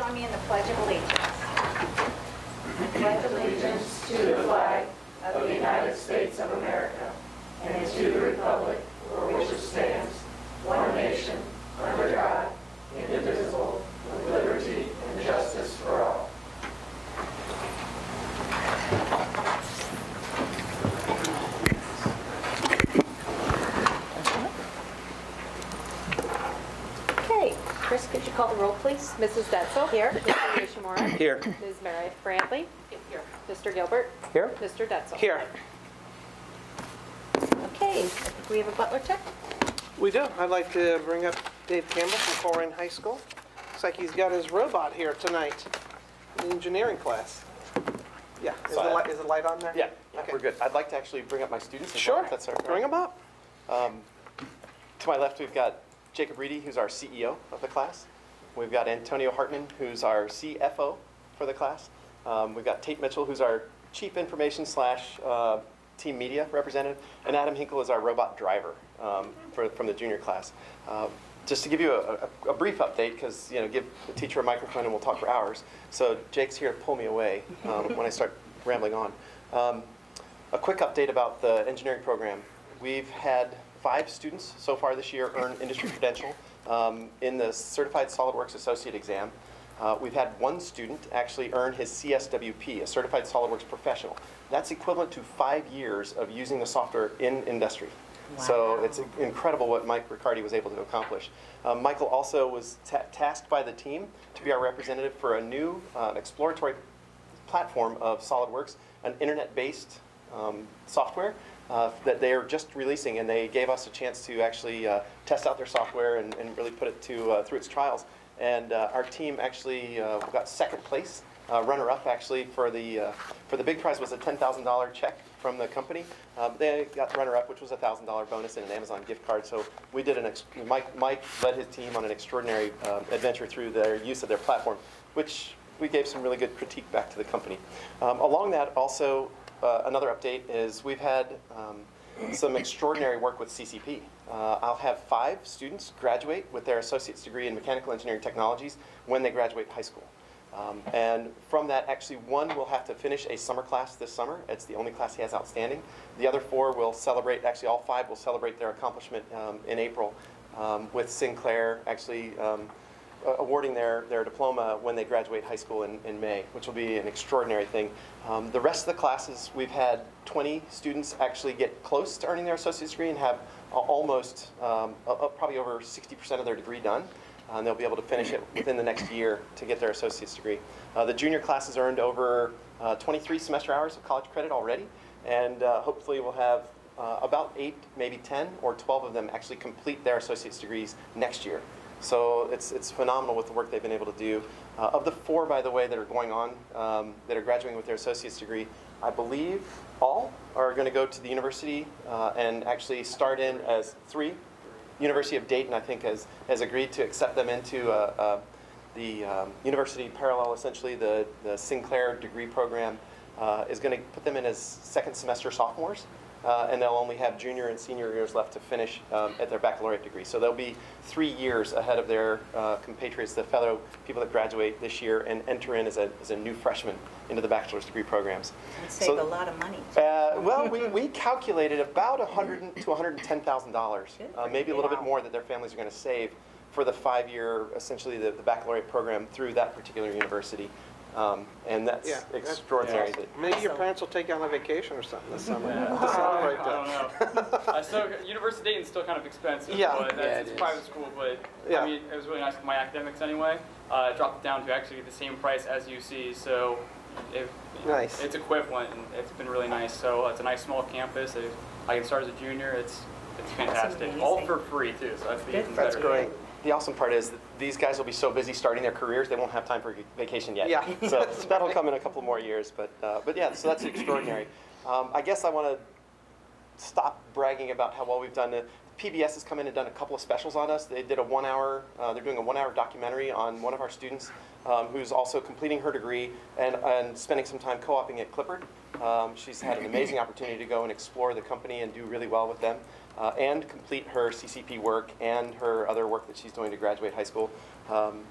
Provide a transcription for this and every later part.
join me in the Pledge of Allegiance. I pledge allegiance to the flag of the United States of America and to the republic for which it stands, one nation, under God, indivisible, with liberty and justice for all. Okay, Chris, could you call the roll, please? Mrs. Detzel. Here. Mr. Yoshimura. Here. Ms. Meredith Brantley. Here. Mr. Gilbert. Here. Mr. Detzel. Here. Okay, I think we have a Butler check. We do. I'd like to bring up Dave Campbell from Colerain High School. Looks like he's got his robot here tonight in the engineering class. Yeah. Is the light on there? Yeah, Okay. we're good. I'd like to actually bring up my students. as Sure. well, if that's all right. Bring them up. To my left, we've got Jacob Reedy, who's our CEO of the class. We've got Antonio Hartman, who's our CFO for the class. We've got Tate Mitchell, who's our Chief Information / Team Media representative. And Adam Hinkle is our robot driver from the junior class. Just to give you a brief update, because give the teacher a microphone and we'll talk for hours. So Jake's here to pull me away when I start rambling on. A quick update about the engineering program. We've had 5 students so far this year earn industry credential in the Certified SolidWorks Associate exam. We've had 1 student actually earn his CSWP, a Certified SolidWorks Professional. That's equivalent to 5 years of using the software in industry. Wow. So it's incredible what Mike Riccardi was able to accomplish. Michael also was tasked by the team to be our representative for a new exploratory platform of SolidWorks, an internet-based software that they are just releasing, and they gave us a chance to actually test out their software and really put it through its trials. And our team actually got 2nd place, runner-up actually for the big prize was a $10,000 check from the company. They got runner-up, which was a $1,000 bonus and an Amazon gift card. So we did Mike led his team on an extraordinary adventure through their use of their platform, which we gave some really good critique back to the company. Along that, also another update is we've had some extraordinary work with CCP. I'll have 5 students graduate with their associate's degree in mechanical engineering technologies when they graduate high school. And from that, actually 1 will have to finish a summer class this summer. It's the only class he has outstanding. The other 4 will celebrate, actually all 5 will celebrate their accomplishment in April with Sinclair actually awarding their diploma when they graduate high school in May, which will be an extraordinary thing. The rest of the classes, we've had 20 students actually get close to earning their associate's degree and have almost probably over 60% of their degree done. And they'll be able to finish it within the next year to get their associate's degree. The junior class has earned over 23 semester hours of college credit already, and hopefully we'll have about 8, maybe 10, or 12 of them actually complete their associate's degrees next year. So it's phenomenal with the work they've been able to do. Of the 4, by the way, that are going on, that are graduating with their associate's degree, I believe all are going to go to the university and actually start in as 3. University of Dayton, I think, has agreed to accept them into the university parallel, essentially. The Sinclair degree program is going to put them in as 2nd semester sophomores. And they'll only have junior and senior years left to finish at their baccalaureate degree. So they'll be 3 years ahead of their compatriots, the fellow people that graduate this year and enter in as a new freshman into the bachelor's degree programs. Would save a lot of money. Well, we calculated about $100,000 to $110,000, maybe a little bit more that their families are going to save for the 5-year, essentially the baccalaureate program through that particular university. And that's extraordinary. Maybe your parents will take you on a vacation or something this summer. Yeah. I don't know. University of Dayton's still kind of expensive, but it's a private school. But I mean, it was really nice with my academics anyway. Dropped it down to actually the same price as UC, so it's equivalent, and it's been really nice. So it's a nice small campus. I can start as a junior. It's fantastic. All for free too. So that's even better. That's great. The awesome part is that these guys will be so busy starting their careers, they won't have time for vacation yet. Yeah. So that'll come in a couple more years. But yeah, so that's extraordinary. I guess I want to stop bragging about how well we've done. PBS has come in and done a couple of specials on us. They did a 1-hour, they're doing a 1-hour documentary on one of our students who's also completing her degree and spending some time co-oping at Clippard. She's had an amazing opportunity to go and explore the company and do really well with them. And complete her CCP work and her other work that she's doing to graduate high school.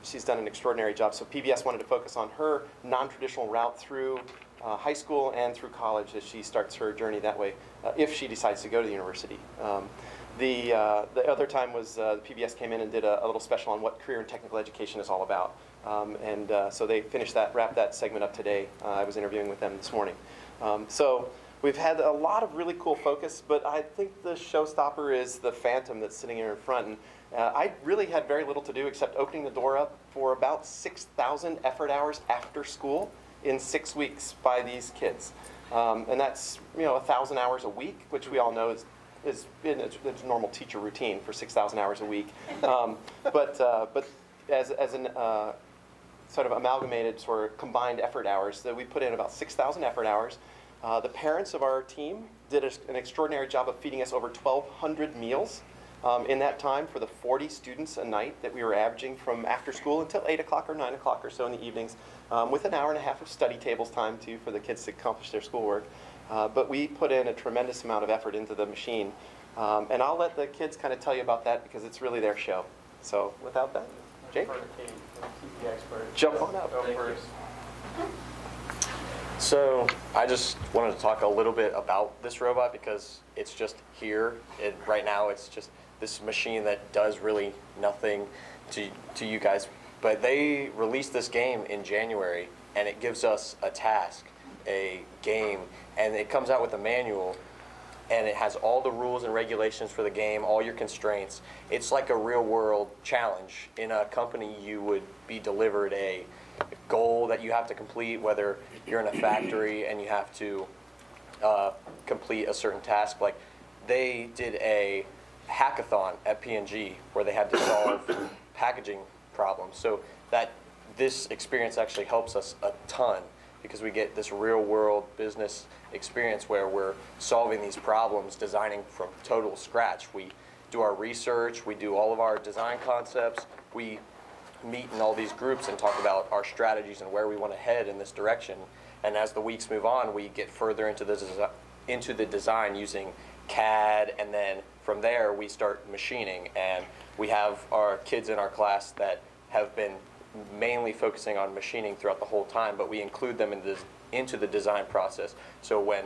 She's done an extraordinary job. So PBS wanted to focus on her non-traditional route through high school and through college as she starts her journey that way, if she decides to go to the university. The other time was the PBS came in and did a little special on what career and technical education is all about. So they wrapped that segment up today. I was interviewing with them this morning. So we've had a lot of really cool focus, but I think the showstopper is the Phantom that's sitting here in front. And I really had very little to do except opening the door up for about 6,000 effort hours after school in 6 weeks by these kids. And that's 1,000 hours a week, which we all know is it's a normal teacher routine for 6,000 hours a week. But as an sort of amalgamated sort of combined effort hours, that we put in about 6,000 effort hours. The parents of our team did an extraordinary job of feeding us over 1,200 meals in that time for the 40 students a night that we were averaging from after school until 8 o'clock or 9 o'clock or so in the evenings, with an hour and a half of study tables time too for the kids to accomplish their schoolwork. But we put in a tremendous amount of effort into the machine. And I'll let the kids kind of tell you about that because it's really their show. So without that, Jake? Jump on up. So I just wanted to talk a little bit about this robot because it's just here. Right now it's just this machine that does really nothing to you guys. But they released this game in January and it gives us a task, a game, and it comes out with a manual and it has all the rules and regulations for the game, all your constraints. It's like a real world challenge. In a company you would be delivered a goal that you have to complete, whether you're in a factory and you have to complete a certain task. Like they did a hackathon at P&G where they had to solve packaging problems. So this experience actually helps us a ton because we get this real world business experience where we're solving these problems, designing from total scratch. We do our research, we do all of our design concepts, we meet in all these groups and talk about our strategies and where we want to head in this direction. And as the weeks move on, we get further into the design using CAD, and then from there we start machining. And we have our kids in our class that have been mainly focusing on machining throughout the whole time, but we include them into the design process. So when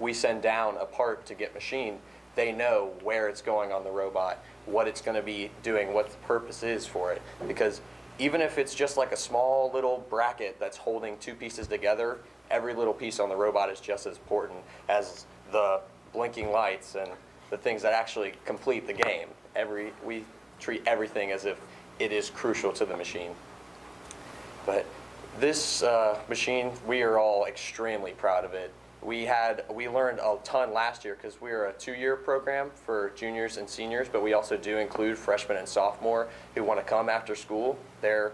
we send down a part to get machined, they know where it's going on the robot, what it's going to be doing, what the purpose is for it. Because even if it's just like a small little bracket that's holding two pieces together, every little piece on the robot is just as important as the blinking lights and the things that actually complete the game. We treat everything as if it is crucial to the machine. But this machine, we are all extremely proud of it. We learned a ton last year because we're a 2-year program for juniors and seniors, but we also do include freshmen and sophomore who want to come after school. They're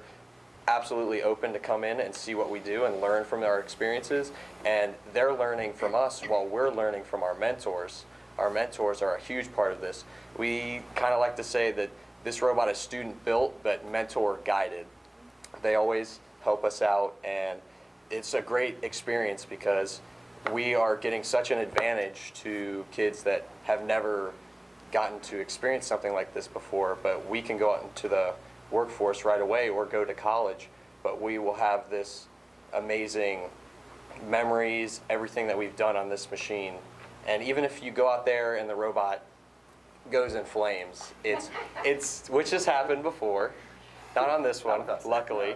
absolutely open to come in and see what we do and learn from our experiences, and they're learning from us while we're learning from our mentors. Our mentors are a huge part of this. We kind of like to say that this robot is student built but mentor guided. They always help us out, and it's a great experience because we are getting such an advantage to kids that have never gotten to experience something like this before, but we can go out into the workforce right away or go to college, but we will have this amazing memories, everything that we've done on this machine. And even if you go out there and the robot goes in flames, which has happened before, not on this one, luckily.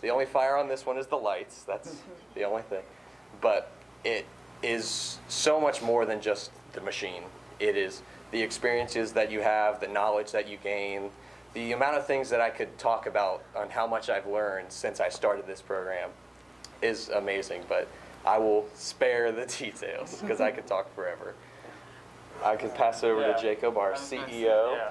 The only fire on this one is the lights. That's the only thing. But it is so much more than just the machine. It is the experiences that you have, the knowledge that you gain, the amount of things that I could talk about on how much I've learned since I started this program is amazing, but I will spare the details because I could talk forever. I can pass it over to Jacob, our CEO. Yeah.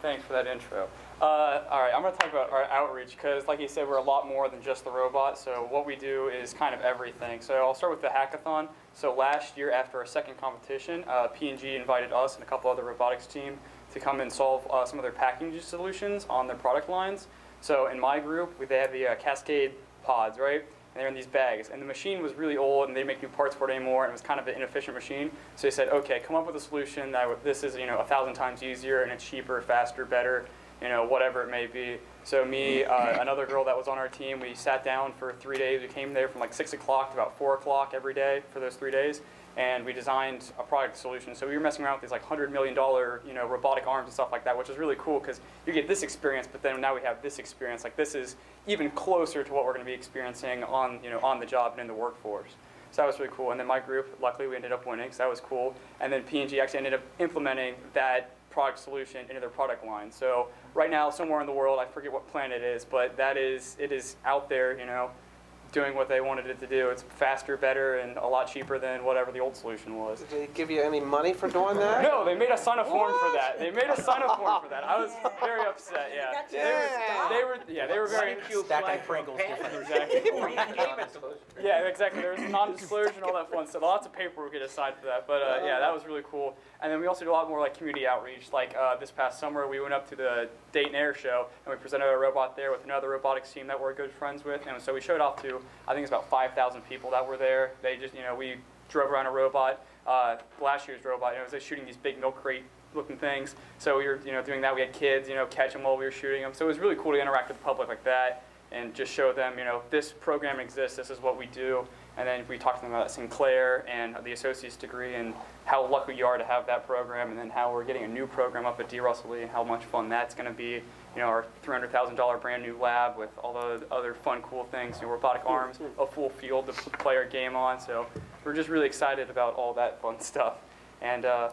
Thanks for that intro. All right, I'm going to talk about our outreach because, like you said, we're a lot more than just the robot. So what we do is kind of everything. So I'll start with the hackathon. So last year, after our second competition, P&G invited us and a couple other robotics team to come and solve some of their packaging solutions on their product lines. So in my group, they have the Cascade pods, right? And they're in these bags. And the machine was really old, and they didn't make new parts for it anymore, and it was kind of an inefficient machine. So they said, okay, come up with a solution that this is 1,000 times easier, and it's cheaper, faster, better, whatever it may be. So me, another girl that was on our team, we sat down for 3 days. We came there from like 6 o'clock to about 4 o'clock every day for those 3 days, and we designed a product solution. So we were messing around with these like $100 million, robotic arms and stuff like that, which is really cool because you get this experience, but then now we have this experience. Like this is even closer to what we're going to be experiencing on, on the job and in the workforce. So that was really cool. And then my group, luckily, we ended up winning, so that was cool. And then P&G actually ended up implementing that product solution into their product line. So right now, somewhere in the world, I forget what planet it is, but it is out there, doing what they wanted it to do. It's faster, better, and a lot cheaper than whatever the old solution was. Did they give you any money for doing that? No, they made us sign a form for that. They made us sign a form for that. I was very upset. Yeah, they were very stacking Pringles. Exactly. Yeah, exactly. There was non-disclosure and all that fun stuff. Lots of paperwork get aside for that, but yeah, that was really cool. And then we also do a lot more like community outreach. Like this past summer, we went up to the Dayton Air Show and we presented a robot there with another robotics team that we're good friends with, and so we showed off to, I think it's about 5,000 people that were there. They just, we drove around a robot, last year's robot, it was like shooting these big milk crate looking things. So we were, doing that. We had kids, catch them while we were shooting them. So it was really cool to interact with the public like that and just show them, this program exists, this is what we do. And then we talked to them about Sinclair and the associate's degree and how lucky you are to have that program, and then how we're getting a new program up at D. Russell Lee and how much fun that's going to be. Our $300,000 brand new lab with all the other fun, cool things, robotic arms, a full field to play our game on. So we're just really excited about all that fun stuff. And I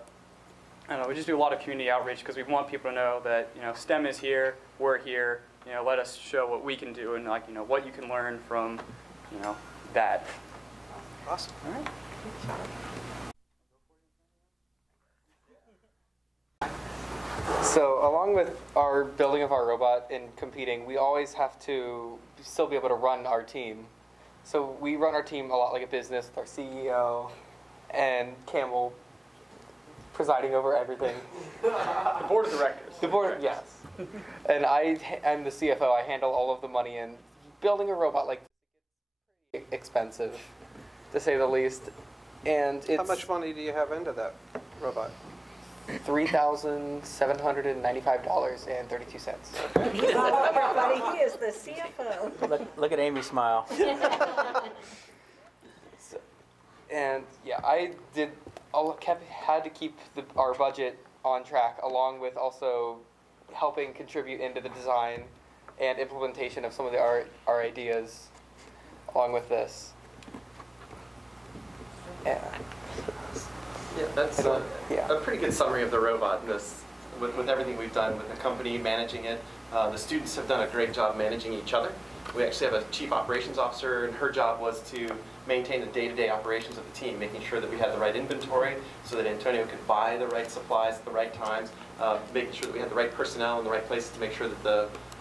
don't know, we just do a lot of community outreach because we want people to know that STEM is here, we're here. Let us show what we can do and what you can learn from that. Awesome. All right. So along with our building of our robot and competing, we always have to still be able to run our team. So we run our team a lot like a business with our CEO and Campbell presiding over everything. The board of directors. The board, yes. And I'm the CFO. I handle all of the money, and building a robot like this is expensive, to say the least. And it's How much money do you have into that robot? $3,795.32. He's all everybody. He is the CFO. Look at Amy smile. And yeah, had to keep our budget on track, along with also helping contribute into the design and implementation of some of our ideas along with this. Yeah. Yeah, that's a pretty good summary of the robot. With everything we've done with the company, managing it, the students have done a great job managing each other. We actually have a chief operations officer, and her job was to maintain the day-to-day operations of the team, making sure that we had the right inventory so that Antonio could buy the right supplies at the right times, making sure that we had the right personnel in the right places to make sure that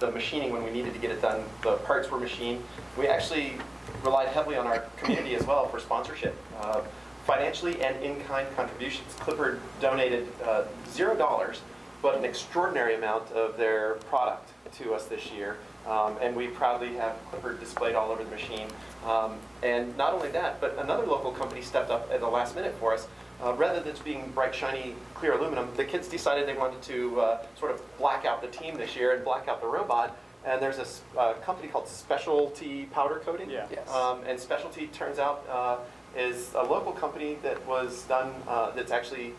the machining, when we needed to get it done, the parts were machined. We actually relied heavily on our community as well for sponsorship. Financially and in-kind contributions. Clipper donated $0, but an extraordinary amount of their product to us this year. And we proudly have Clipper displayed all over the machine. And not only that, but another local company stepped up at the last minute for us. Rather than just being bright, shiny, clear aluminum, the kids decided they wanted to sort of black out the team this year and black out the robot. And there's a company called Specialty Powder Coating. Yeah. Yes. And Specialty, turns out, is a local company that was done, that's actually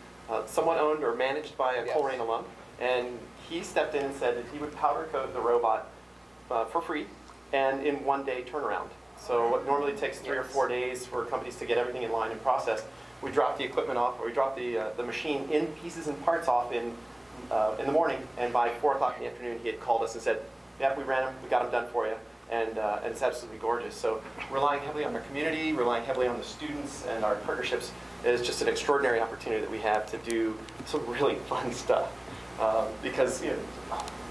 somewhat owned or managed by a Coleraine alum. And he stepped in and said that he would powder coat the robot for free and in 1 day turnaround. So what normally takes 3 or 4 days for companies to get everything in line and processed, we dropped the equipment off, or we dropped the machine in pieces and parts off in the morning, and by 4 o'clock in the afternoon he had called us and said, yeah, we ran them, we got them done for you. And it's absolutely gorgeous. So relying heavily on our community, relying heavily on the students and our partnerships is just an extraordinary opportunity that we have to do some really fun stuff. Because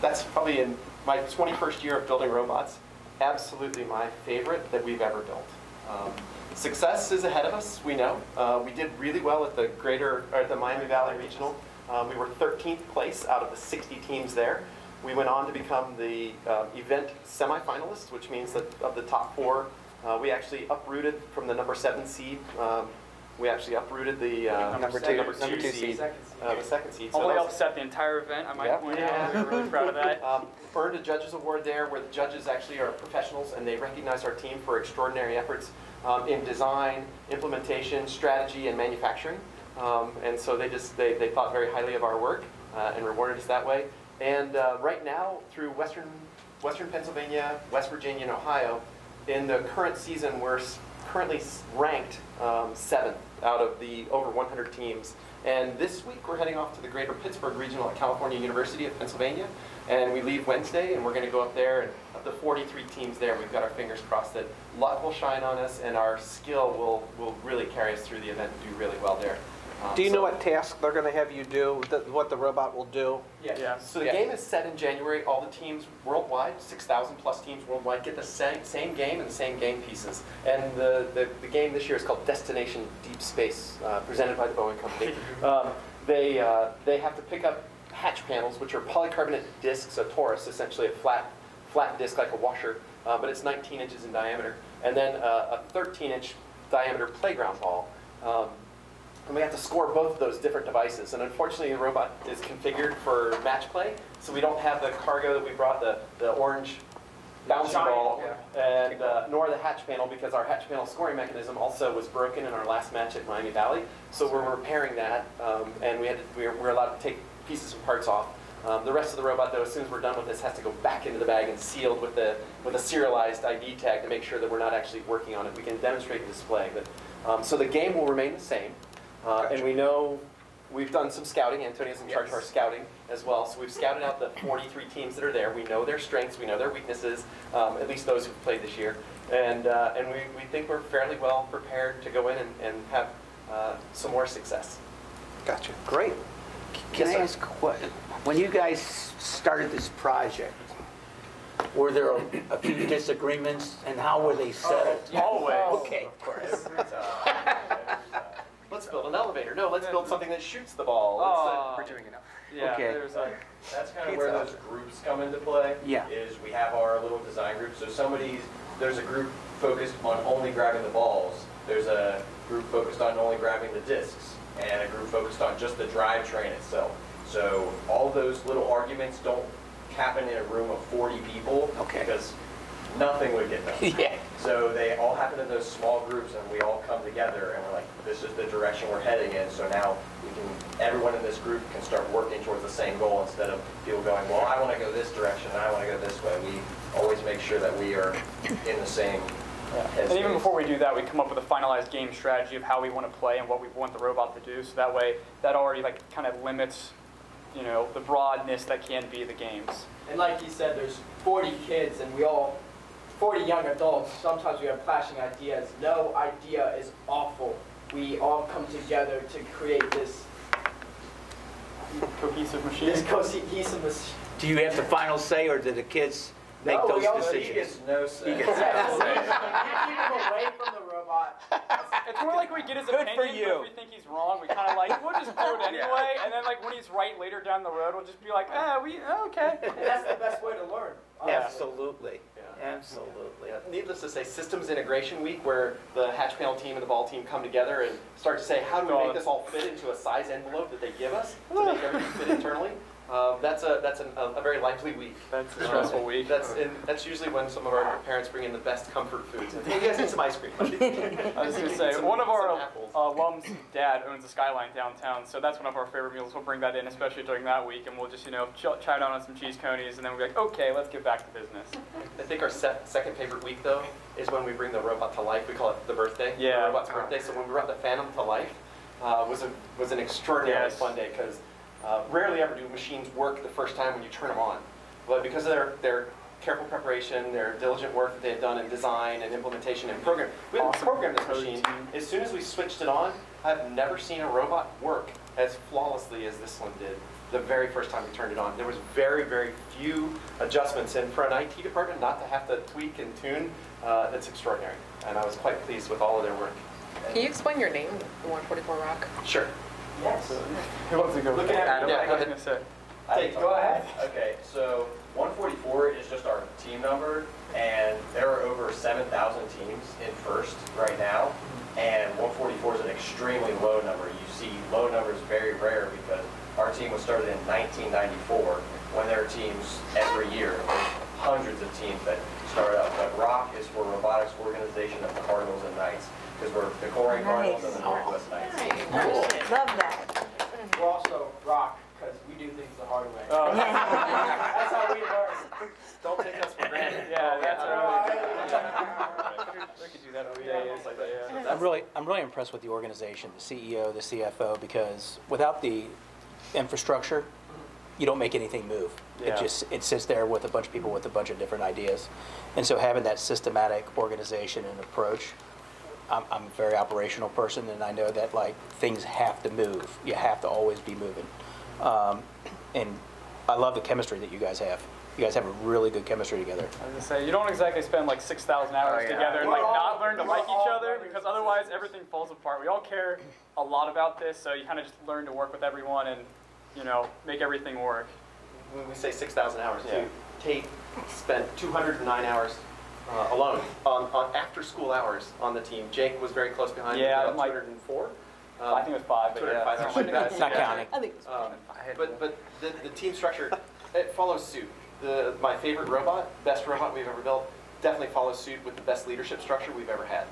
that's probably in my 21st year of building robots, absolutely my favorite that we've ever built. Success is ahead of us, we know. We did really well at the Miami Valley Regional. We were 13th place out of the 60 teams there. We went on to become the event semifinalists, which means that of the top 4, we actually uprooted from the number 7 seed We actually uprooted the Number two seed. the second seed. All the way that up was- set the entire event, I might Yeah. point out. We're really proud of that. Earned a judges award there, where the judges actually are professionals, and they recognize our team for extraordinary efforts in design, implementation, strategy, and manufacturing. And so they thought very highly of our work and rewarded us that way. And right now, through Western Pennsylvania, West Virginia, and Ohio, in the current season, we're currently ranked 7th out of the over 100 teams. And this week, we're heading off to the Greater Pittsburgh Regional at California University of Pennsylvania. And we leave Wednesday, and we're going to go up there. And of the 43 teams there, we've got our fingers crossed that luck will shine on us, and our skill will really carry us through the event and do really well there. Do you know what task they're going to have you do, what the robot will do? Yeah. So the game is set in January. All the teams worldwide, 6,000 plus teams worldwide, get the same game and the same game pieces. And the game this year is called Destination Deep Space, presented by the Boeing Company. They have to pick up hatch panels, which are polycarbonate discs, a torus, essentially a flat disc like a washer, but it's 19 inches in diameter, and then a 13-inch diameter playground ball. And we have to score both of those different devices. And unfortunately, the robot is configured for match play, so we don't have the cargo that we brought, the orange bouncy ball, and nor the hatch panel, because our hatch panel scoring mechanism also was broken in our last match at Miami Valley. So we're repairing that, and we're allowed to take pieces and parts off. The rest of the robot, though, as soon as we're done with this, has to go back into the bag and sealed with a serialized ID tag to make sure that we're not actually working on it. We can demonstrate and display. But, so the game will remain the same. And we know we've done some scouting. Antonio's in charge of our scouting as well. So we've scouted out the 43 teams that are there. We know their strengths. We know their weaknesses, at least those who've played this year. And we think we're fairly well prepared to go in and have some more success. Gotcha. Great. Can I ask, when you guys started this project, were there a few disagreements, and how were they settled? Always. Okay, of course. Let's build an elevator. No, let's build something that shoots the ball. We're doing enough. Yeah, Okay. That's kind of where those groups come into play. Yeah. Is we have our little design group. So there's a group focused on only grabbing the balls. There's a group focused on only grabbing the discs, and a group focused on just the drivetrain itself. So all those little arguments don't happen in a room of 40 people, because nothing would get done. Yeah. So they all happen in those small groups, and we all come together, and we're like, this is the direction we're heading in. So now everyone in this group can start working towards the same goal, instead of people going, well, I want to go this direction, and I want to go this way. We always make sure that we are in the same headspace. And even before we do that, we come up with a finalized game strategy of how we want to play and what we want the robot to do. So that way, that already kind of limits, the broadness that can be the games. And like he said, there's 40 kids, and 40 young adults. Sometimes we have clashing ideas. No idea is awful. We all come together to create this cohesive machine. Do you have the final say, or do the kids make No, those we all- decisions? He gets no say. He gets no say. You keep them away from the robot. It's more like we get his Good opinion, for you. but if we think he's wrong, we kind of we'll just do it anyway. And then when he's right later down the road, we'll just be like, okay. And that's the best way to learn. Absolutely. Absolutely. Yeah. Needless to say, Systems Integration Week, where the hatch panel team and the ball team come together and start to say, how do we make this all fit into a size envelope that they give us to make everything fit internally? That's a very lively week. That's a stressful week. That's usually when some of our parents bring in the best comfort foods. Hey, you guys need some ice cream. I was going to say, one of our alums' dad owns a Skyline downtown, so that's one of our favorite meals. We'll bring that in, especially during that week, and we'll just, chow down on some cheese conies, and then we'll be like, okay, let's get back to business. I think our second favorite week, though, is when we bring the robot to life. We call it the birthday. Yeah. The robot's birthday. So when we brought the Phantom to life, was an extraordinarily fun day, because rarely ever do machines work the first time when you turn them on. But because of their careful preparation, their diligent work that they had done in design and implementation and program, we had to program this machine. As soon as we switched it on, I've never seen a robot work as flawlessly as this one did the very first time we turned it on. There was very, very few adjustments, and for an IT department not to have to tweak and tune, that's extraordinary. And I was quite pleased with all of their work. Can you explain your name, the 144 Rock? Sure. Yes. Who wants to go? Look at Adam. yeah, I was going to say. Go ahead. Okay, so 144 is just our team number, and there are over 7,000 teams in first right now, and 144 is an extremely low number. You see low numbers very rare because our team was started in 1994 when there are teams every year. There's hundreds of teams that start up, but ROC is for Robotics Organization of the Cardinals and Knights, because we're the Colerain Cardinals and the Northwest Knights. Love that. We're also rock, because we do things the hard way. Oh. That's how we learn. Don't take us for granted. Yeah, that's right. We could do that every day. It's like that, yeah. I'm really impressed with the organization, the CEO, the CFO, because without the infrastructure, you don't make anything move. Yeah. It sits there with a bunch of people with a bunch of different ideas. And so having that systematic organization and approach, I'm a very operational person, and I know that like things have to move. You have to always be moving. And I love the chemistry that you guys have. You guys have a really good chemistry together. I was gonna say, you don't exactly spend like 6,000 hours together and like not learn to like each other, because otherwise everything falls apart. We all care a lot about this, so you kind of just learn to work with everyone and, you know, make everything work. When we say 6,000 hours, too, Tate spent 209 hours alone on after-school hours on the team. Jake was very close behind. Yeah, about 204. I think it was 5, but 205, yeah. something like that. Not counting. I think it was But the team structure, it follows suit. My favorite robot, best robot we've ever built, definitely follows suit with the best leadership structure we've ever had.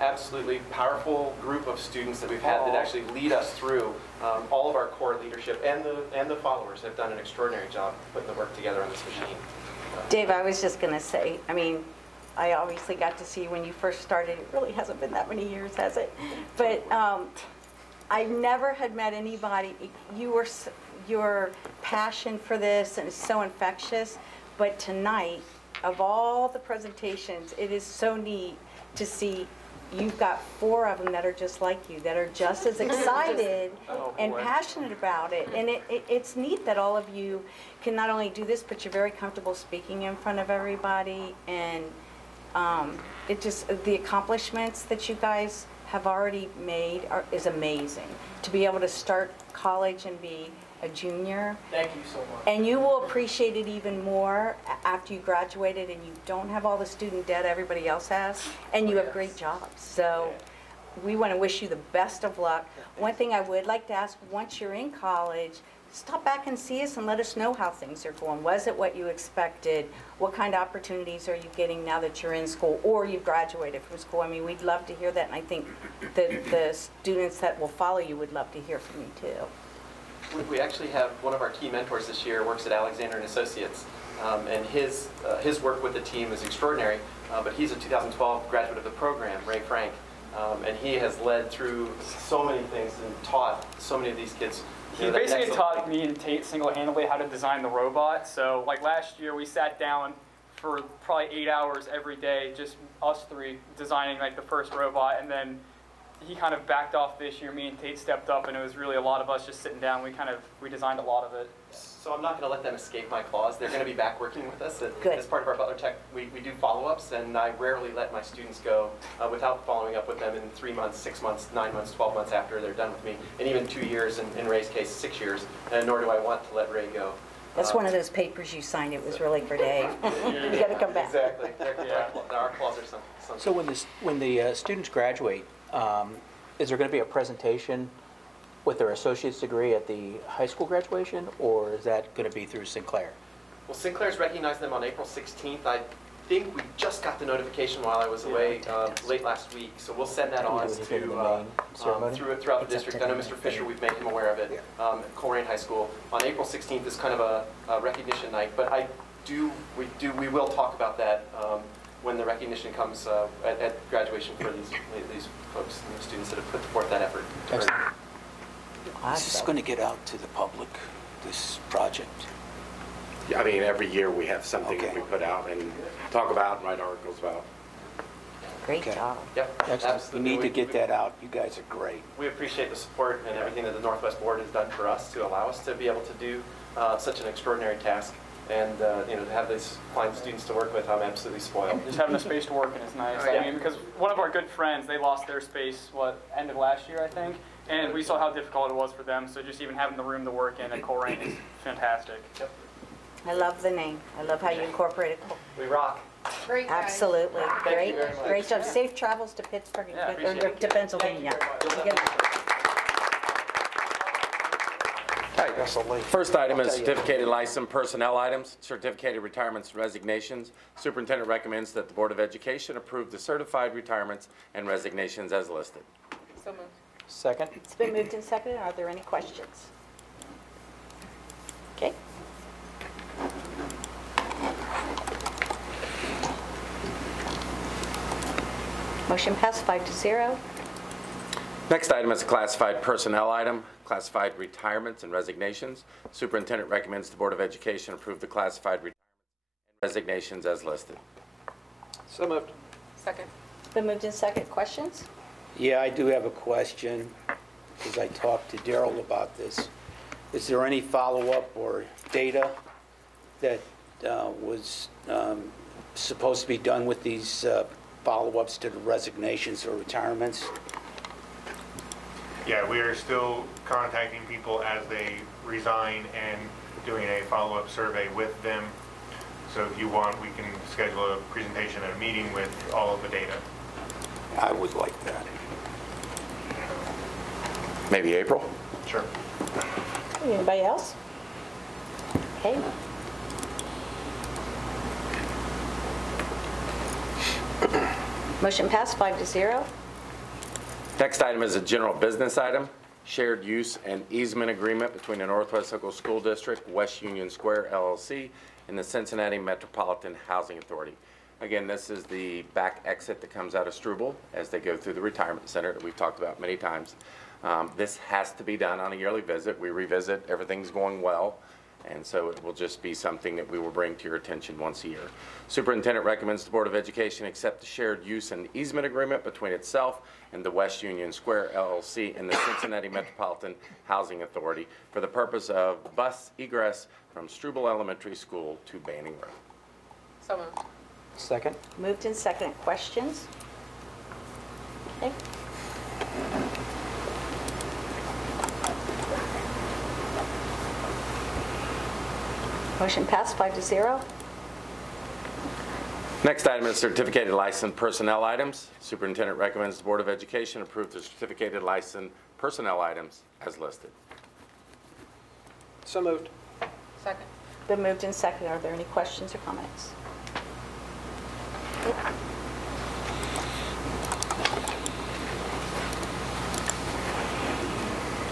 Absolutely powerful group of students that we've had that actually lead us through all of our core leadership, and the followers have done an extraordinary job putting the work together on this machine. Dave, I was just going to say, I mean, I obviously got to see you when you first started. It really hasn't been that many years, has it? But I never had met anybody. Your passion for this and it's so infectious. But tonight, of all the presentations, it is so neat to see you've got 4 of them that are just like you, that are just as excited and passionate about it. And it's neat that all of you can not only do this, but you're very comfortable speaking in front of everybody. And it just, the accomplishments that you guys have already made is amazing. To be able to start college and be a junior. Thank you so much. And you will appreciate it even more after you graduated and you don't have all the student debt everybody else has, and you have great jobs. So we want to wish you the best of luck. One thing I would like to ask, once you're in college, stop back and see us and let us know how things are going. Was it what you expected? What kind of opportunities are you getting now that you're in school or you've graduated from school? I mean, we'd love to hear that, and I think the students that will follow you would love to hear from you too. We actually have one of our key mentors this year works at Alexander and Associates, and his work with the team is extraordinary. But he's a 2012 graduate of the program, Ray Frank, and he has led through so many things and taught so many of these kids. He basically taught me and Tate single-handedly how to design the robot. So like last year, we sat down for probably 8 hours every day, just us 3 designing like the first robot, and then he kind of backed off this year. Me and Tate stepped up, and it was really a lot of us just sitting down. We designed a lot of it. So I'm not going to let them escape my claws. They're going to be back working with us. As part of our Butler Tech, we do follow-ups, and I rarely let my students go without following up with them in 3 months, 6 months, 9 months, 12 months after they're done with me, and even 2 years, in Ray's case, 6 years, and nor do I want to let Ray go. That's one of those papers you signed. It was really for Dave. You got to come back. Exactly. Our claws are something. So when the students graduate, is there going to be a presentation with their associate's degree at the high school graduation, or is that going to be through Sinclair? Well, Sinclair's recognized them on April 16th. I think we just got the notification while I was away late last week, so we'll send that on to throughout the district. I know Mr. Fisher, we've made him aware of it at Colerain High School. On April 16th is kind of a recognition night, but we will talk about that when the recognition comes at graduation for these folks and the students that have put forth that effort. Excellent. Is this going to get out to the public, this project? Yeah, I mean, every year we have something that we put out and talk about and write articles about. Great job. Yep, absolutely. We need to get that out. You guys are great. We appreciate the support and everything that the Northwest Board has done for us to allow us to be able to do such an extraordinary task. And to have these fine students to work with, I'm absolutely spoiled. Just having a space to work in is nice. I mean, because one of our good friends, they lost their space, end of last year, I think, and we saw how difficult it was for them. So just even having the room to work in at Colerain is fantastic. Yep. I love the name. I love how you incorporated. We rock. Great guys. Absolutely. Thank Great, you very much. great job. Safe travels to Pittsburgh and Yeah, appreciate or it. to Pennsylvania. Good luck. First item is certificated licensed personnel items, certificated retirements and resignations. Superintendent recommends that the Board of Education approve the certified retirements and resignations as listed. So moved. Second? It's been moved and seconded. Are there any questions? Okay. Motion passed 5-0. Next item is a classified personnel item, classified retirements and resignations. Superintendent recommends the Board of Education approve the classified retirements and resignations as listed. So moved. Second. It's been moved and seconded. Questions? Yeah, I do have a question, because I talked to Daryl about this. Is there any follow-up or data that was supposed to be done with these follow-ups to the resignations or retirements? Yeah, we are still contacting people as they resign and doing a follow-up survey with them. So if you want, we can schedule a presentation and a meeting with all of the data. I would like that. Maybe April? Sure. Anybody else? Okay. Motion passed 5-0. Next item is a general business item, shared use and easement agreement between the Northwest Local School District, West Union Square LLC, and the Cincinnati Metropolitan Housing Authority. Again, this is the back exit that comes out of Struble as they go through the retirement center that we've talked about many times. This has to be done on a yearly visit. We revisit, everything's going well, and so it will just be something that we will bring to your attention once a year. Superintendent recommends the Board of Education accept the shared use and easement agreement between itself and the West Union Square LLC and the Cincinnati Metropolitan Housing Authority for the purpose of bus egress from Struble Elementary School to Banning Road. So moved. Second? Moved and seconded. Questions? Okay. Motion passed 5-0. Next item is certificated licensed personnel items. Superintendent recommends the Board of Education approve the certificated licensed personnel items as listed. So moved. Second. Been moved and seconded. Are there any questions or comments?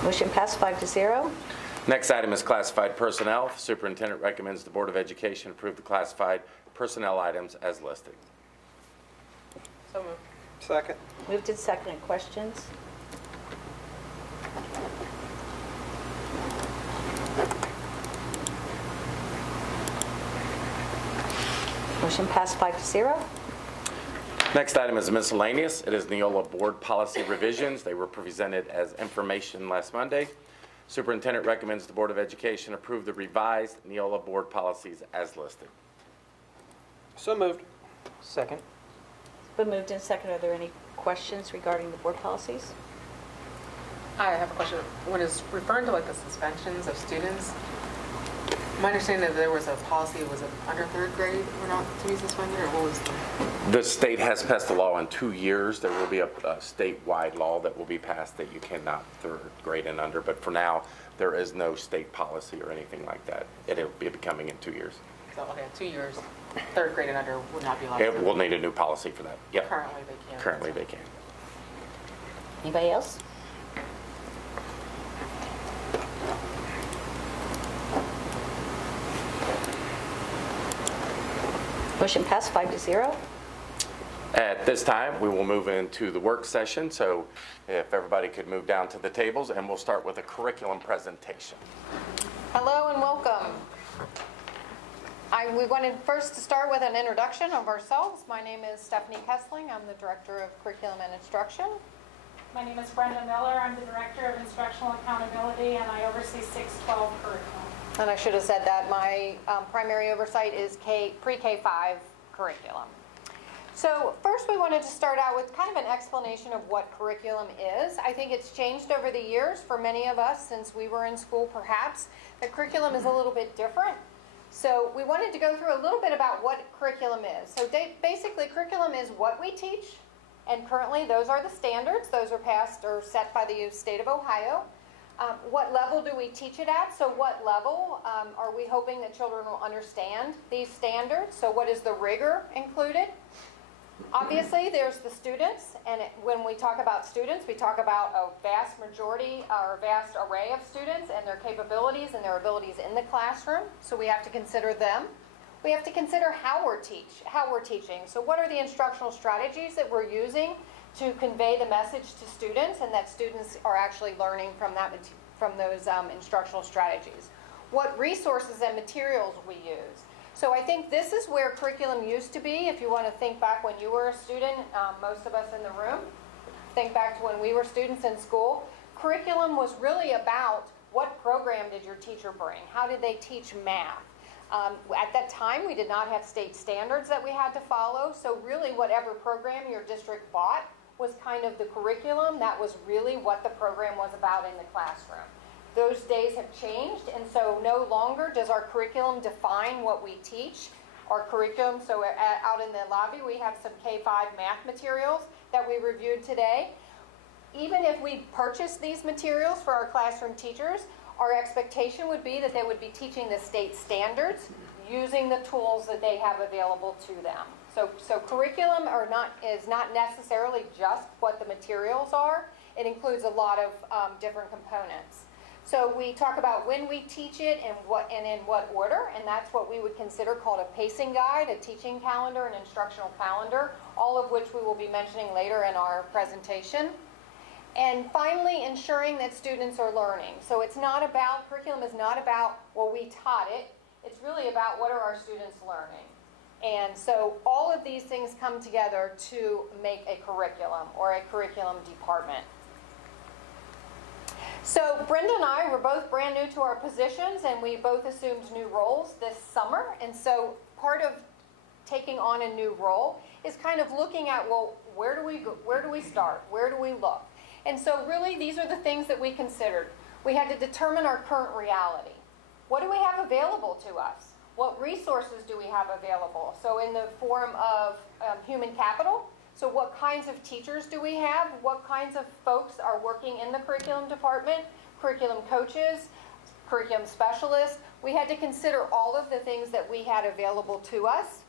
Motion passed 5-0. Next item is classified personnel. Superintendent recommends the Board of Education approve the classified personnel items as listed. So moved. Second. Moved and seconded. Questions? Motion passed 5-0. Next item is miscellaneous. It is Neola Board Policy Revisions. They were presented as information last Monday. Superintendent recommends the Board of Education approve the revised Neola Board policies as listed. So moved. Second? Been moved and seconded. Are there any questions regarding the board policies? I have a question. When it's referring to like the suspensions of students, my understanding that there was a policy, was it under third grade were not to be suspended, or what was the? The state has passed a law in 2 years. There will be a statewide law that will be passed that you cannot third grade and under, but for now, there is no state policy or anything like that. It'll be becoming in 2 years. So, okay, 2 years, third grade and under would not be allowed. It will need a new policy for that. Yep. Currently they can. Currently they can. Anybody else? Motion passed 5-0. At this time, we will move into the work session, so if everybody could move down to the tables, and we'll start with a curriculum presentation. Hello and welcome. We wanted first to start with an introduction of ourselves. My name is Stephanie Kessling. I'm the Director of Curriculum and Instruction. My name is Brenda Miller. I'm the Director of Instructional Accountability, and I oversee 612 curriculum. And I should have said that my primary oversight is pre-K-5 curriculum. So first we wanted to start out with kind of an explanation of what curriculum is. I think it's changed over the years for many of us since we were in school perhaps. The curriculum is a little bit different. So we wanted to go through a little bit about what curriculum is. So basically, curriculum is what we teach, and currently those are the standards. Those are passed or set by the state of Ohio. What level do we teach it at? So what level are we hoping that children will understand these standards? So what is the rigor included? Obviously, there's the students, and when we talk about students, we talk about a vast majority or a vast array of students and their capabilities and their abilities in the classroom. So we have to consider them. We have to consider how we're teaching. So what are the instructional strategies that we're using to convey the message to students, and that students are actually learning from those instructional strategies? What resources and materials we use. So I think this is where curriculum used to be. If you want to think back when you were a student, most of us in the room, think back to when we were students in school. Curriculum was really about what program did your teacher bring? How did they teach math? At that time, we did not have state standards that we had to follow. So really whatever program your district bought was kind of the curriculum. That was really what the program was about in the classroom. Those days have changed, and so no longer does our curriculum define what we teach. Our curriculum, so out in the lobby, we have some K-5 math materials that we reviewed today. Even if we purchase these materials for our classroom teachers, our expectation would be that they would be teaching the state standards using the tools that they have available to them. So curriculum is not necessarily just what the materials are. It includes a lot of different components. So we talk about when we teach it and in what order, and that's what we would consider called a pacing guide, a teaching calendar, an instructional calendar, all of which we will be mentioning later in our presentation. And finally, ensuring that students are learning. So it's not about, curriculum is not about, well, we taught it. It's really about what are our students learning. And so all of these things come together to make a curriculum or a curriculum department. So Brenda and I were both brand new to our positions, and we both assumed new roles this summer. And so part of taking on a new role is kind of looking at, well, where do we go, where do we start? Where do we look? And so really these are the things that we considered. We had to determine our current reality. What do we have available to us? What resources do we have available? So in the form of human capital. So what kinds of teachers do we have? What kinds of folks are working in the curriculum department? Curriculum coaches, curriculum specialists. We had to consider all of the things that we had available to us.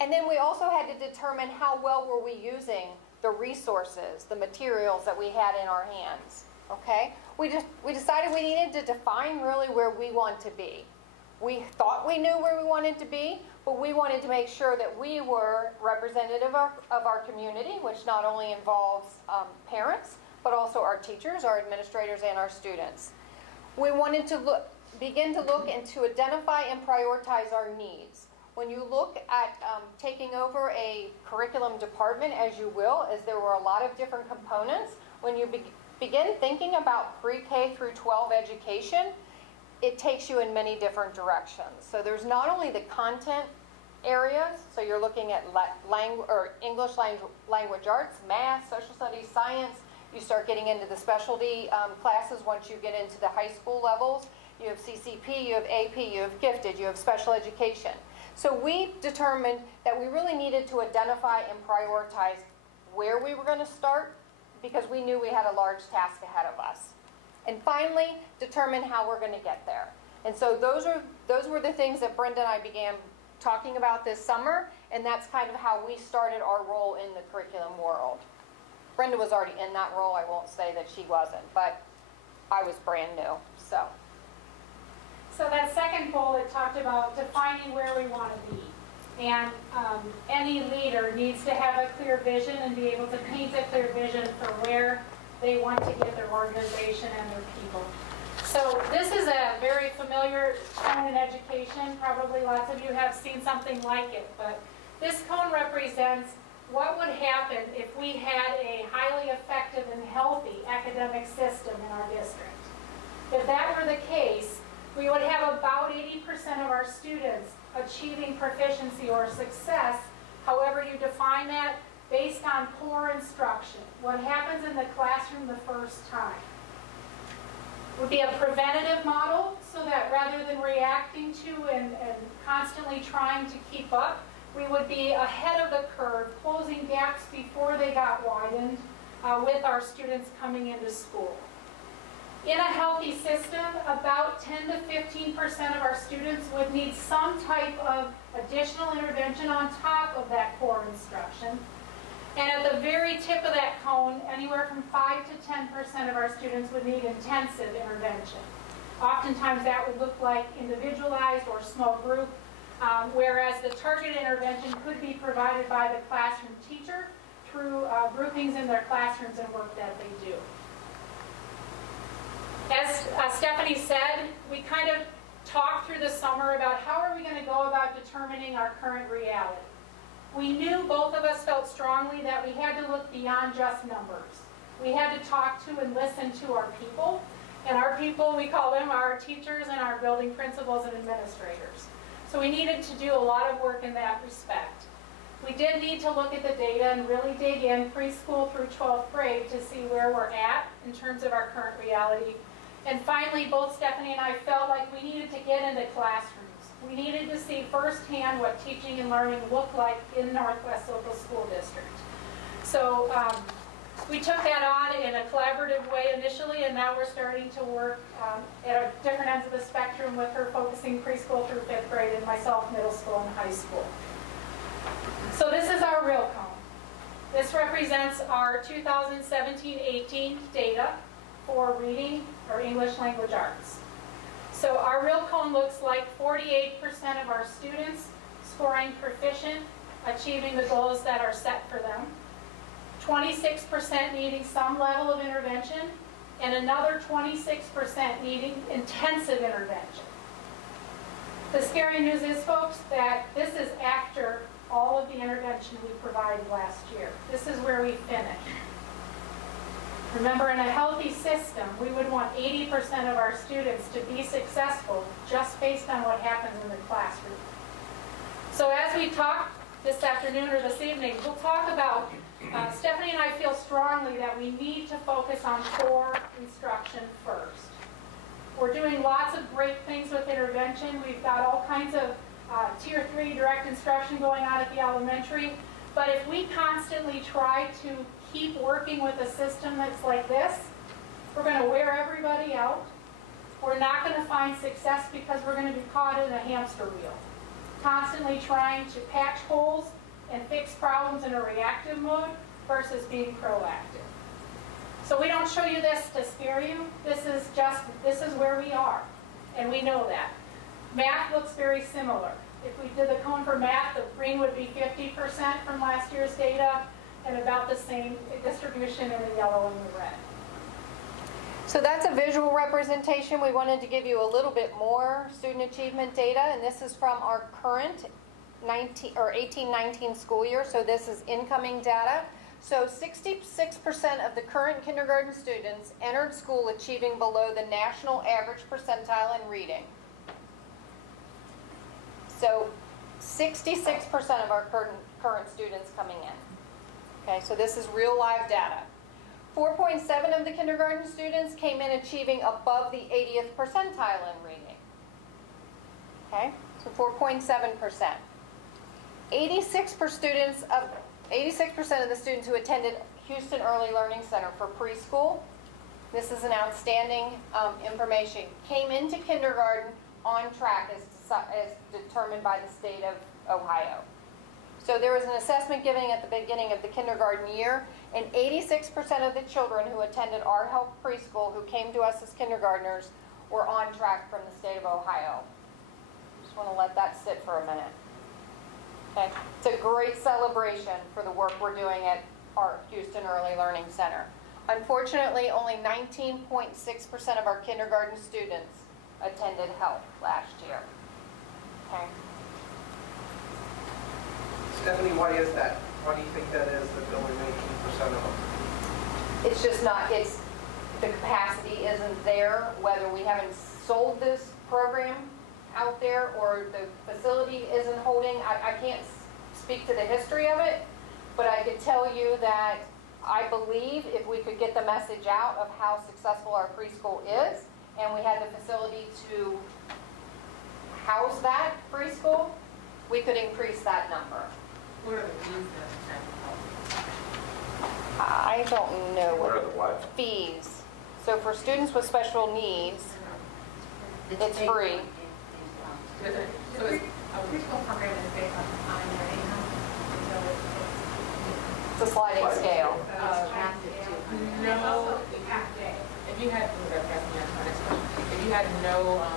And then we also had to determine how well were we using the resources, the materials that we had in our hands. Okay? We decided we needed to define really where we want to be. We thought we knew where we wanted to be, but we wanted to make sure that we were representative of our community, which not only involves parents, but also our teachers, our administrators, and our students. We wanted to begin to look and to identify and prioritize our needs. When you look at taking over a curriculum department, as you will, as there were a lot of different components, when you begin thinking about pre-K through 12 education, it takes you in many different directions. So there's not only the content areas, so you're looking at English language arts, math, social studies, science. You start getting into the specialty classes once you get into the high school levels. You have CCP, you have AP, you have gifted, you have special education. So we determined that we really needed to identify and prioritize where we were going to start, because we knew we had a large task ahead of us. And finally, determine how we're going to get there. And so those were the things that Brenda and I began talking about this summer, and that's kind of how we started our role in the curriculum world. Brenda was already in that role. I won't say that she wasn't, but I was brand new. So that second goal, it talked about defining where we want to be. And any leader needs to have a clear vision and be able to paint a clear vision for where they want to get their organization and their people. So this is a very familiar cone in education. Probably lots of you have seen something like it, but this cone represents what would happen if we had a highly effective and healthy academic system in our district. If that were the case, we would have about 80% of our students achieving proficiency or success, however you define that, based on poor instruction. What happens in the classroom the first time. would be a preventative model, so that rather than reacting to and constantly trying to keep up, we would be ahead of the curve, closing gaps before they got widened with our students coming into school. In a healthy system, about 10 to 15% of our students would need some type of additional intervention on top of that core instruction. And at the very tip of that cone, anywhere from 5 to 10% of our students would need intensive intervention. Oftentimes that would look like individualized or small group, whereas the targeted intervention could be provided by the classroom teacher through groupings in their classrooms and work that they do. As Stephanie said, we kind of talked through the summer about how are we going to go about determining our current reality. We knew, both of us felt strongly, that we had to look beyond just numbers. We had to talk to and listen to our people. And our people, we call them our teachers and our building principals and administrators. So we needed to do a lot of work in that respect. We did need to look at the data and really dig in preschool through 12th grade to see where we're at in terms of our current reality. And finally, both Stephanie and I felt like we needed to get into classrooms. We needed to see firsthand what teaching and learning looked like in Northwest Local School District. So we took that on in a collaborative way initially, and now we're starting to work at different ends of the spectrum, with her focusing preschool through 5th grade and myself middle school and high school. So this is our real cone. This represents our 2017-18 data for reading or English language arts. So our real cone looks like 48% of our students scoring proficient, achieving the goals that are set for them, 26% needing some level of intervention, and another 26% needing intensive intervention. The scary news is, folks, that this is after all of the intervention we provided last year. This is where we finish. Remember, in a healthy system, we would want 80% of our students to be successful just based on what happens in the classroom. So as we talk this afternoon or this evening, we'll talk about, Stephanie and I feel strongly that we need to focus on core instruction first. We're doing lots of great things with intervention. We've got all kinds of Tier 3 direct instruction going on at the elementary. But if we constantly try to keep working with a system that's like this, we're going to wear everybody out. We're not going to find success because we're going to be caught in a hamster wheel, constantly trying to patch holes and fix problems in a reactive mode versus being proactive. So we don't show you this to scare you. This is where we are, and we know that. Math looks very similar. If we did the cone for math, the green would be 50% from last year's data, and about the same distribution in the yellow and the red. So that's a visual representation. We wanted to give you a little bit more student achievement data, and this is from our current 18-19 school year, so this is incoming data. So 66% of the current kindergarten students entered school achieving below the national average percentile in reading. So 66% of our current students coming in. Okay, so this is real live data. 4.7 of the kindergarten students came in achieving above the 80th percentile in reading. Okay, so 4.7%. 86% of the students who attended Houston Early Learning Center for preschool, this is an outstanding information, came into kindergarten on track as determined by the state of Ohio. So there was an assessment given at the beginning of the kindergarten year, and 86% of the children who attended our health preschool who came to us as kindergartners were on track from the state of Ohio. Just want to let that sit for a minute. Okay. It's a great celebration for the work we're doing at our Houston Early Learning Center. Unfortunately, only 19.6% of our kindergarten students attended health last year. Okay. Stephanie, why is that? Why do you think that is, that only 19% of them? It's just not, the capacity isn't there, whether we haven't sold this program out there or the facility isn't holding. I can't speak to the history of it, but I could tell you that I believe if we could get the message out of how successful our preschool is and we had the facility to house that preschool, we could increase that number. What are the fees that I don't know What are the what? fees. So for students with special needs, it's free. So it's a preschool program is based on their income, so It's a sliding scale. no, if you had, if you had no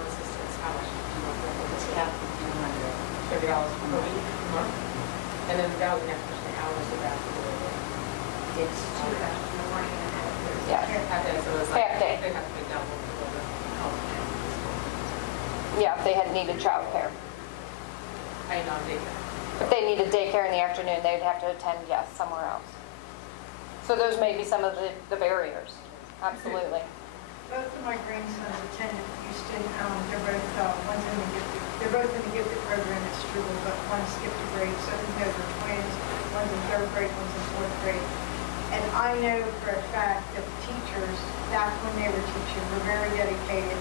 assistance, how much would you want to Yeah. $30 per week, month? And then that would next question, hours of that. It's Yeah. half day, so it's like, Half day. they have to be double for the health. Yeah, if they had needed childcare. I know, daycare. If they needed daycare in the afternoon, they'd have to attend, yes, somewhere else. So those may be some of the barriers. Absolutely. Both of my grandsons attended Houston. They're both in the gifted program at Struble, but one skipped a grade. So those are twins. One's in 3rd grade, one's in 4th grade. And I know for a fact that the teachers, back when they were teaching, were very dedicated.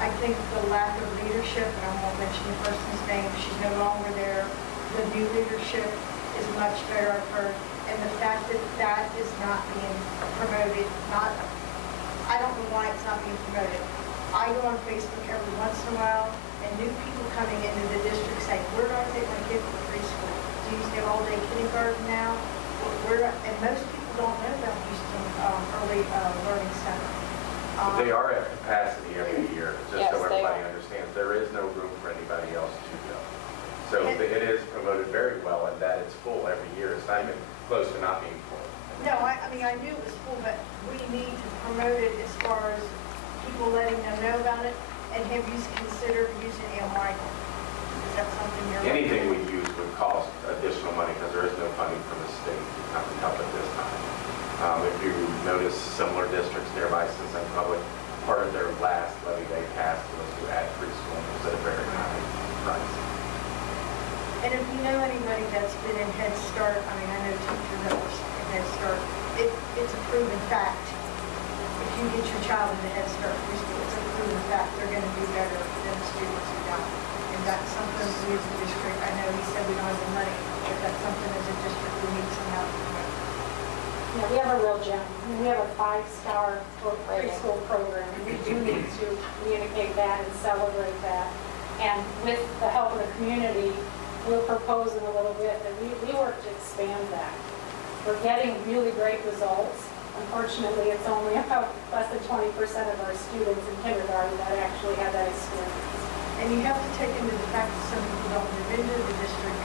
I think the lack of leadership, and I won't mention the person's name, she's no longer there. The new leadership is much better, I've heard. And the fact that that is not being promoted, I don't know why it's not being promoted. I go on Facebook every once in a while, and new people coming into the district say, "Where do I take my kid to preschool? Do you get all-day kindergarten now?" And most people don't know about Houston Early Learning Center. They are at capacity every year, just Yes, so they everybody are. understands. There is no room for anybody else to go. So it is promoted very well, and that it's full every year. It's not even close to not being full. No, I mean, I knew it was full, but we need to promote it as far as people letting them know about it. And have you considered using Ann Michael? Is that something you're... Anything we use would cost additional money because there is no funding from the state to help at this time. If you notice similar districts nearby, Cincinnati Public, part of their last levy they passed was to add preschool, and it was at a very high price. And if you know anybody that's been in Head Start, I mean, I know teachers that were in Head Start, it's a proven fact. If you get your child into Head Start preschool, it's a proven fact they're going to do better than the students who don't. And that's something we as a district, I know he said we don't have the money, but that's something as a district we need some help with. Yeah, we have a real gem. I mean, we have a 5-star preschool program, and we do need to communicate that and celebrate that. And with the help of the community, we're proposing a little bit that we work to expand that. We're getting really great results. Unfortunately, it's only about less than 20% of our students in kindergarten that actually have that experience. And you have to take into the fact that some people don't move into the district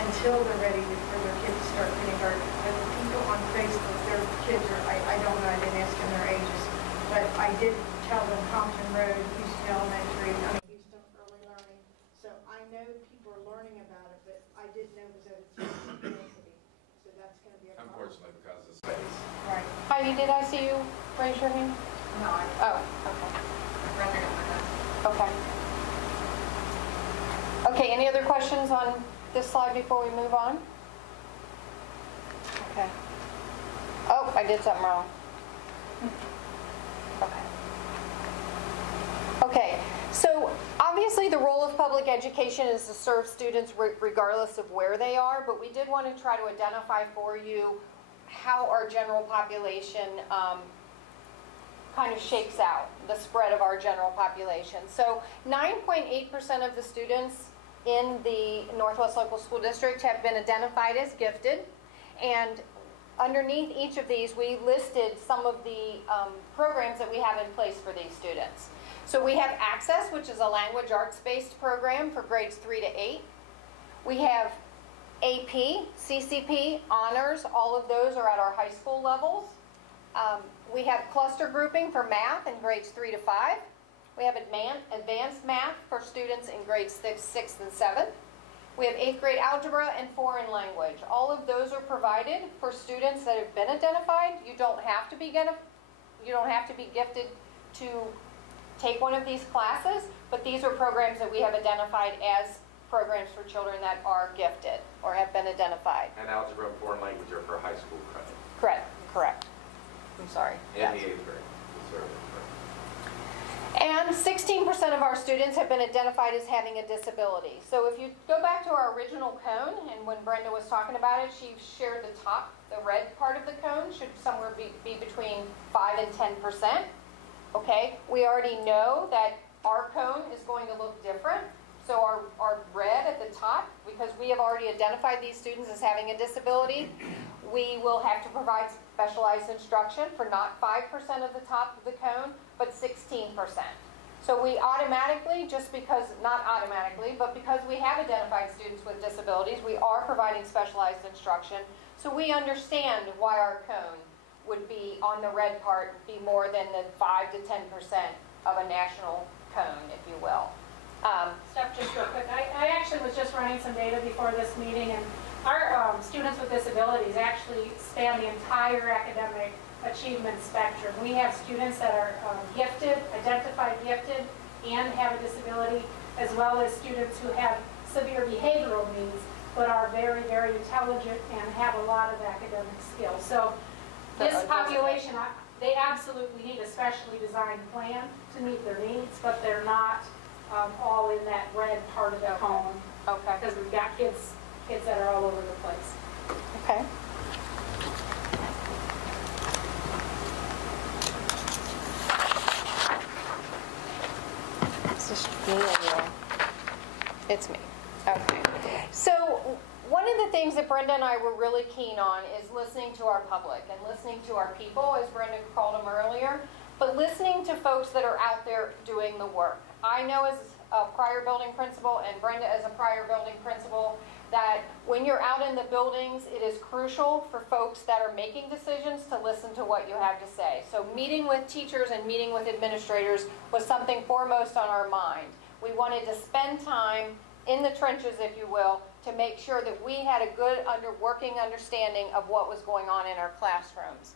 until they're ready for their kids to start kindergarten. And the people on Facebook, their kids are, I don't know, I didn't ask them their ages, but I did tell them Compton Road, Houston Elementary, Houston Early Learning. So I know people are learning about it, but I didn't know it was at its capacity. So that's going to be a problem. Unfortunately, because of space. Right. Heidi, did I see you raise your hand? No, Oh, okay. Okay. Okay, any other questions on this slide before we move on? Okay. Oh, I did something wrong. Okay. Okay, so obviously the role of public education is to serve students regardless of where they are, but we did want to try to identify for you how our general population kind of shakes out, the spread of our general population. So 9.8% of the students in the Northwest Local School District have been identified as gifted, and underneath each of these we listed some of the programs that we have in place for these students. So we have Access, which is a language arts-based program for grades 3 to 8. We have AP, CCP, honors, all of those are at our high school levels. We have cluster grouping for math in grades 3 to 5. We have advanced math for students in grades 6 and 7. We have 8th grade algebra and foreign language. All of those are provided for students that have been identified. You don't have to be gifted to take one of these classes, but these are programs that we have identified as programs for children that are gifted or have been identified. And algebra and foreign language are for high school credit. Correct. I'm sorry. In the 8th grade. And 16% of our students have been identified as having a disability. So if you go back to our original cone, and when Brenda was talking about it, she shared the top, the red part of the cone should somewhere be between 5 and 10%. Okay, we already know that our cone is going to look different. So our red at the top, because we have already identified these students as having a disability, we will have to provide specialized instruction for not 5% of the top of the cone, but 16%. So we automatically, just because, not automatically, but because we have identified students with disabilities, we are providing specialized instruction. So we understand why our cone would be on the red part, be more than the 5 to 10% of a national cone, if you will. Steph, just real quick, I actually was just running some data before this meeting, and our students with disabilities actually span the entire academic achievement spectrum. We have students that are gifted, identified gifted, and have a disability, as well as students who have severe behavioral needs, but are very, very intelligent and have a lot of academic skills. So this population, they absolutely need a specially designed plan to meet their needs, but they're not all in that red part of the cone. Okay. Because we've got kids that are all over the place. Okay. Is this me or you? It's me. Okay. So one of the things that Brenda and I were really keen on is listening to our public and listening to our people, as Brenda called them earlier, but listening to folks that are out there doing the work. I know as a prior building principal and Brenda as a prior building principal that when you're out in the buildings, it is crucial for folks that are making decisions to listen to what you have to say. So meeting with teachers and meeting with administrators was something foremost on our mind. We wanted to spend time in the trenches, if you will, to make sure that we had a good working understanding of what was going on in our classrooms.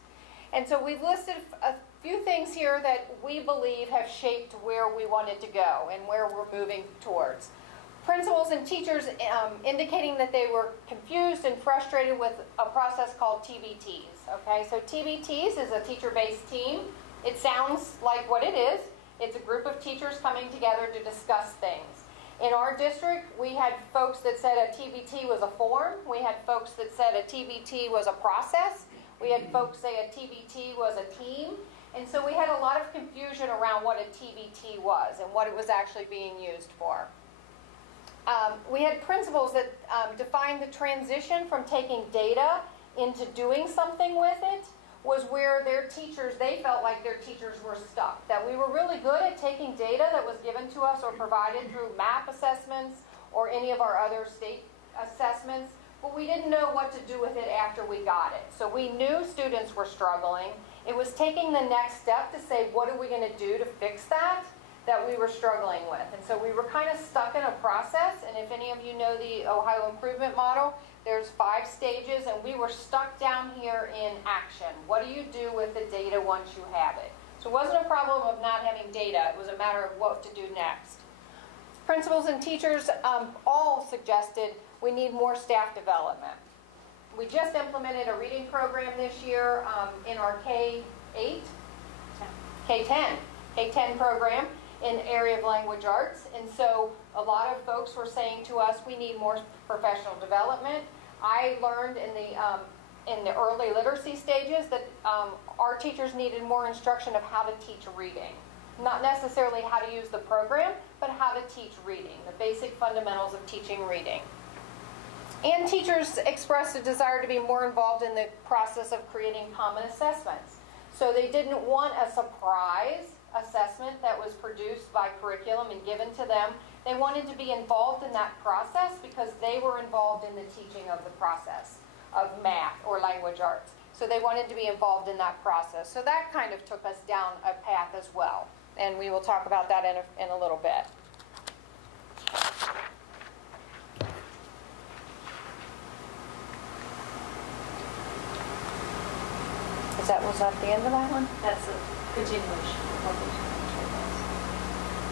And so we've listed a few things here that we believe have shaped where we wanted to go and where we're moving towards. Principals and teachers indicating that they were confused and frustrated with a process called TBTs. Okay, so TBTs is a teacher-based team. It sounds like what it is. It's a group of teachers coming together to discuss things. In our district, we had folks that said a TBT was a form. We had folks that said a TBT was a process. We had folks say a TBT was a team. And so we had a lot of confusion around what a TBT was and what it was actually being used for. We had principals that defined the transition from taking data into doing something with it was where their teachers, they felt like their teachers were stuck. That we were really good at taking data that was given to us or provided through MAP assessments or any of our other state assessments, but we didn't know what to do with it after we got it. So we knew students were struggling. It was taking the next step to say, what are we going to do to fix that we were struggling with. And so we were kind of stuck in a process, and if any of you know the Ohio Improvement Model, there's 5 stages, and we were stuck down here in action. What do you do with the data once you have it? So it wasn't a problem of not having data, it was a matter of what to do next. Principals and teachers all suggested we need more staff development. We just implemented a reading program this year in our K-8, K-10 program in the area of language arts. And so a lot of folks were saying to us, we need more professional development. I learned in the early literacy stages that our teachers needed more instruction of how to teach reading. Not necessarily how to use the program, but how to teach reading, the basic fundamentals of teaching reading. And teachers expressed a desire to be more involved in the process of creating common assessments. So they didn't want a surprise assessment that was produced by curriculum and given to them. They wanted to be involved in that process because they were involved in the teaching of the process of math or language arts. So they wanted to be involved in that process. So that kind of took us down a path as well. And we will talk about that in a little bit. Was that the end of that one? That's a continuation.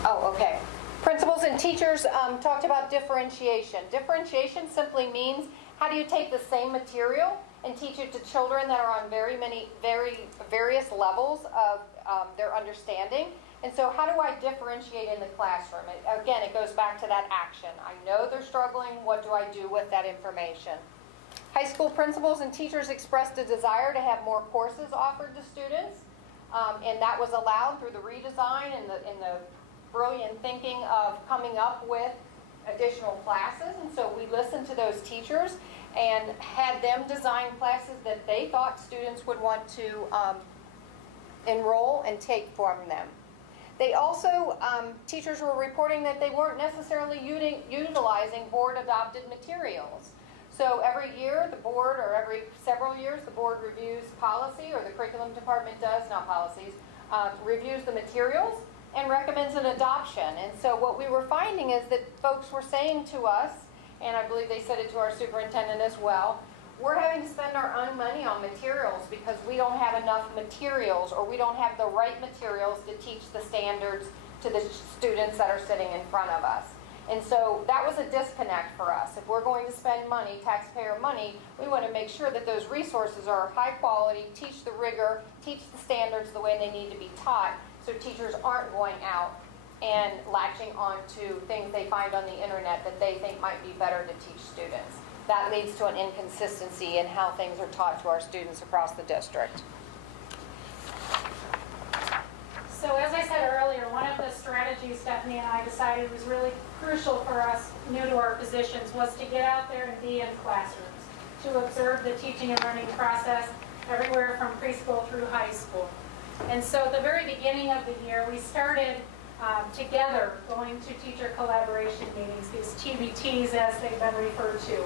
Oh, okay. Principals and teachers talked about differentiation. Differentiation simply means how do you take the same material and teach it to children that are on various levels of their understanding. And so how do I differentiate in the classroom? Again, it goes back to that action. I know they're struggling. What do I do with that information? High school principals and teachers expressed a desire to have more courses offered to students, and that was allowed through the redesign and the brilliant thinking of coming up with additional classes. And so we listened to those teachers and had them design classes that they thought students would want to enroll and take from them. They also, teachers were reporting that they weren't necessarily utilizing board-adopted materials. So every year, the board, or every several years, the board reviews policy, or the curriculum department does, not policies, reviews the materials and recommends an adoption. And so what we were finding is that folks were saying to us, and I believe they said it to our superintendent as well, we're having to spend our own money on materials because we don't have enough materials, or we don't have the right materials to teach the standards to the students that are sitting in front of us. And so that was a disconnect for us. If we're going to spend money, taxpayer money, we want to make sure that those resources are high quality, teach the rigor, teach the standards the way they need to be taught, so teachers aren't going out and latching on to things they find on the internet that they think might be better to teach students. That leads to an inconsistency in how things are taught to our students across the district. So as I said earlier, one of the strategies Stephanie and I decided was really crucial for us new to our positions was to get out there and be in classrooms, to observe the teaching and learning process everywhere from preschool through high school. And so at the very beginning of the year, we started together going to teacher collaboration meetings, these TBTs as they've been referred to,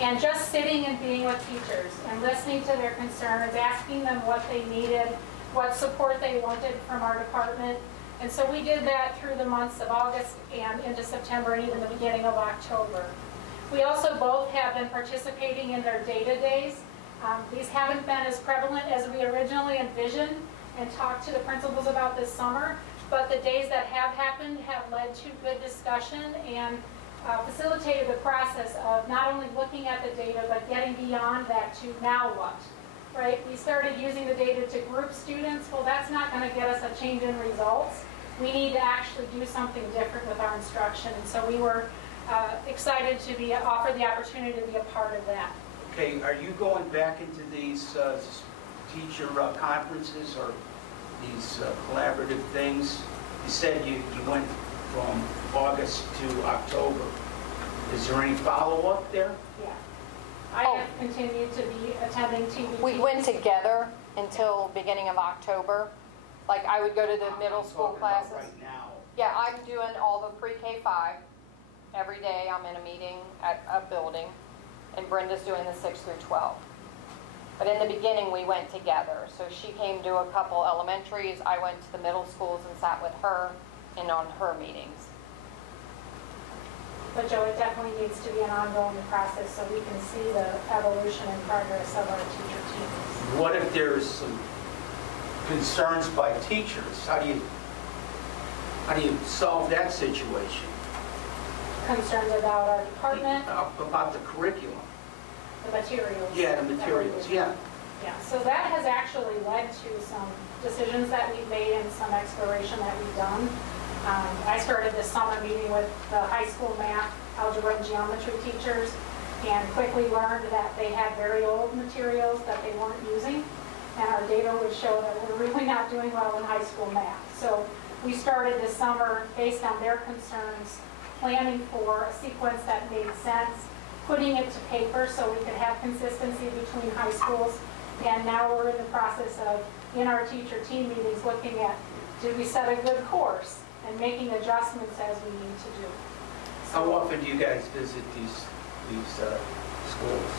and just sitting and being with teachers and listening to their concerns, asking them what they needed, what support they wanted from our department. And so we did that through the months of August and into September and even the beginning of October. We also both have been participating in their data days. These haven't been as prevalent as we originally envisioned and talked to the principals about this summer, but the days that have happened have led to good discussion and facilitated the process of not only looking at the data, but getting beyond that to now what? Right? We started using the data to group students. Well, that's not going to get us a change in results. We need to actually do something different with our instruction. And so we were excited to be offered the opportunity to be a part of that. Okay, are you going back into these teacher conferences or these collaborative things? You said you went from August to October. Is there any follow-up there? Yeah. I have continued to be attending TBT. We went together until beginning of October. Like I would go to the middle school classes. Right now. Yeah, I'm doing all the pre-K-5. Every day I'm in a meeting at a building, and Brenda's doing the 6 through 12. But in the beginning we went together. So she came to a couple elementaries, I went to the middle schools and sat with her and on her meetings. But Joe, it definitely needs to be an ongoing process so we can see the evolution and progress of our teacher teams. What if there's some concerns by teachers? How do you solve that situation? Concerns about our department? About the curriculum. The materials. Yeah, the materials, yeah. Yeah, so that has actually led to some decisions that we've made and some exploration that we've done. I started this summer meeting with the high school math, algebra, and geometry teachers, and quickly learned that they had very old materials that they weren't using, and our data would show that we're really not doing well in high school math. So we started this summer, based on their concerns, planning for a sequence that made sense, putting it to paper so we could have consistency between high schools, and now we're in the process of, in our teacher team meetings, looking at, did we set a good course, and making adjustments as we need to do. So, how often do you guys visit these schools?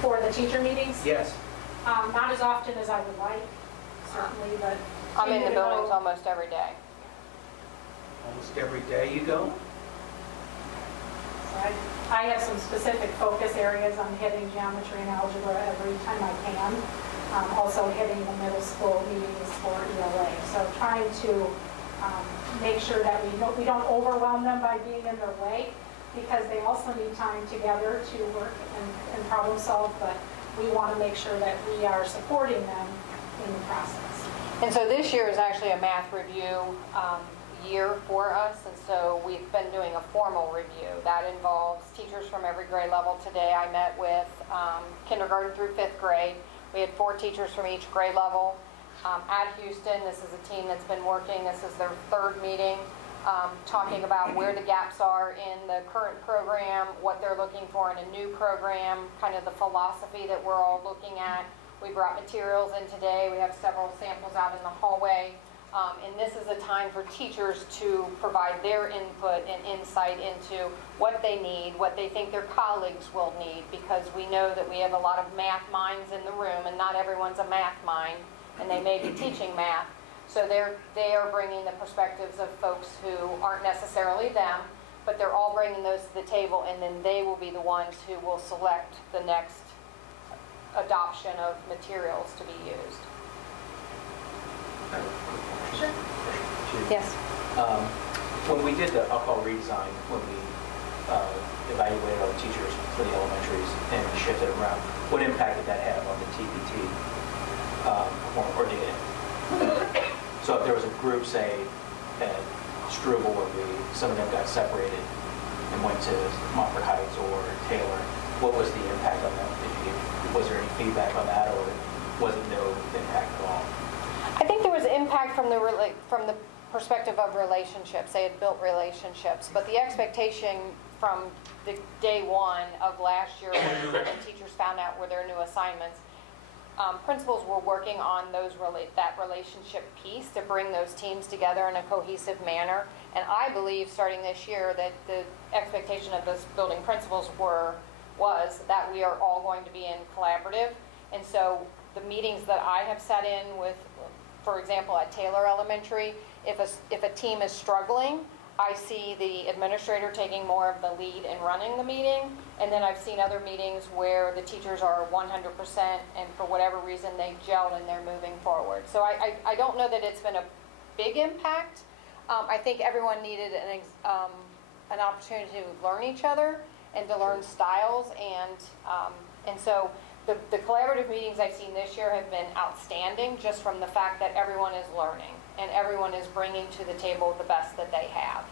For the teacher meetings? Yes. Not as often as I would like, certainly, but... I'm in the buildings almost every day. Almost every day you go? So I have some specific focus areas. I'm hitting geometry and algebra every time I can. Also hitting the middle school meetings for ELA. So trying to make sure that we don't overwhelm them by being in their way, because they also need time together to work and problem solve, but we want to make sure that we are supporting them in the process. And so this year is actually a math review year for us, and so we've been doing a formal review. That involves teachers from every grade level. Today I met with kindergarten through 5th grade. We had 4 teachers from each grade level. At Houston, this is a team that's been working, this is their 3rd meeting, talking about where the gaps are in the current program, what they're looking for in a new program, kind of the philosophy that we're all looking at. We brought materials in today. We have several samples out in the hallway. And this is a time for teachers to provide their input and insight into what they need, what they think their colleagues will need, because we know that we have a lot of math minds in the room, and not everyone's a math mind, and they may be teaching math. So they are bringing the perspectives of folks who aren't necessarily them, but they're all bringing those to the table, and then they will be the ones who will select the next adoption of materials to be used. Sure. Yes. When we did the, I'll call redesign, when we evaluated our teachers for the elementaries and we shifted around, what impact did that have on the TPT or data? So if there was a group, say, at Struble, where some of them got separated and went to Montford Heights or Taylor, what was the impact on that? Was there any feedback on that, or was it no impact at all? I think there was impact from the perspective of relationships. They had built relationships, but the expectation from the day one of last year when teachers found out were their new assignments, principals were working on that relationship piece to bring those teams together in a cohesive manner. And I believe starting this year that the expectation of those building principals was that we are all going to be in collaborative. And so the meetings that I have sat in with, for example, at Taylor Elementary, if a team is struggling, I see the administrator taking more of the lead in running the meeting, and then I've seen other meetings where the teachers are 100% and for whatever reason they gel and they're moving forward. So I don't know that it's been a big impact. I think everyone needed an opportunity to learn each other and to learn styles, and so the collaborative meetings I've seen this year have been outstanding, just from the fact that everyone is learning and everyone is bringing to the table the best that they have.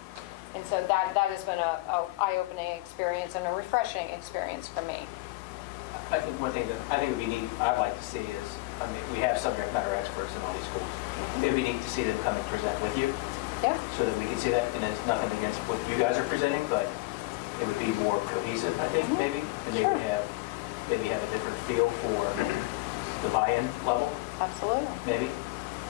And so that has been a eye-opening experience and a refreshing experience for me. I think one thing that I think would be neat, I'd like to see is, I mean, we have subject matter experts in all these schools. It would be neat to see them come and present with you. Yeah. So that we can see that, and there's nothing against what you guys are presenting, but it would be more cohesive, I think, maybe, and they would have maybe have a different feel for the buy-in level. Absolutely. Maybe.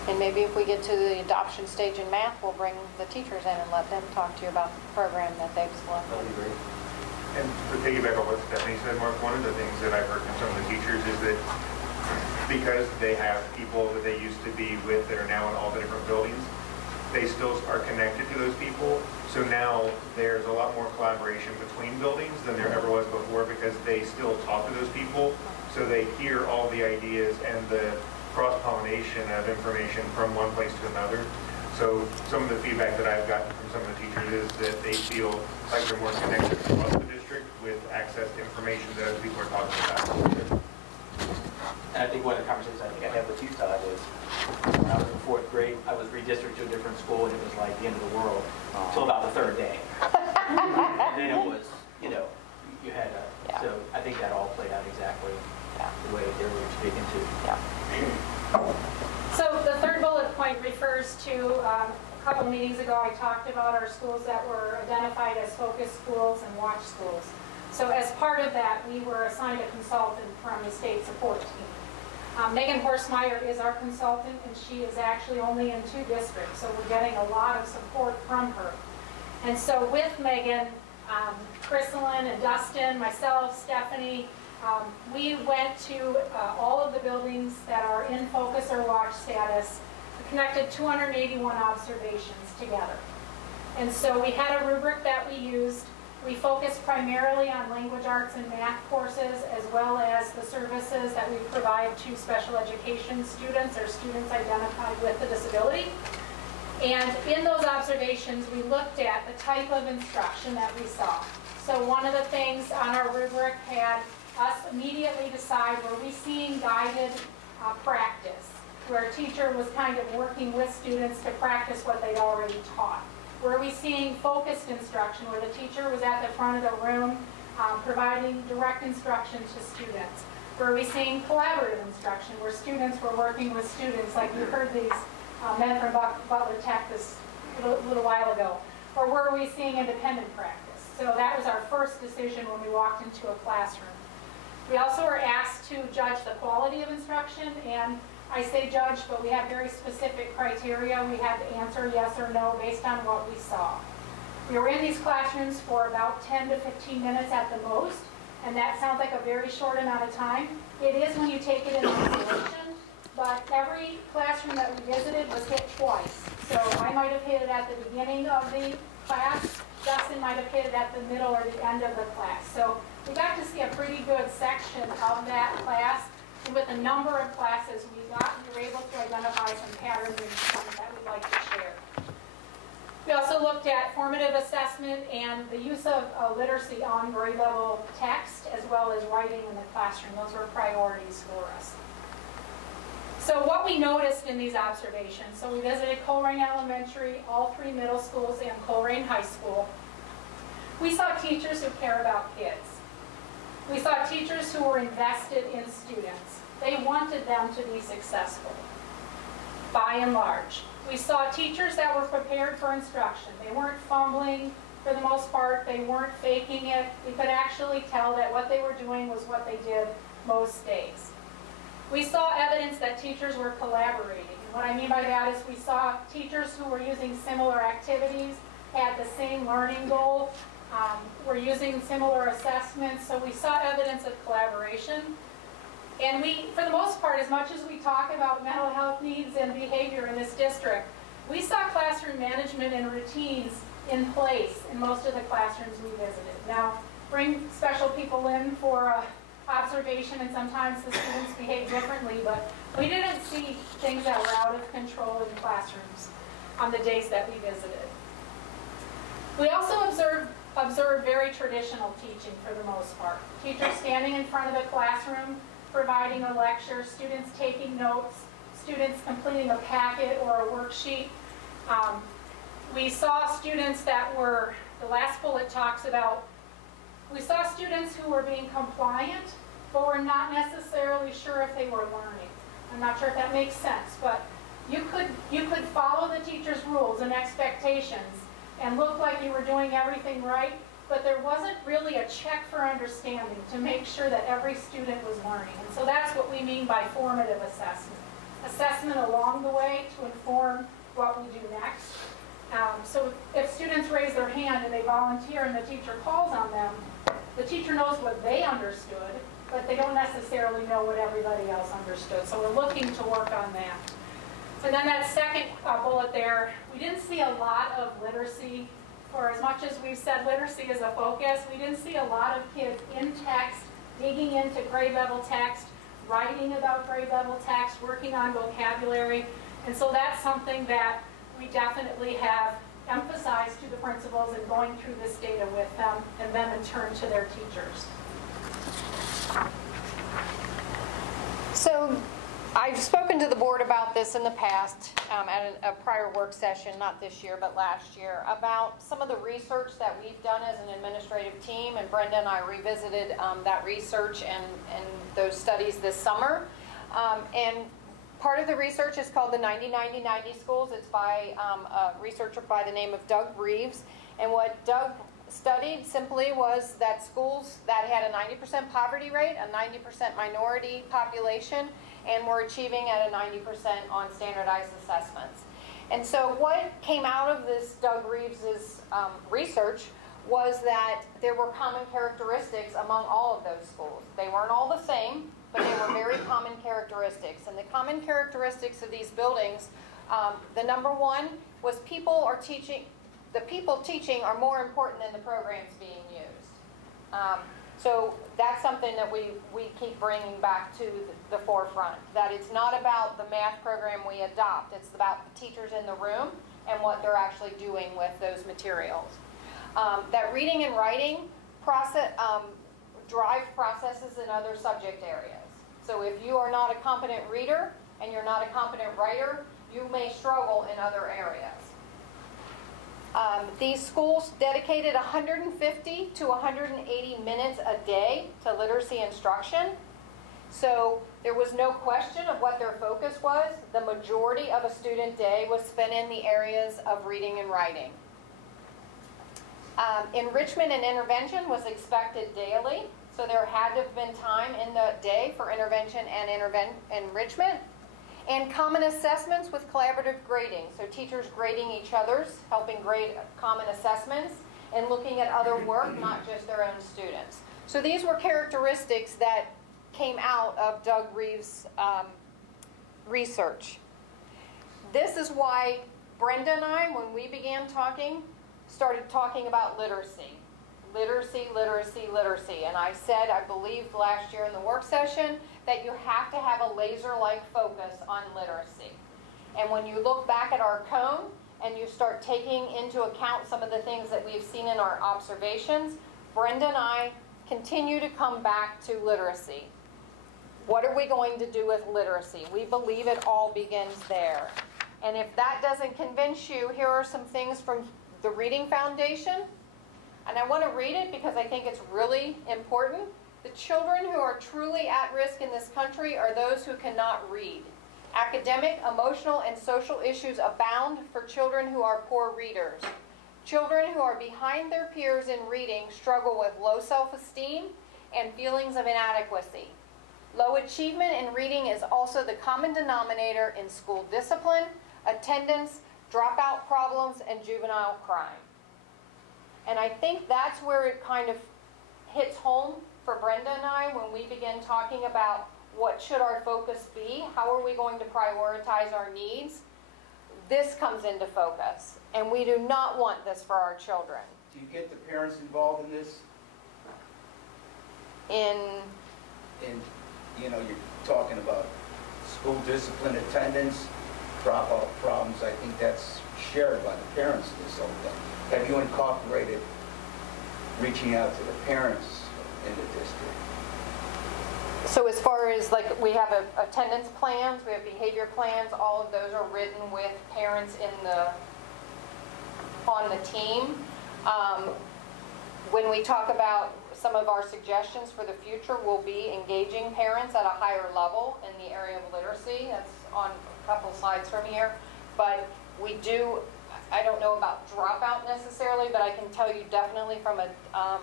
And maybe if we get to the adoption stage in math, we'll bring the teachers in and let them talk to you about the program that they've selected. That'd be great. And to piggyback on what Stephanie said, Mark, one of the things that I've heard from some of the teachers is that because they have people that they used to be with that are now in all the different buildings, they still are connected to those people. So now there's a lot more collaboration between buildings than there ever was before, because they still talk to those people. So they hear all the ideas and the cross-pollination of information from one place to another. So some of the feedback that I've gotten from some of the teachers is that they feel like they're more connected across the district with access to information that other people are talking about. And I think one of the conversations I think I had with you, Todd, is when I was in 4th grade, I was redistricted to a different school, and it was like the end of the world until about the 3rd day. And then it was, you know, you had a, so I think that all played out exactly the way they were speaking to. Yeah. So the third bullet point refers to, a couple meetings ago I talked about our schools that were identified as focus schools and watch schools. So as part of that, we were assigned a consultant from the state support team. Megan Horstmeyer is our consultant, and she is actually only in 2 districts, so we're getting a lot of support from her. And so with Megan, Chrysalyn and Dustin, myself, Stephanie, we went to all of the buildings that are in focus or watch status, connected 281 observations together. And so we had a rubric that we used. We focused primarily on language arts and math courses, as well as the services that we provide to special education students or students identified with a disability. And in those observations, we looked at the type of instruction that we saw. So one of the things on our rubric had us immediately decide, were we seeing guided practice? where a teacher was kind of working with students to practice what they'd already taught? Were we seeing focused instruction, where the teacher was at the front of the room providing direct instruction to students? Were we seeing collaborative instruction, where students were working with students, like you heard these men from Butler Tech this little while ago? Or were we seeing independent practice? So that was our first decision when we walked into a classroom. We also were asked to judge the quality of instruction, and I say judge, but we had very specific criteria. We had to answer yes or no based on what we saw. We were in these classrooms for about 10 to 15 minutes at the most, and that sounds like a very short amount of time. It is when you take it in isolation, but every classroom that we visited was hit twice. So I might have hit it at the beginning of the class, Justin might have hit it at the middle or the end of the class. So we got to see a pretty good section of that class. And with the number of classes we got, we were able to identify some patterns and some that we'd like to share. We also looked at formative assessment and the use of literacy on grade level text as well as writing in the classroom. Those were priorities for us. So what we noticed in these observations, so we visited Colerain Elementary, all 3 middle schools, and Colerain High School. We saw teachers who care about kids. We saw teachers who were invested in students. They wanted them to be successful, by and large. We saw teachers that were prepared for instruction. They weren't fumbling for the most part. They weren't faking it. We could actually tell that what they were doing was what they did most days. We saw evidence that teachers were collaborating. And what I mean by that is we saw teachers who were using similar activities, had the same learning goal, were using similar assessments. So we saw evidence of collaboration. And we, for the most part, as much as we talk about mental health needs and behavior in this district, we saw classroom management and routines in place in most of the classrooms we visited. Now, bring special people in for observation, and sometimes the students behave differently, but we didn't see things that were out of control in classrooms on the days that we visited. We also observed very traditional teaching for the most part. Teachers standing in front of a classroom, providing a lecture, students taking notes, students completing a packet or a worksheet. We saw students that were, the last bullet talks about, we saw students who were being compliant, but were not necessarily sure if they were learning. I'm not sure if that makes sense, but you could follow the teacher's rules and expectations and look like you were doing everything right, but there wasn't really a check for understanding to make sure that every student was learning. And so that's what we mean by formative assessment. Assessment along the way to inform what we do next. So if students raise their hand and they volunteer and the teacher calls on them, the teacher knows what they understood, but they don't necessarily know what everybody else understood. So we're looking to work on that. And then that second bullet there, we didn't see a lot of literacy. For as much as we've said literacy is a focus, we didn't see a lot of kids in text, digging into grade level text, writing about grade level text, working on vocabulary. And so that's something that we definitely have emphasized to the principals in going through this data with them and then in turn to their teachers. So I've spoken to the board about this in the past at a prior work session, not this year, but last year, about some of the research that we've done as an administrative team, and Brenda and I revisited that research and those studies this summer. And part of the research is called the 90-90-90 Schools. It's by a researcher by the name of Doug Reeves. And what Doug studied simply was that schools that had a 90% poverty rate, a 90% minority population, and were achieving at a 90% on standardized assessments. And so what came out of this Doug Reeves' research was that there were common characteristics among all of those schools. They weren't all the same, but they were very common characteristics. And the common characteristics of these buildings, the number one was the people teaching are more important than the programs being used. So that's something that we keep bringing back to the forefront, that it's not about the math program we adopt, it's about the teachers in the room and what they're actually doing with those materials. That reading and writing process, drive processes in other subject areas. So if you are not a competent reader, and you're not a competent writer, you may struggle in other areas. These schools dedicated 150 to 180 minutes a day to literacy instruction. So there was no question of what their focus was. The majority of a student day was spent in the areas of reading and writing. Enrichment and intervention was expected daily. So there had to have been time in the day for intervention and enrichment. And common assessments with collaborative grading. So teachers grading each other's, helping grade common assessments, and looking at other work, not just their own students. So these were characteristics that came out of Doug Reeves' research. This is why Brenda and I, when we began talking, started talking about literacy. Literacy, literacy, literacy. And I said, I believe last year in the work session, that you have to have a laser-like focus on literacy. And when you look back at our cone and you start taking into account some of the things that we've seen in our observations, Brenda and I continue to come back to literacy. What are we going to do with literacy? We believe it all begins there. And if that doesn't convince you, here are some things from the Reading Foundation. And I want to read it because I think it's really important. The children who are truly at risk in this country are those who cannot read. Academic, emotional, and social issues abound for children who are poor readers. Children who are behind their peers in reading struggle with low self-esteem and feelings of inadequacy. Low achievement in reading is also the common denominator in school discipline, attendance, dropout problems, and juvenile crime. And I think that's where it kind of hits home for Brenda and I when we begin talking about what should our focus be, how are we going to prioritize our needs. This comes into focus, and we do not want this for our children. Do you get the parents involved in this? You know, you're talking about school discipline, attendance, dropout problems. I think that's shared by the parents, this whole thing. Have you incorporated reaching out to the parents in the district? So as far as, like, we have attendance plans, we have behavior plans, all of those are written with parents on the team. When we talk about some of our suggestions for the future, we'll be engaging parents at a higher level in the area of literacy. That's on a couple slides from here. But we do, I don't know about dropout necessarily, but I can tell you definitely from an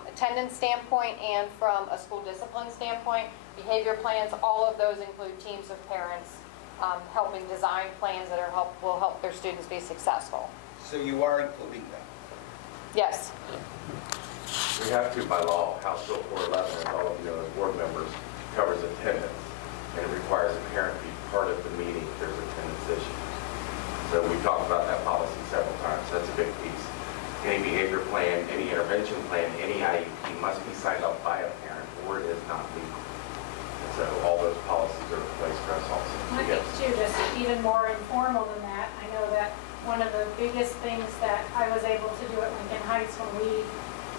attendance standpoint and from a school discipline standpoint, behavior plans, all of those include teams of parents helping design plans that will help their students be successful. So you are including them? Yes. We have to by law. House Bill 411, as all of you know as board members, covers attendance, and it requires a parent to be part of the meeting if there's attendance issues. So we talked about that policy several times. That's a big piece. Any behavior plan, any intervention plan, any IEP must be signed off by a parent, or it is not legal. And so all those policies are in place for us also. I think too, just even more informal than that, I know that one of the biggest things that I was able to do at Lincoln Heights when we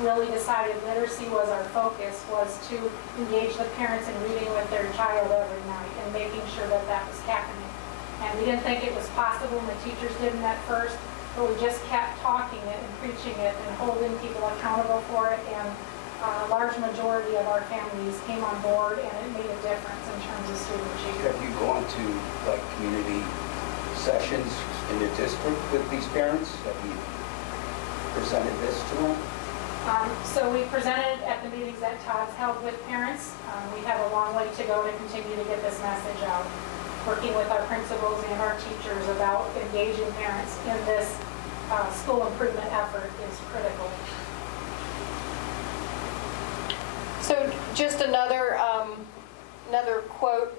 really decided literacy was our focus was to engage the parents in reading with their child every night and making sure that that was happening. And we didn't think it was possible, and the teachers didn't at first, but we just kept talking it and preaching it and holding people accountable for it, and a large majority of our families came on board, and it made a difference in terms of student achievement. Have you gone to like community sessions in the district with these parents? Have you presented this to them? So we presented at the meetings that Todd's held with parents. We have a long way to go to continue to get this message out. Working with our principals and our teachers about engaging parents in this school improvement effort is critical. So just another quote.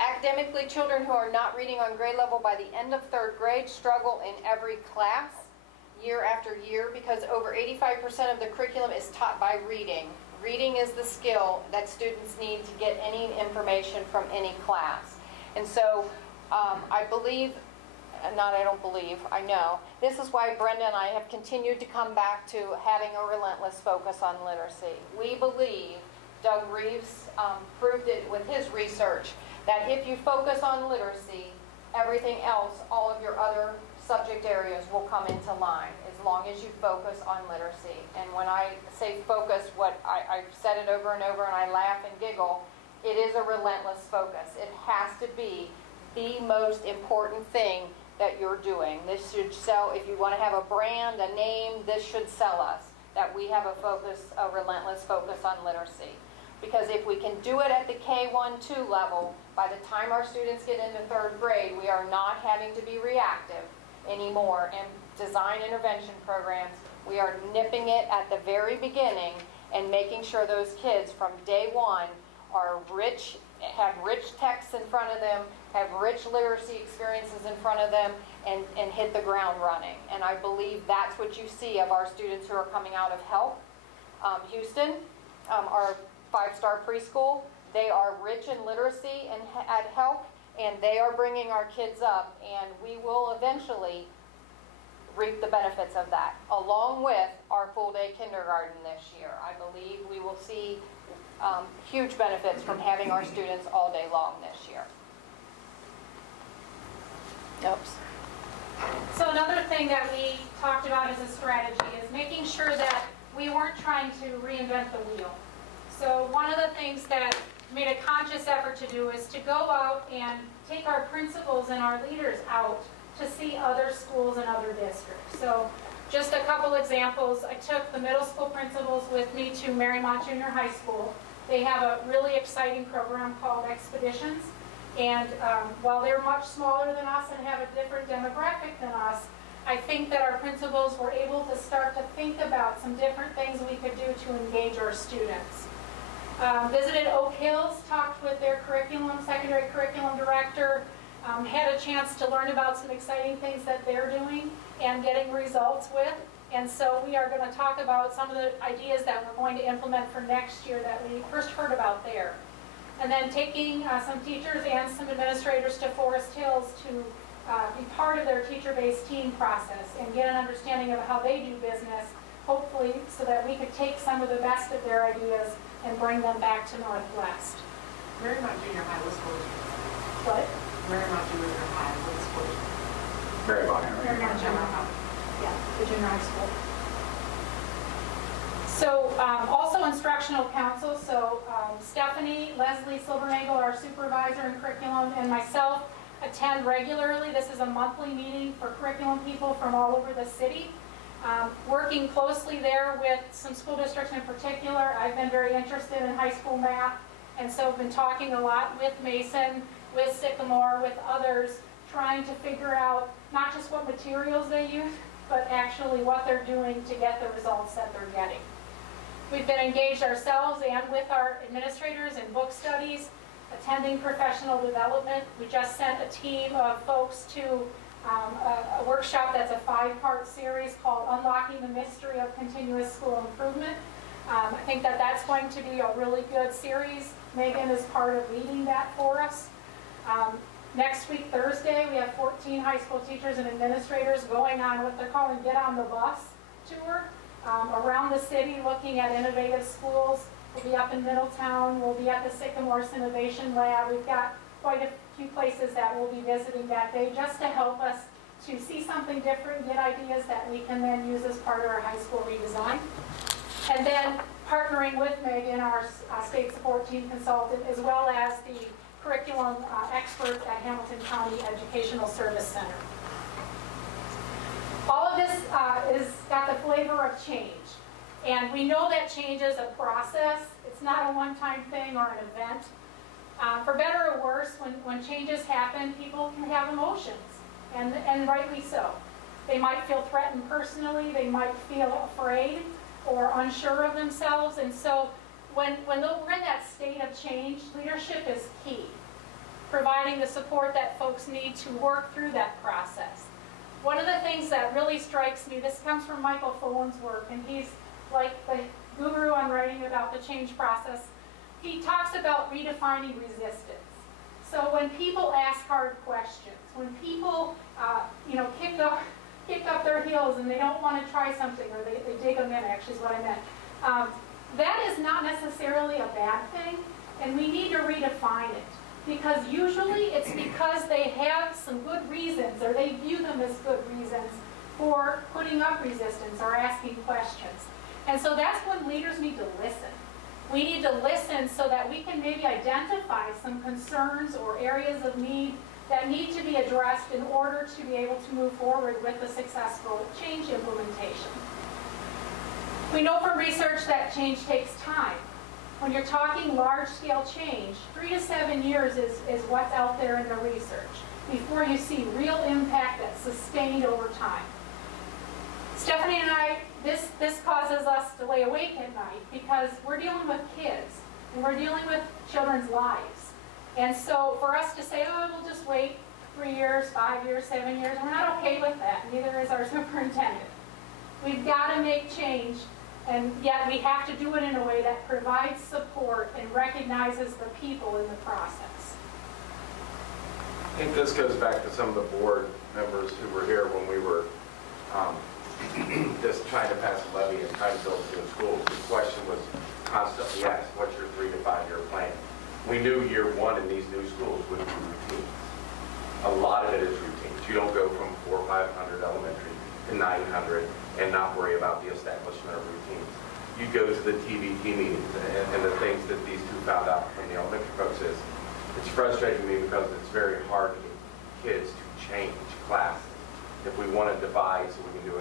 Academically, children who are not reading on grade level by the end of third grade struggle in every class year after year because over 85% of the curriculum is taught by reading. Reading is the skill that students need to get any information from any class. And so I know, this is why Brenda and I have continued to come back to having a relentless focus on literacy. We believe, Doug Reeves proved it with his research, that if you focus on literacy, everything else, all of your other subject areas will come into line as long as you focus on literacy. And when I say focus, I've said it over and over and I laugh and giggle, it is a relentless focus. It has to be the most important thing that you're doing. This should sell, if you want to have a brand, a name, this should sell us, that we have a relentless focus on literacy. Because if we can do it at the K-1-2 level, by the time our students get into 3rd grade, we are not having to be reactive anymore in design intervention programs. We are nipping it at the very beginning and making sure those kids from day one are rich, have rich texts in front of them, have rich literacy experiences in front of them, and hit the ground running. And I believe that's what you see of our students who are coming out of HELP. Houston, our 5-star preschool, they are rich in literacy and at HELP, and they are bringing our kids up, and we will eventually reap the benefits of that, along with our full-day kindergarten this year. I believe we will see huge benefits from having our students all day long this year. Oops. So another thing that we talked about as a strategy is making sure that we weren't trying to reinvent the wheel. So one of the things that we made a conscious effort to do is to go out and take our principals and our leaders out to see other schools and other districts. So just a couple examples. I took the middle school principals with me to Marymount Junior High School. They have a really exciting program called Expeditions. And while they're much smaller than us and have a different demographic than us, I think that our principals were able to start to think about some different things we could do to engage our students. Visited Oak Hills, talked with their secondary curriculum director, had a chance to learn about some exciting things that they're doing and getting results with. And so we are going to talk about some of the ideas that we're going to implement for next year that we first heard about there. And then taking some teachers and some administrators to Forest Hills to be part of their teacher-based team process and get an understanding of how they do business, hopefully so that we could take some of the best of their ideas and bring them back to Northwest. Marymount Junior High, what school is it? What? Marymount Junior High, what school is it? Marymount Junior High. Yeah, the junior high school. So also instructional council, so Stephanie, Leslie Silvernagle, our supervisor in curriculum, and myself attend regularly. This is a monthly meeting for curriculum people from all over the city. Working closely there with some school districts in particular. I've been very interested in high school math, and so I've been talking a lot with Mason, with Sycamore, with others, trying to figure out not just what materials they use, but actually what they're doing to get the results that they're getting. We've been engaged ourselves and with our administrators in book studies, attending professional development. We just sent a team of folks to a workshop that's a 5-part series called Unlocking the Mystery of Continuous School Improvement. I think that that's going to be a really good series. Megan is part of leading that for us. Next week, Thursday, we have 14 high school teachers and administrators going on what they're calling Get on the Bus tour around the city looking at innovative schools. We'll be up in Middletown. We'll be at the Sycamore Innovation Lab. We've got quite a few places that we'll be visiting that day just to help us to see something different, get ideas that we can then use as part of our high school redesign. And then partnering with Megan, our state support team consultant, as well as the curriculum experts at Hamilton County Educational Service Center. All of this is got the flavor of change. And we know that change is a process. It's not a one-time thing or an event. For better or worse, when changes happen, people can have emotions, and rightly so. They might feel threatened personally, they might feel afraid or unsure of themselves, and so when we're in that state of change, leadership is key, providing the support that folks need to work through that process. One of the things that really strikes me, this comes from Michael Fullen's work, and he's like the guru on writing about the change process. He talks about redefining resistance. So when people ask hard questions, when people kick up their heels and they don't want to try something, or they dig them in, actually is what I meant, that is not necessarily a bad thing, and we need to redefine it. because usually it's because they have some good reasons, or they view them as good reasons for putting up resistance or asking questions. And so that's when leaders need to listen. We need to listen so that we can maybe identify some concerns or areas of need that need to be addressed in order to be able to move forward with the successful change implementation. We know from research that change takes time. When you're talking large-scale change, 3 to 7 years is what's out there in the research before you see real impact that's sustained over time. Stephanie and I, this causes us to lay awake at night because we're dealing with kids and we're dealing with children's lives. And so for us to say, oh, we'll just wait 3 years, 5 years, 7 years, we're not okay with that. Neither is our superintendent. We've got to make change, and yet we have to do it in a way that provides support and recognizes the people in the process. I think this goes back to some of the board members who were here when we were just trying to pass a levy and trying to build new schools. The question was constantly asked, what's your 3 to 5 year plan? We knew year one in these new schools would be routines. A lot of it is routines. You don't go from 400 or 500 elementary to 900 and not worry about the establishment of routines. You go to the TBT meetings, and the things that these two found out from the elementary folks is, it's frustrating to me because it's very hard to get kids to change classes. If we want to divide so we can do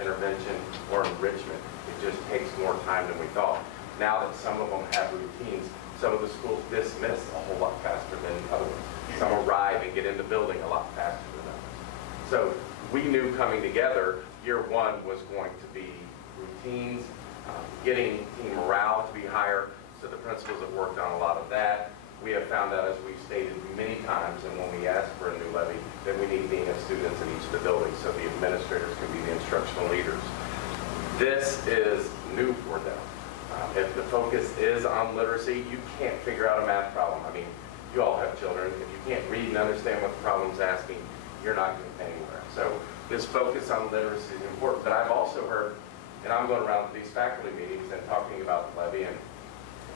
intervention or enrichment, it just takes more time than we thought. Now that some of them have routines, some of the schools dismiss a whole lot faster than other ones. Some arrive and get into building a lot faster than others. So we knew coming together, year one was going to be routines, getting team morale to be higher. So the principals have worked on a lot of that. We have found out, as we've stated many times, and when we ask for a new levy, that we need dean of students in each of the buildings so the administrators can be the instructional leaders. This is new for them. If the focus is on literacy, you can't figure out a math problem. I mean, you all have children. If you can't read and understand what the problem's asking, you're not going anywhere. So this focus on literacy is important. But I've also heard, and I'm going around to these faculty meetings and talking about the levy, and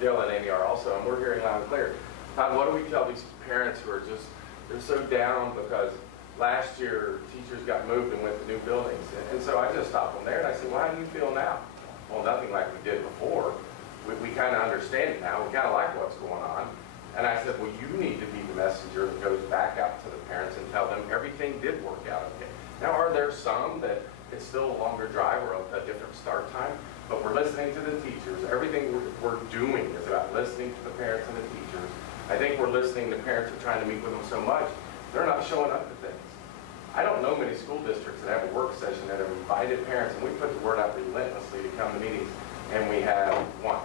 Dale and Amy are also, and we're hearing loud and clear. Todd, what do we tell these parents who are just, they're so down because last year teachers got moved and went to new buildings. And so I just stopped them there and I said, well, how do you feel now? Well, nothing like we did before. We kind of understand it now. We kind of like what's going on. And I said, well, you need to be the messenger that goes back out to the parents and tell them everything did work out okay. Now, are there some that it's still a longer drive or a different start time? But we're listening to the teachers. Everything we're doing is about listening to the parents and the teachers. I think we're listening. The parents are trying to meet with them so much, they're not showing up to things. I don't know many school districts that have a work session that have invited parents, and we put the word out relentlessly to come to meetings, and we have one.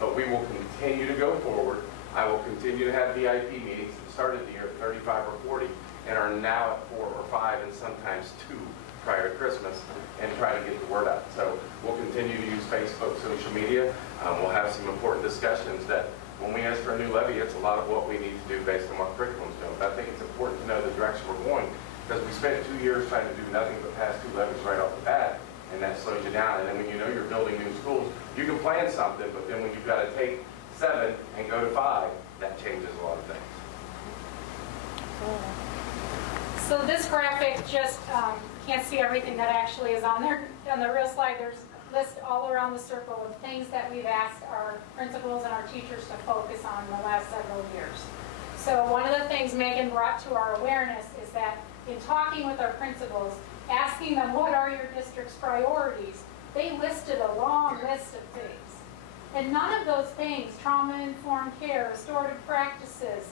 But we will continue to go forward. I will continue to have VIP meetings that started the year at 35 or 40 and are now at 4 or 5 and sometimes 2 prior to Christmas, and try to get the word out. So we'll continue to use Facebook, social media. We'll have some important discussions that when we ask for a new levy, it's a lot of what we need to do based on what curriculum's doing. But I think it's important to know the direction we're going, because we spent 2 years trying to do nothing but pass 2 levies right off the bat, and that slows you down. And then when you know you're building new schools, you can plan something, but then when you've got to take 7 and go to 5, that changes a lot of things. So this graphic just can't see everything that actually is on there. On the real slide, there's a list all around the circle of things that we've asked our principals and our teachers to focus on in the last several years. So one of the things Megan brought to our awareness is that in talking with our principals, asking them what are your district's priorities, they listed a long list of things. And none of those things, trauma-informed care, restorative practices,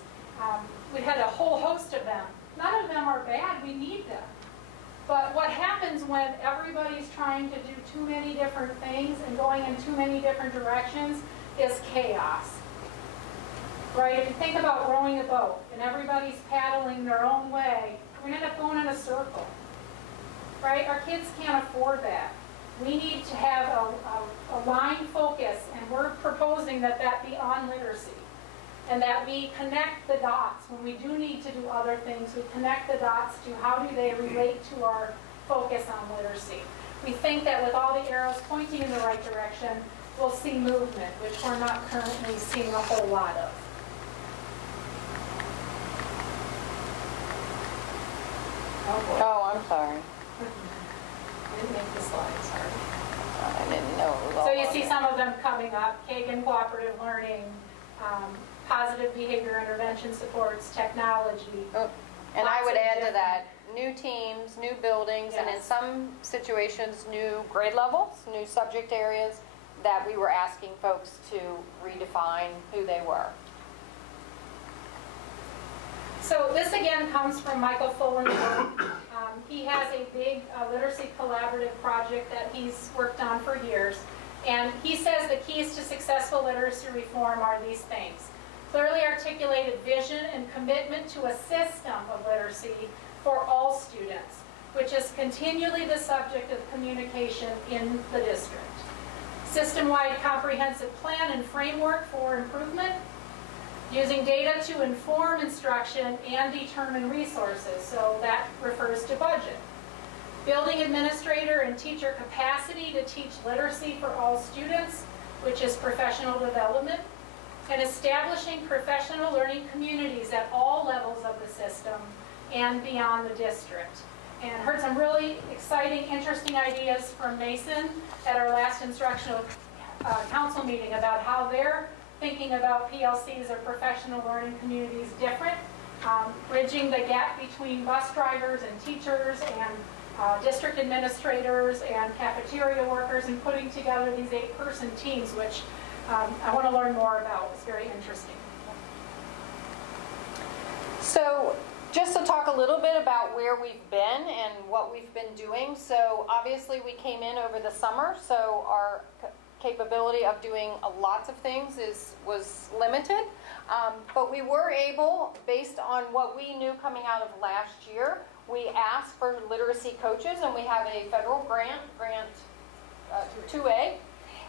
we had a whole host of them. None of them are bad, we need them. But what happens when everybody's trying to do too many different things and going in too many different directions is chaos. Right? If you think about rowing a boat and everybody's paddling their own way, we're going to end up going in a circle. Right? Our kids can't afford that. We need to have a line focus, and we're proposing that that be on literacy. And that we connect the dots. When we do need to do other things, we connect the dots to how do they relate to our focus on literacy. We think that with all the arrows pointing in the right direction, we'll see movement, which we're not currently seeing a whole lot of. I'm sorry. Didn't make the slides, sorry. I didn't know it was all So you on see there. some of them coming up, Kagan Cooperative Learning, Positive Behavior Intervention Supports, Technology. Oh, and I would Lots of add to different- that, new teams, new buildings, and in Yes. some situations, new grade levels, new subject areas that we were asking folks to redefine who they were. So this again comes from Michael Fullen's work. He has a big literacy collaborative project that he's worked on for years. And he says the keys to successful literacy reform are these things. Clearly articulated vision and commitment to a system of literacy for all students, which is continually the subject of communication in the district. System-wide comprehensive plan and framework for improvement, using data to inform instruction and determine resources, so that refers to budget. Building administrator and teacher capacity to teach literacy for all students, which is professional development, and establishing professional learning communities at all levels of the system and beyond the district. And heard some really exciting, interesting ideas from Mason at our last instructional council meeting about how they're thinking about PLCs or professional learning communities different, bridging the gap between bus drivers and teachers and district administrators and cafeteria workers, and putting together these 8-person teams, which I want to learn more about. It's very interesting. So just to talk a little bit about where we've been and what we've been doing. So obviously we came in over the summer, so our capability of doing lots of things was limited. But we were able, based on what we knew coming out of last year, we asked for literacy coaches, and we have a federal grant 2A.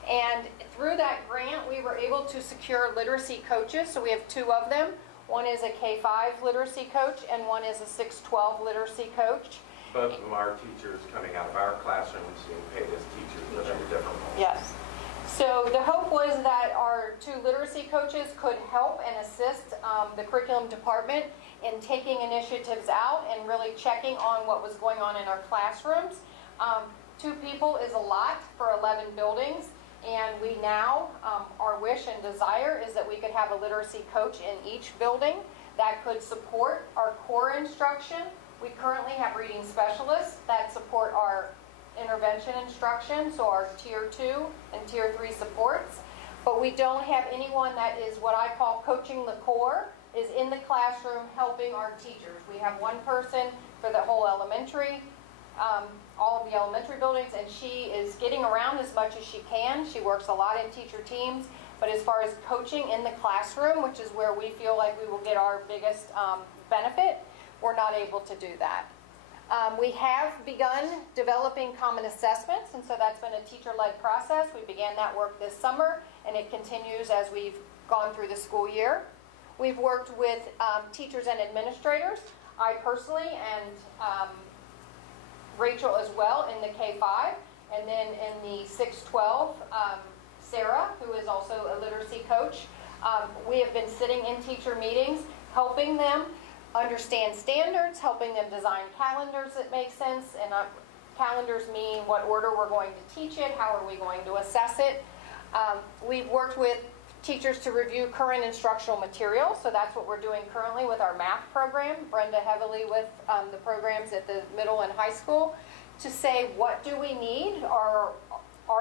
And through that grant, we were able to secure literacy coaches. So we have 2 of them. One is a K-5 literacy coach, and one is a 6-12 literacy coach. Both of them are teachers coming out of our classrooms being paid as teachers, but under different roles. Yes. So the hope was that our 2 literacy coaches could help and assist the curriculum department in taking initiatives out and really checking on what was going on in our classrooms. 2 people is a lot for 11 buildings, and we now, our wish and desire is that we could have a literacy coach in each building that could support our core instruction. We currently have reading specialists that support our intervention instruction, so our Tier 2 and Tier 3 supports. But we don't have anyone that is what I call coaching the core, is in the classroom helping our teachers. We have one person for the whole elementary, all of the elementary buildings, and she is getting around as much as she can. She works a lot in teacher teams, but as far as coaching in the classroom, which is where we feel like we will get our biggest benefit, we're not able to do that. We have begun developing common assessments, and so that's been a teacher-led process. We began that work this summer, and it continues as we've gone through the school year. We've worked with teachers and administrators, I personally, and Rachel as well in the K-5, and then in the 6-12, Sarah, who is also a literacy coach. We have been sitting in teacher meetings, helping them understand standards, helping them design calendars that make sense, and calendars mean what order we're going to teach it, how are we going to assess it. We've worked with teachers to review current instructional materials, so that's what we're doing currently with our math program. Brenda heavily with the programs at the middle and high school to say, what do we need? Are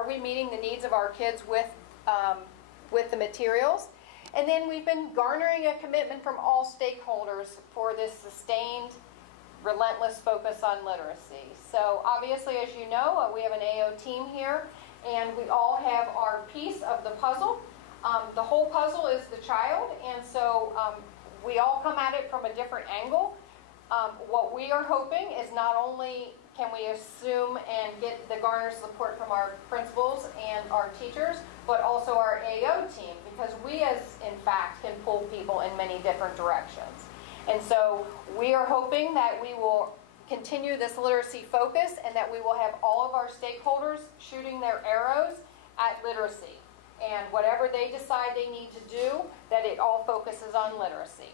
we meeting the needs of our kids with the materials? And then we've been garnering a commitment from all stakeholders for this sustained, relentless focus on literacy. So obviously, as you know, we have an AO team here, and we all have our piece of the puzzle. The whole puzzle is the child, and so we all come at it from a different angle. What we are hoping is not only can we assume and get the garner support from our principals and our teachers, but also our AO team, because we in fact, can pull people in many different directions. And so we are hoping that we will continue this literacy focus and that we will have all of our stakeholders shooting their arrows at literacy. And whatever they decide they need to do, that it all focuses on literacy.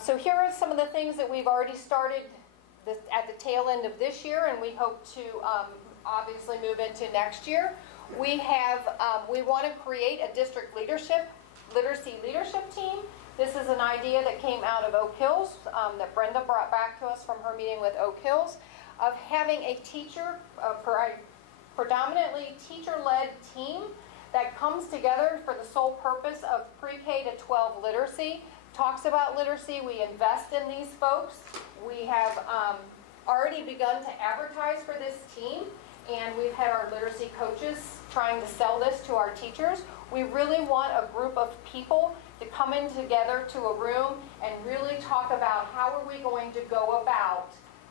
So here are some of the things that we've already started at the tail end of this year, and we hope to obviously move into next year. We want to create a district literacy leadership team. This is an idea that came out of Oak Hills that Brenda brought back to us from her meeting with Oak Hills, of having a predominantly teacher-led team that comes together for the sole purpose of pre-K to 12 literacy, talks about literacy. We invest in these folks. We have already begun to advertise for this team, and we've had our literacy coaches trying to sell this to our teachers. We really want a group of people to come in together to a room and really talk about how are we going to go about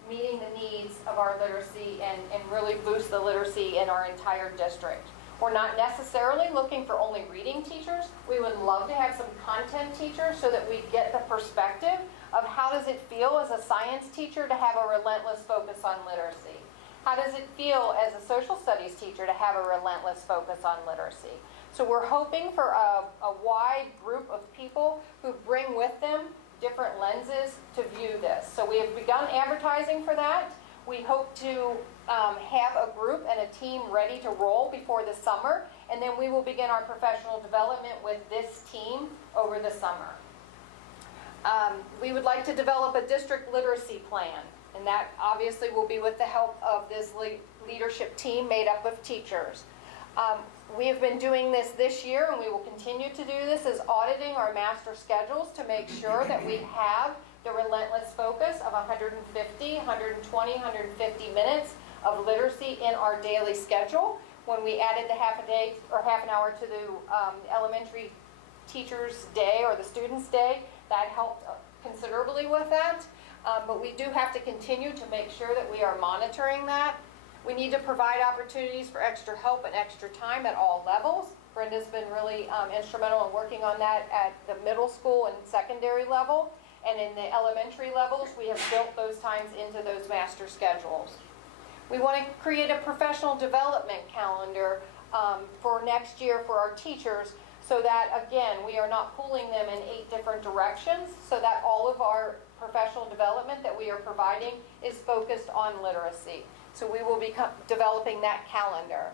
meeting the needs of our literacy and really boost the literacy in our entire district. We're not necessarily looking for only reading teachers. We would love to have some content teachers so that we get the perspective of how does it feel as a science teacher to have a relentless focus on literacy? How does it feel as a social studies teacher to have a relentless focus on literacy? So we're hoping for a wide group of people who bring with them different lenses to view this. So we have begun advertising for that. We hope to have a group and a team ready to roll before the summer, and then we will begin our professional development with this team over the summer. We would like to develop a district literacy plan, and that obviously will be with the help of this leadership team made up of teachers. We have been doing this year, and we will continue to do this, is auditing our master schedules to make sure that we have the relentless focus of 150, 120, 150 minutes of literacy in our daily schedule. When we added the half a day or half an hour to the elementary teacher's day or the student's day, that helped considerably with that. But we do have to continue to make sure that we are monitoring that. We need to provide opportunities for extra help and extra time at all levels. Brenda's been really instrumental in working on that at the middle school and secondary level. And in the elementary levels, we have built those times into those master schedules. We want to create a professional development calendar for next year for our teachers so that, again, we are not pulling them in 8 different directions, so that all of our professional development that we are providing is focused on literacy. So we will be developing that calendar.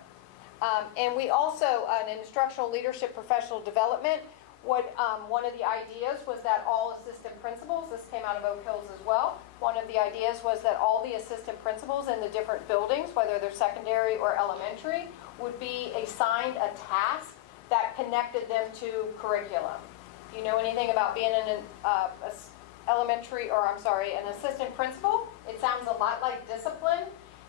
And we also, an instructional leadership professional development, one of the ideas was that all assistant principals, this came out of Oak Hills as well, one of the ideas was that all the assistant principals in the different buildings, whether they're secondary or elementary, would be assigned a task that connected them to curriculum. If you know anything about being an an assistant principal, it sounds a lot like discipline.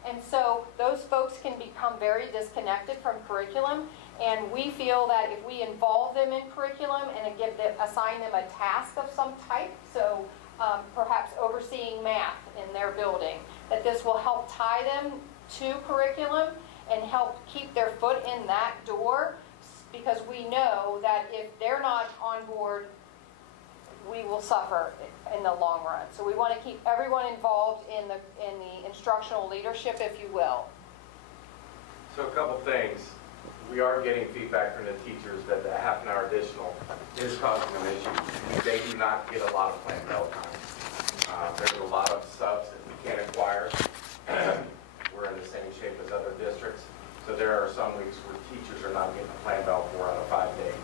And so those folks can become very disconnected from curriculum, and we feel that if we involve them in curriculum and assign them a task of some type, so perhaps overseeing math in their building, that this will help tie them to curriculum and help keep their foot in that door, because we know that if they're not on board, we will suffer in the long run. So we want to keep everyone involved in the instructional leadership, if you will. So a couple things. We are getting feedback from the teachers that the half an hour additional is causing an issue. They do not get a lot of planned bell time. There's a lot of subs that we can't acquire. We're in the same shape as other districts. So there are some weeks where teachers are not getting a planned bell 4 out of 5 days.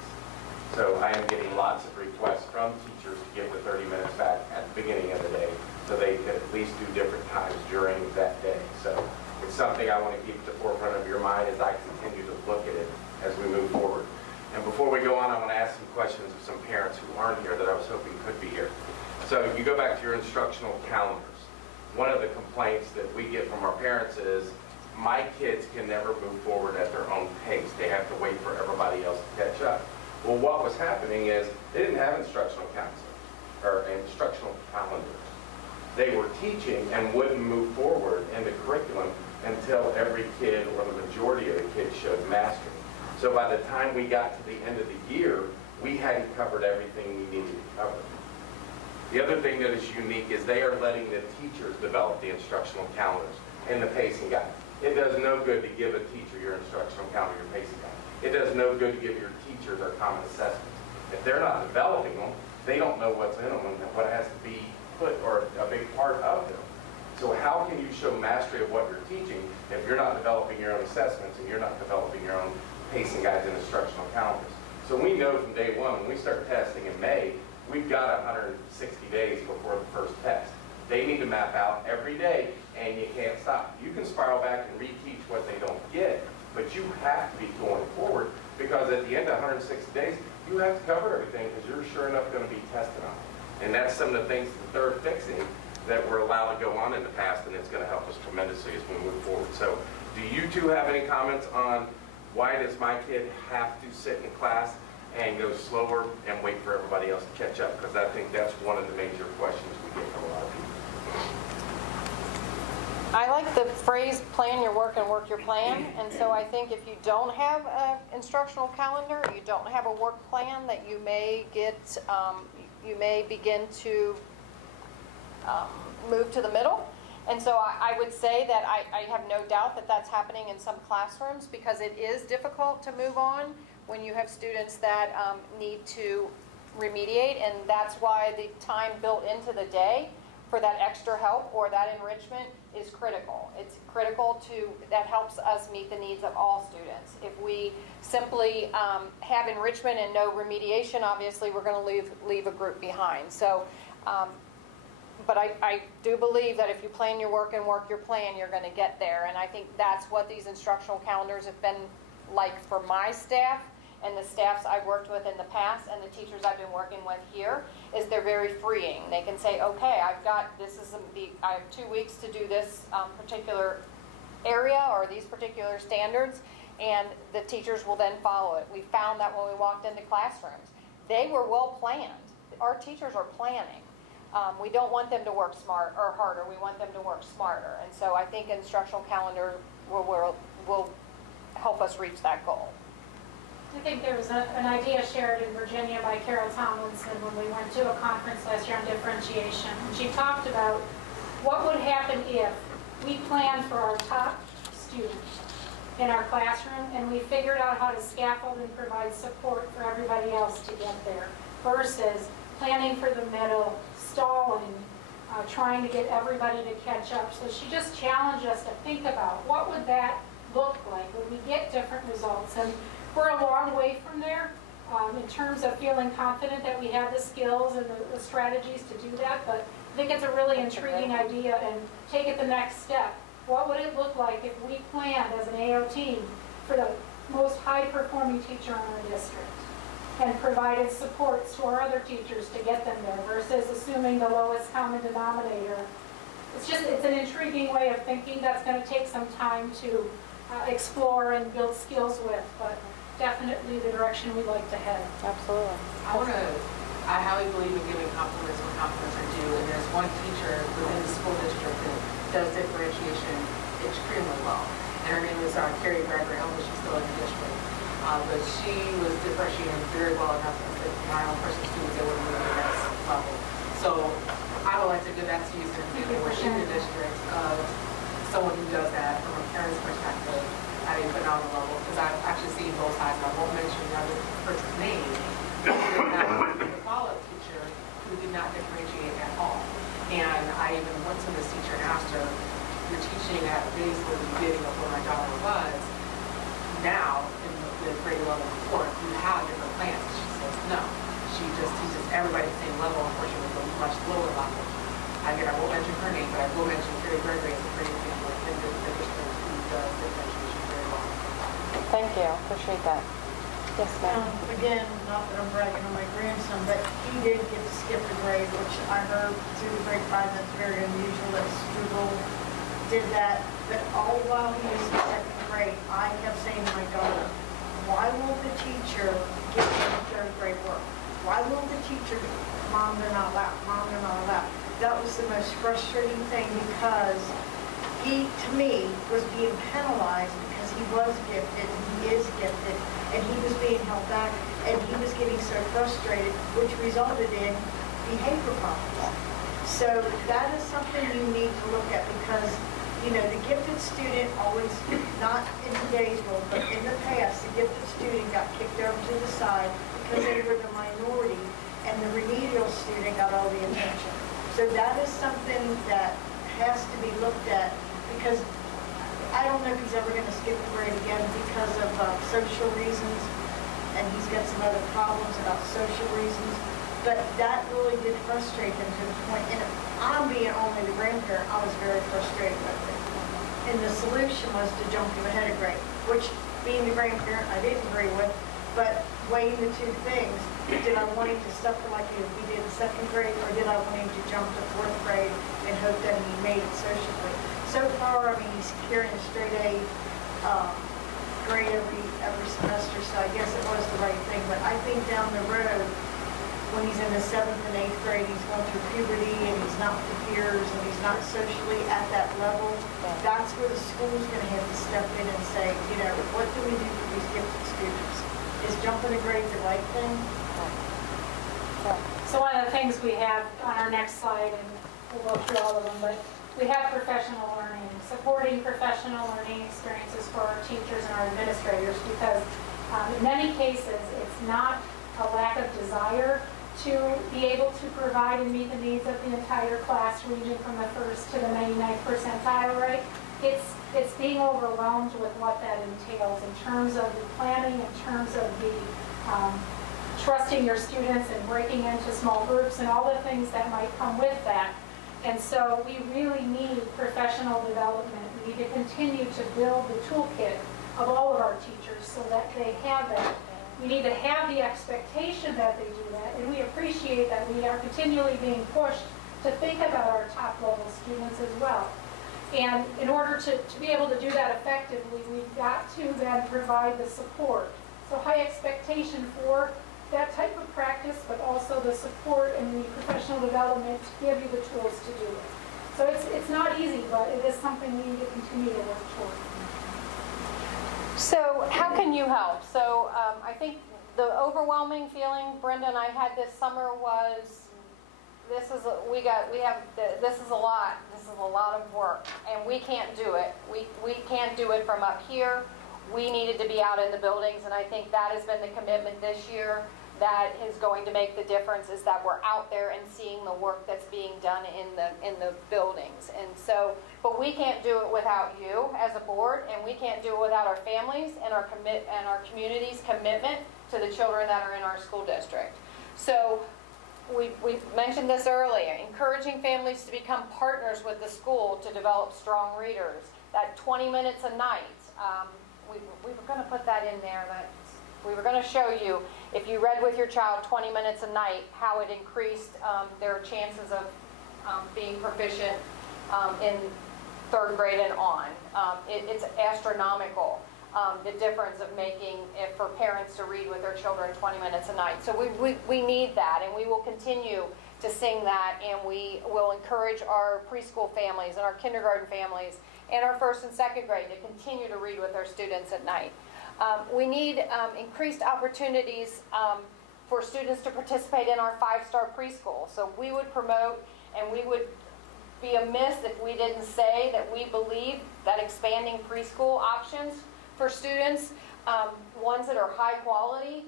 So I am getting lots of requests from teachers to give the 30 minutes back at the beginning of the day so they could at least do different times during that day. So it's something I want to keep at the forefront of your mind as I continue to look at it as we move forward. And before we go on, I want to ask some questions of some parents who aren't here that I was hoping could be here. So you go back to your instructional calendars. One of the complaints that we get from our parents is, my kids can never move forward at their own pace. They have to wait for everybody else to catch up. Well, what was happening is they didn't have instructional counselors or instructional calendars. They were teaching and wouldn't move forward in the curriculum until every kid or the majority of the kids showed mastery. So by the time we got to the end of the year, we hadn't covered everything we needed to cover. The other thing that is unique is they are letting the teachers develop the instructional calendars and the pacing guide. It does no good to give a teacher your instructional calendar, your pacing guide. It does no good to give your teachers their common assessments. If they're not developing them, they don't know what's in them and what has to be put or a big part of them. So how show mastery of what you're teaching if you're not developing your own assessments and you're not developing your own pacing guides and instructional calendars. So we know from day one, when we start testing in May, we've got 160 days before the first test. They need to map out every day, and you can't stop. You can spiral back and reteach what they don't get, but you have to be going forward, because at the end of 160 days, you have to cover everything, because you're sure enough going to be tested on it. And that's some of the things that they're fixing that were allowed to go on in the past, and it's going to help us tremendously as we move forward. So do you two have any comments on why does my kid have to sit in class and go slower and wait for everybody else to catch up? Because I think that's one of the major questions we get from a lot of people. I like the phrase, plan your work and work your plan. And so I think if you don't have an instructional calendar, you don't have a work plan, that you may get, you may begin to move to the middle. And so I would say that I have no doubt that that's happening in some classrooms, because it is difficult to move on when you have students that need to remediate. And that's why the time built into the day for that extra help or that enrichment is critical. It's critical that helps us meet the needs of all students. If we simply have enrichment and no remediation, obviously we're going to leave a group behind. So, but I do believe that if you plan your work and work your plan, you're going to get there. And I think that's what these instructional calendars have been like for my staff and the staffs I've worked with in the past and the teachers I've been working with here, is they're very freeing. They can say, okay, I have 2 weeks to do this particular area or these particular standards, and the teachers will then follow it. We found that when we walked into classrooms, they were well planned. Our teachers are planning. We don't want them to work smart or harder. We want them to work smarter. And so I think instructional calendar will help us reach that goal. I think there was an idea shared in Virginia by Carol Tomlinson when we went to a conference last year on differentiation. And she talked about what would happen if we planned for our top students in our classroom and we figured out how to scaffold and provide support for everybody else to get there, versus planning for the middle, stalling, trying to get everybody to catch up. So she just challenged us to think about what would that look like? Would we get different results? And we're a long way from there in terms of feeling confident that we have the skills and the strategies to do that, but I think it's a really intriguing idea, and take it the next step. What would it look like if we planned as an AO team for the most high-performing teacher in our district and provided supports to our other teachers to get them there, versus assuming the lowest common denominator? It's an intriguing way of thinking that's going to take some time to explore and build skills with, but definitely the direction we'd like to head. Absolutely. I highly believe in giving compliments when compliments are due, and there's one teacher within the school district that does differentiation extremely well. And her name is Carrie Gregory. I don't know if she's still in the district. But she was differentiating very well enough that my own personal students, they would move to the next level. So I would like to give that to you as an example where she's in the district of someone who does that from a parent's perspective at a phenomenal level, because I've actually seen both sides. I won't mention the other person's name. We did have a follow-up teacher who did not differentiate at all. And I even went to this teacher and asked her, you're teaching at basically the beginning of where my daughter was. Now, in the grade level before, you have different plans. She says, no. She just teaches everybody at the same level, unfortunately, but much lower level. Again, I won't mention her name, but I will mention Carrie Gregory as a great example in the district who does differentiation very well. Thank you. Appreciate that. Yes, ma'am. Again, not that I'm bragging on my grandson, but he did get to skip a grade, which I heard through the grapevine that's very unusual that Struble did that. But all while he was in second grade, I kept saying to my daughter, why won't the teacher give him third grade work? Why won't the teacher, Mom, they're not allowed, Mom, they're not allowed. That was the most frustrating thing, because he, to me, was being penalized because he was gifted, and he is gifted, and he was being held back, and he was getting so frustrated, which resulted in behavior problems. So that is something you need to look at, because, you know, the gifted student always, not in today's world, but in the past, the gifted student got kicked over to the side because they were the minority, and the remedial student got all the attention. So that is something that has to be looked at, because I don't know if he's ever going to skip a grade again because of social reasons, and he's got some other problems about social reasons. But that really did frustrate him to the point, and I'm being only the grandparent, I was very frustrated with it. And the solution was to jump him ahead of grade, which, being the grandparent, I didn't agree with. But weighing the two things, did I want him to suffer like he did in second grade, or did I want him to jump to fourth grade and hope that he made it socially? So far, I mean, he's carrying a straight A grade every semester, so I guess it was the right thing. But I think down the road, when he's in the 7th and 8th grade, he's going through puberty and he's not with the peers and he's not socially at that level, that's where the school's going to have to step in and say, you know, what do we do for these gifted students? Is jumping a grade the right thing? So one of the things we have on our next slide, and we'll go through all of them, but we have professional learning, supporting professional learning experiences for our teachers and our administrators, because in many cases, it's not a lack of desire to be able to provide and meet the needs of the entire class, ranging from the 1st to the 99th percentile, right? It's being overwhelmed with what that entails in terms of the planning, in terms of the trusting your students and breaking into small groups and all the things that might come with that. And so we really need professional development. We need to continue to build the toolkit of all of our teachers so that they have that. We need to have the expectation that they do that, and we appreciate that we are continually being pushed to think about our top level students as well. And in order to be able to do that effectively, we've got to then provide the support. So high expectation for that type of practice, but also the support and the professional development to give you the tools to do it. So it's not easy, but it is something we need to continue to work toward. So how can you help? So I think the overwhelming feeling Brenda and I had this summer was, this is a lot. This is a lot of work, and we can't do it. We can't do it from up here. We needed to be out in the buildings, and I think that has been the commitment this year that is going to make the difference, is that we're out there and seeing the work that's being done in the buildings. And so, but we can't do it without you as a board, and we can't do it without our families and our community's commitment to the children that are in our school district. So we mentioned this earlier, encouraging families to become partners with the school to develop strong readers. That 20 minutes a night, we were going to put that in there. We were going to show you, if you read with your child 20 minutes a night, how it increased their chances of being proficient in 3rd grade and on. It's astronomical, the difference of making it for parents to read with their children 20 minutes a night. So we need that, and we will continue to sing that, and we will encourage our preschool families and our kindergarten families and our 1st and 2nd grade to continue to read with our students at night. We need increased opportunities for students to participate in our 5-star preschool. So we would promote, and we would be amiss if we didn't say that we believe that expanding preschool options for students, ones that are high quality,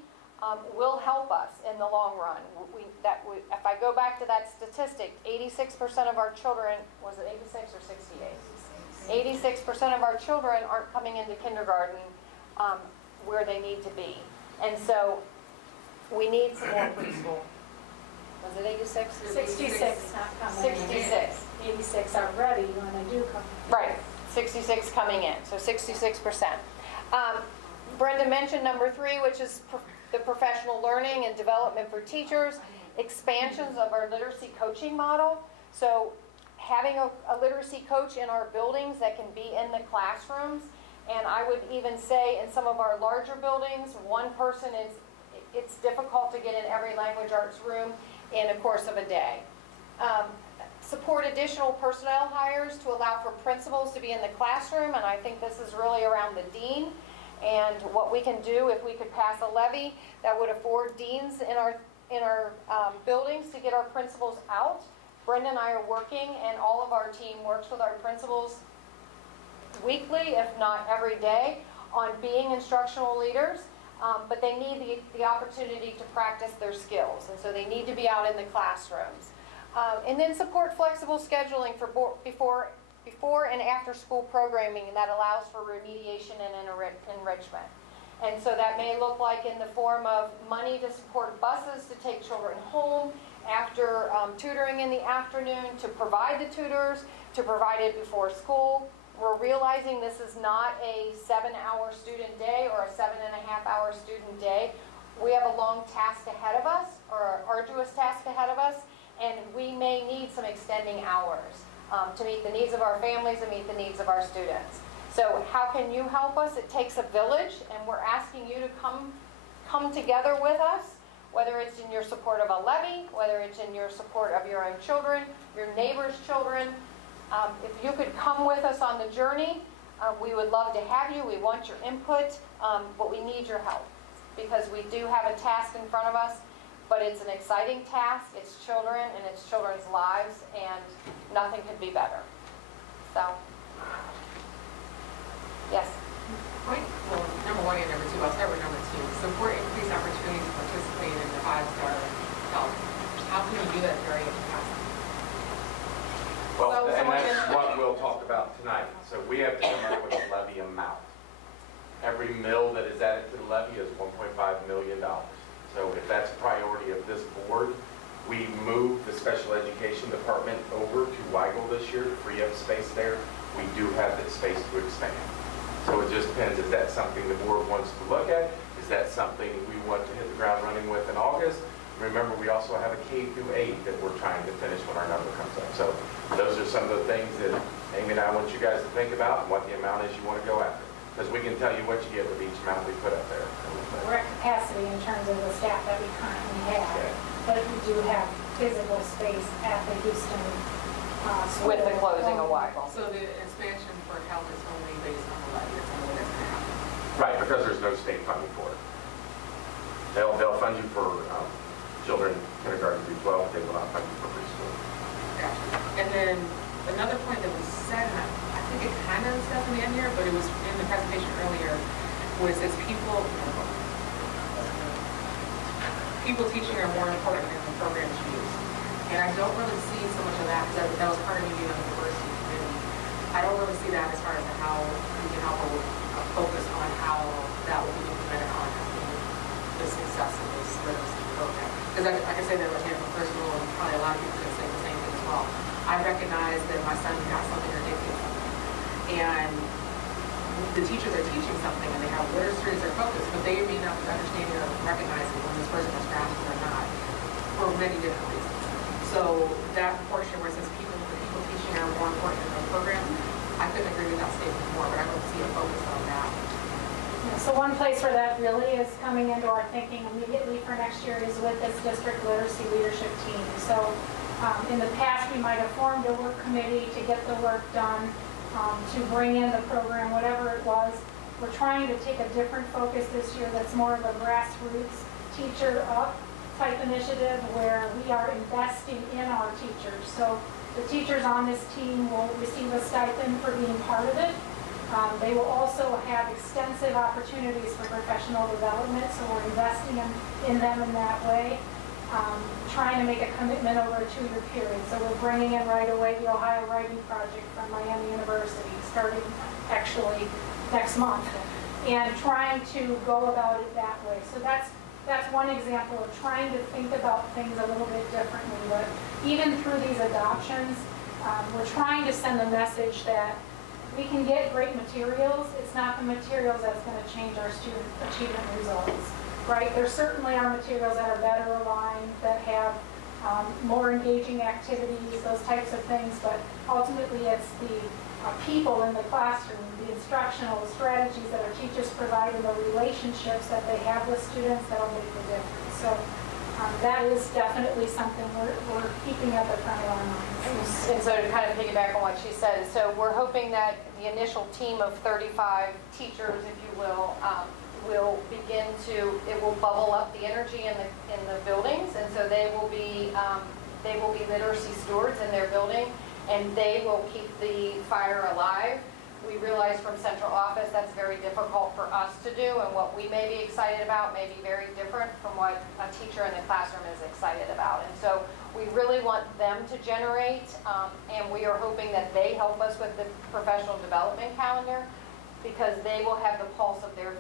will help us in the long run. If I go back to that statistic, 86% of our children, was it 86 or 68? 86% of our children aren't coming into kindergarten where they need to be. And so we need some more preschool. Was it 86? 66 not coming 66. 86 are ready when they do come. Right, 66 coming in, so 66%. Brenda mentioned number 3, which is the professional learning and development for teachers, expansions of our literacy coaching model. So having a literacy coach in our buildings that can be in the classrooms, and I would even say in some of our larger buildings, one person it's difficult to get in every language arts room in a course of a day. Support additional personnel hires to allow for principals to be in the classroom, and I think this is really around the dean and what we can do if we could pass a levy that would afford deans in our buildings to get our principals out. Brenda and I are working, and all of our team works with our principals weekly, if not every day, on being instructional leaders, but they need the opportunity to practice their skills, and so they need to be out in the classrooms. And then support flexible scheduling for before and after school programming that allows for remediation and enrichment. And so that may look like in the form of money to support buses to take children home after tutoring in the afternoon, to provide the tutors, to provide it before school. We're realizing this is not a 7-hour student day or a 7.5-hour student day. We have a long task ahead of us, or an arduous task ahead of us, and we may need some extending hours to meet the needs of our families and meet the needs of our students. So how can you help us? It takes a village, and we're asking you to come together with us, whether it's in your support of a levy, whether it's in your support of your own children, your neighbors' children. If you could come with us on the journey, we would love to have you. We want your input, but we need your help because we do have a task in front of us, but it's an exciting task. It's children and it's children's lives, and nothing could be better. So, yes? Point, well, number one and number two, I'll start with number two. Support increased opportunities to participate in the 5-star health. How can you do that during a capacity? Well, and that's what we'll talk about tonight. So we have to come up with a levy amount. Every mill that is added to the levy is $1.5 million. So if that's a priority of this board, we moved the special education department over to Weigel this year to free up space there. We do have the space to expand. So it just depends if that's something the board wants to look at. Is that something we want to hit the ground running with in August? Remember, we also have a K-8 that we're trying to finish when our number comes up. So those are some of the things that Amy and I want you guys to think about and what the amount is you want to go after. Because we can tell you what you get with each amount we put up there. We're at capacity in terms of the staff that we currently have, but we do have physical space at the Houston school. With the closing of Weigel. So the expansion for health is only based on the levy. It's only that's going to happen. Right, because there's no state funding for it. They'll fund you for children kindergarten through 12, they will not fund you for preschool. Gotcha. And then another point that was said, and I think it kind of says in the end here, but it was in the presentation earlier, where it says people teaching are more important than the programs used. And I don't really see so much of that, because that was part of me being on the diversity committee. I don't really see that as far as how we can help focus on how that will be implemented on the success of this literacy program. Because I can say that like from personal, and probably a lot of people can say the same thing as well. I recognize that my son got something or did get something. And the teachers are teaching something and they have literacy as their focus, but they may not be understanding or recognizing when this person has grasped it or not for many different reasons. So that portion where it says the people teaching are more important than the program, I couldn't agree with that statement more, but I don't see a focus on that. So one place where that really is coming into our thinking immediately for next year is with this district literacy leadership team. So in the past, we might have formed a work committee to get the work done, to bring in the program, whatever it was. We're trying to take a different focus this year that's more of a grassroots teacher up type initiative where we are investing in our teachers. So the teachers on this team will receive a stipend for being part of it. They will also have extensive opportunities for professional development, so we're investing in them in that way. Trying to make a commitment over a 2-year period. So we're bringing in right away the Ohio Writing Project from Miami University, starting actually next month, and trying to go about it that way. So that's one example of trying to think about things a little bit differently. But even through these adoptions, we're trying to send a message that we can get great materials. It's not the materials that's going to change our student achievement results, right? There certainly are materials that are better aligned, that have more engaging activities, those types of things, but ultimately it's the people in the classroom, the instructional strategies that our teachers provide, and the relationships that they have with students that will make the difference. So that is definitely something we're keeping at the front of our minds. And so to kind of piggyback on what she said, so we're hoping that the initial team of 35 teachers, if you will begin to, it will bubble up the energy in the buildings, and so they will be literacy stewards in their building, and they will keep the fire alive. We realize from central office that's very difficult for us to do, and what we may be excited about may be very different from what a teacher in the classroom is excited about. And so We really want them to generate, and we are hoping that they help us with the professional development calendar, because they will have the pulse of their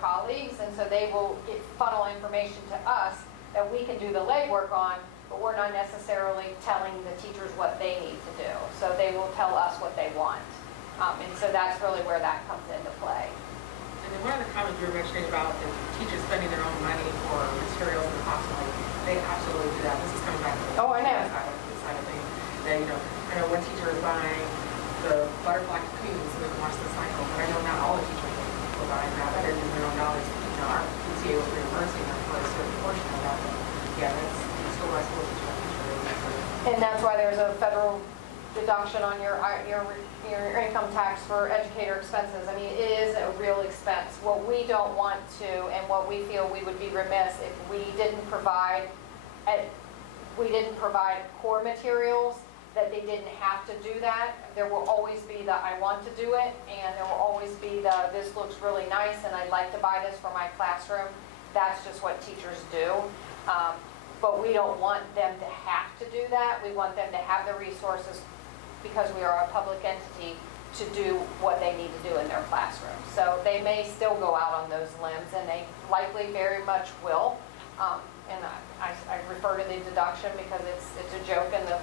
colleagues, and so they will funnel information to us that we can do the legwork on, but we're not necessarily telling the teachers what they need to do. So they will tell us what they want. And so that's really where that comes into play. And then one of the comments you were mentioning about the teachers spending their own money for materials and cosmetic, they absolutely do that. This is coming back to the side of things. That, you know, I know one teacher is buying the butterfly cocoons so they can watch the cycle, but I know not all the teachers are buying that. That is in their own dollars. You know, our PTA was reimbursing them for a certain portion of that. But yeah, that's school by school teacher. And that's why there's a federal deduction on your income tax for educator expenses. I mean, it is a real expense. What we don't want to, and what we feel we would be remiss if we didn't provide core materials, that they didn't have to do that. There will always be the I want to do it, and there will always be the this looks really nice and I'd like to buy this for my classroom. That's just what teachers do. But we don't want them to have to do that. We want them to have the resources, because we are a public entity, to do what they need to do in their classroom. So they may still go out on those limbs, and they likely very much will. And I refer to the deduction because it's a joke in the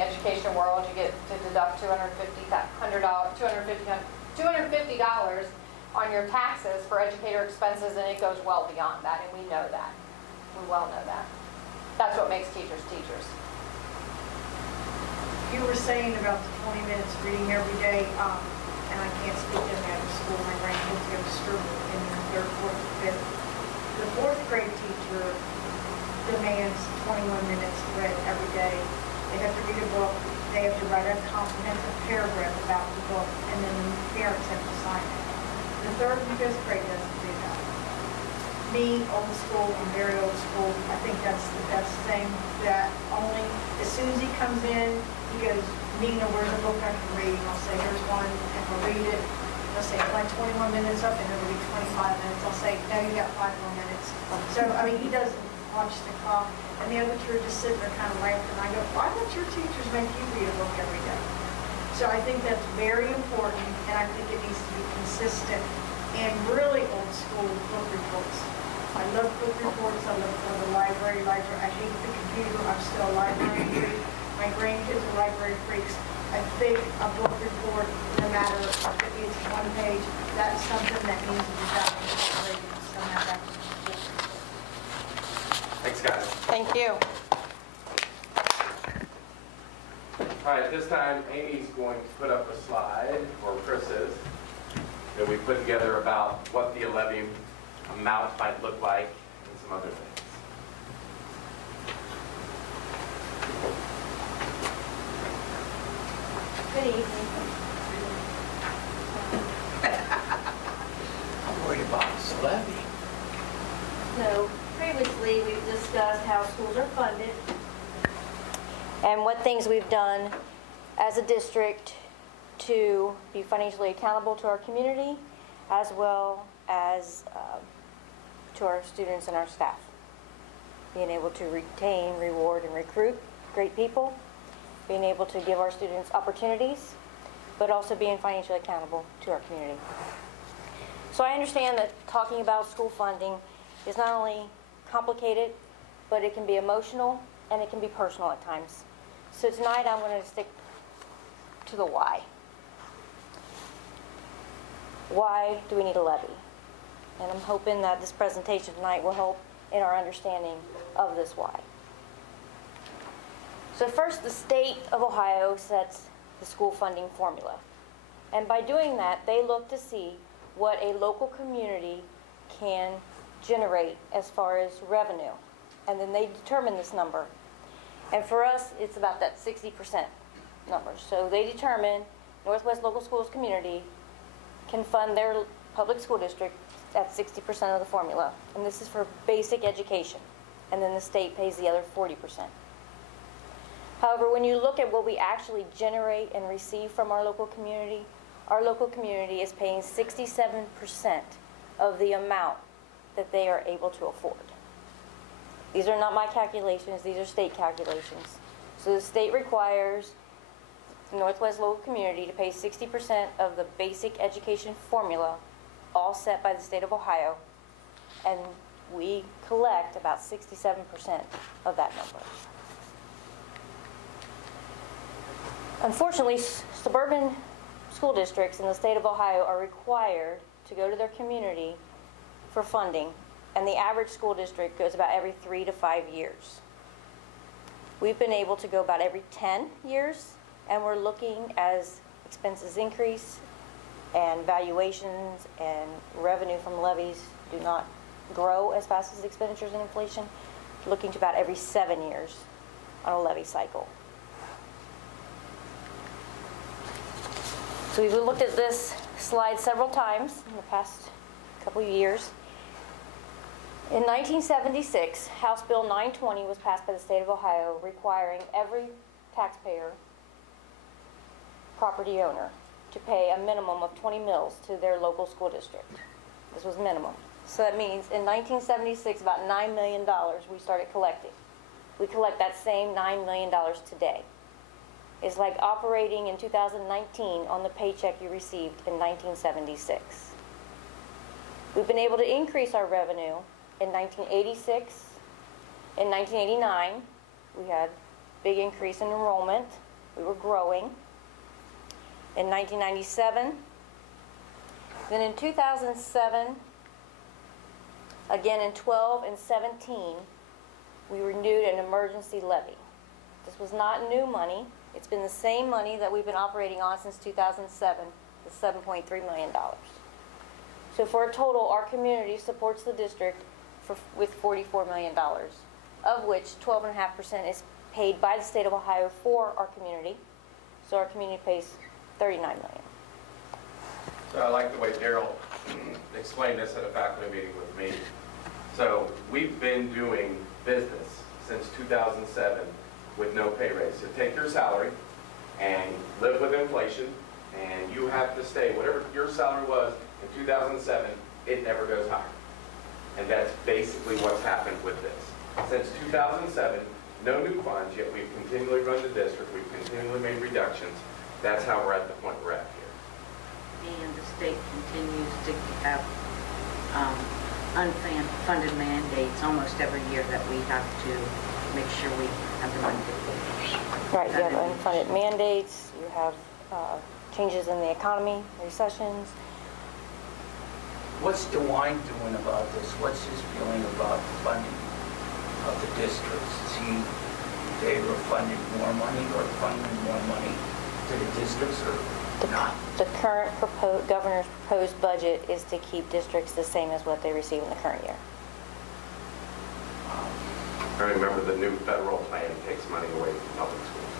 education world. You get to deduct $250 on your taxes for educator expenses, and it goes well beyond that, and we know that. We well know that. That's what makes teachers teachers. You were saying about the 20 minutes reading every day, and I can't speak in that school. My grandkids go to school in third, fourth, fifth. The fourth grade teacher demands 21 minutes read every day. They have to read a book. They have to write a comprehensive paragraph about the book, and then the parents have to sign it. The third and fifth grade doesn't do that. Me, old school, and very old school, I think that's the best thing. That only, as soon as he comes in, he goes, Nina, where's the book I can read? And I'll say, here's one, and he'll read it. He'll say, like 21 minutes up, and it'll be 25 minutes. I'll say, no, you got 5 more minutes. So, I mean, he doesn't watch the clock. And the other two are just sitting there kind of laughing. And I go, why don't your teachers make you read a book every day? So I think that's very important, and I think it needs to be consistent. And really old school book reports. I love book reports. I love going to the library. I hate the computer. I'm still a library freak. My grandkids are library freaks. I think a book report, no matter if it's one page, that's something that needs to be done. Thanks, guys. Thank you. All right, this time Amy's going to put up a slide, or Chris is, that we put together about what the levy amount might look like and some other things. Good evening. I'm worried about this levy. So previously, we've discussed how schools are funded and what things we've done as a district to be financially accountable to our community, as well as to our students and our staff. Being able to retain, reward, and recruit great people, being able to give our students opportunities, but also being financially accountable to our community. So I understand that talking about school funding is not only complicated, but it can be emotional and it can be personal at times. So tonight I'm going to stick to the why. Why do we need a levy? And I'm hoping that this presentation tonight will help in our understanding of this why. So first, the state of Ohio sets the school funding formula. And by doing that, they look to see what a local community can generate as far as revenue. And then they determine this number. And for us, it's about that 60% number. So they determine Northwest Local Schools community can fund their public school district at 60% of the formula. And this is for basic education. And then the state pays the other 40%. However, when you look at what we actually generate and receive from our local community is paying 67% of the amount that they are able to afford. These are not my calculations, these are state calculations. So the state requires the Northwest local community to pay 60% of the basic education formula, all set by the state of Ohio, and we collect about 67% of that number. Unfortunately, suburban school districts in the state of Ohio are required to go to their community for funding, and the average school district goes about every 3 to 5 years. We've been able to go about every 10 years, and we're looking as expenses increase and valuations and revenue from levies do not grow as fast as expenditures and inflation, looking to about every 7 years on a levy cycle. So we've looked at this slide several times in the past couple of years. In 1976, House Bill 920 was passed by the state of Ohio, requiring every taxpayer, property owner, to pay a minimum of 20 mills to their local school district. This was minimum. So that means in 1976, about $9 million we started collecting. We collect that same $9 million today. It's like operating in 2019 on the paycheck you received in 1976. We've been able to increase our revenue in 1986. In 1989, we had a big increase in enrollment. We were growing. In 1997, then in 2007, again in 12 and 17, we renewed an emergency levy. This was not new money. It's been the same money that we've been operating on since 2007, the $7.3 million. So for a total, our community supports the district with $44 million, of which 12.5% is paid by the state of Ohio for our community. So our community pays $39 million. So I like the way Daryl explained this at a faculty meeting with me. So we've been doing business since 2007 with no pay raise. So take your salary and live with inflation, and you have to stay, whatever your salary was in 2007, it never goes higher. And that's basically what's happened with this. Since 2007, no new funds, yet we've continually run the district, we've continually made reductions. That's how we're at the point we're at here. And the state continues to have unfunded mandates almost every year that we have to make sure we have the money to pay. Right, you have unfunded mandates, you have changes in the economy, recessions. What's DeWine doing about this? What's his feeling about the funding of the districts? Is he in favor of funding more money or funding more money to the districts or not? The current governor's proposed budget is to keep districts the same as what they receive in the current year. I remember the new federal plan takes money away from public schools.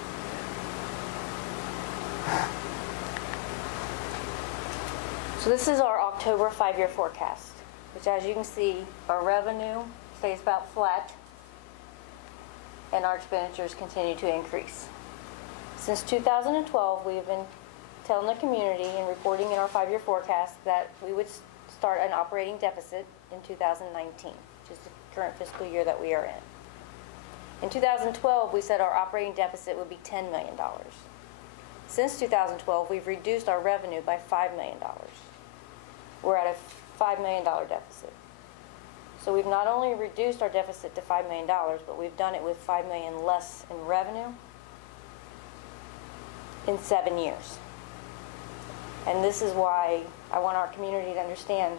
So this is our October 5-year forecast, which as you can see, our revenue stays about flat and our expenditures continue to increase. Since 2012, we have been telling the community and reporting in our 5-year forecast that we would start an operating deficit in 2019, which is the current fiscal year that we are in. In 2012, we said our operating deficit would be $10 million. Since 2012, we've reduced our revenue by $5 million. We're at a $5 million deficit. So we've not only reduced our deficit to $5 million, but we've done it with $5 million less in revenue in 7 years. And this is why I want our community to understand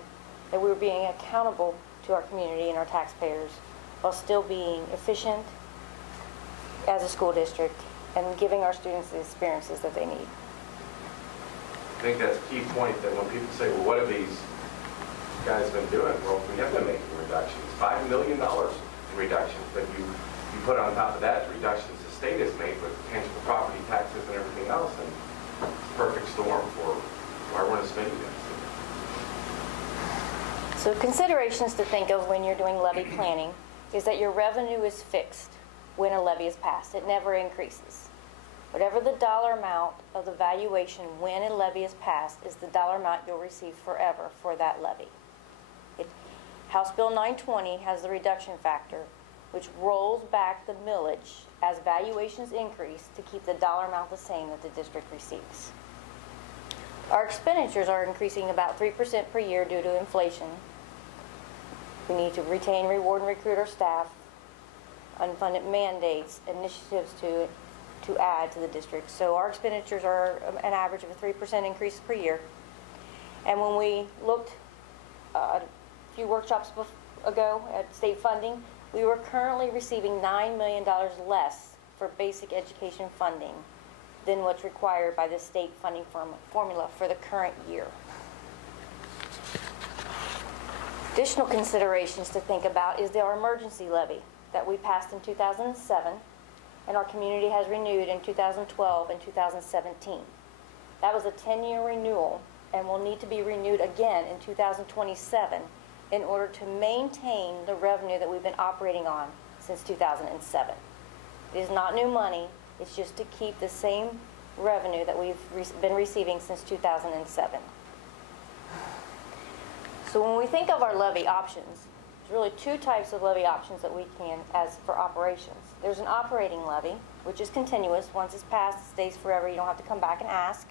that we're being accountable to our community and our taxpayers while still being efficient as a school district and giving our students the experiences that they need. I think that's a key point, that when people say, well, what have these guys been doing? Well, we have been making reductions, $5 million in reductions, but you put on top of that the reductions the state has made with tangible property taxes and everything else, and it's a perfect storm for why we're in a spending deficit. So considerations to think of when you're doing levy planning is that your revenue is fixed when a levy is passed. It never increases. Whatever the dollar amount of the valuation when a levy is passed is the dollar amount you'll receive forever for that levy. House Bill 920 has the reduction factor which rolls back the millage as valuations increase to keep the dollar amount the same that the district receives. Our expenditures are increasing about 3% per year due to inflation. We need to retain, reward, and recruit our staff, unfunded mandates, initiatives to add to the district. So our expenditures are an average of a 3% increase per year. And when we looked a few workshops ago at state funding, we were currently receiving $9 million less for basic education funding than what's required by the state funding formula for the current year. Additional considerations to think about is our emergency levy that we passed in 2007 and our community has renewed in 2012 and 2017. That was a 10-year renewal and will need to be renewed again in 2027 in order to maintain the revenue that we've been operating on since 2007. It is not new money, it's just to keep the same revenue that we've been receiving since 2007. So when we think of our levy options, there's really two types of levy options that we can as for operations. There's an operating levy, which is continuous. Once it's passed, it stays forever. You don't have to come back and ask.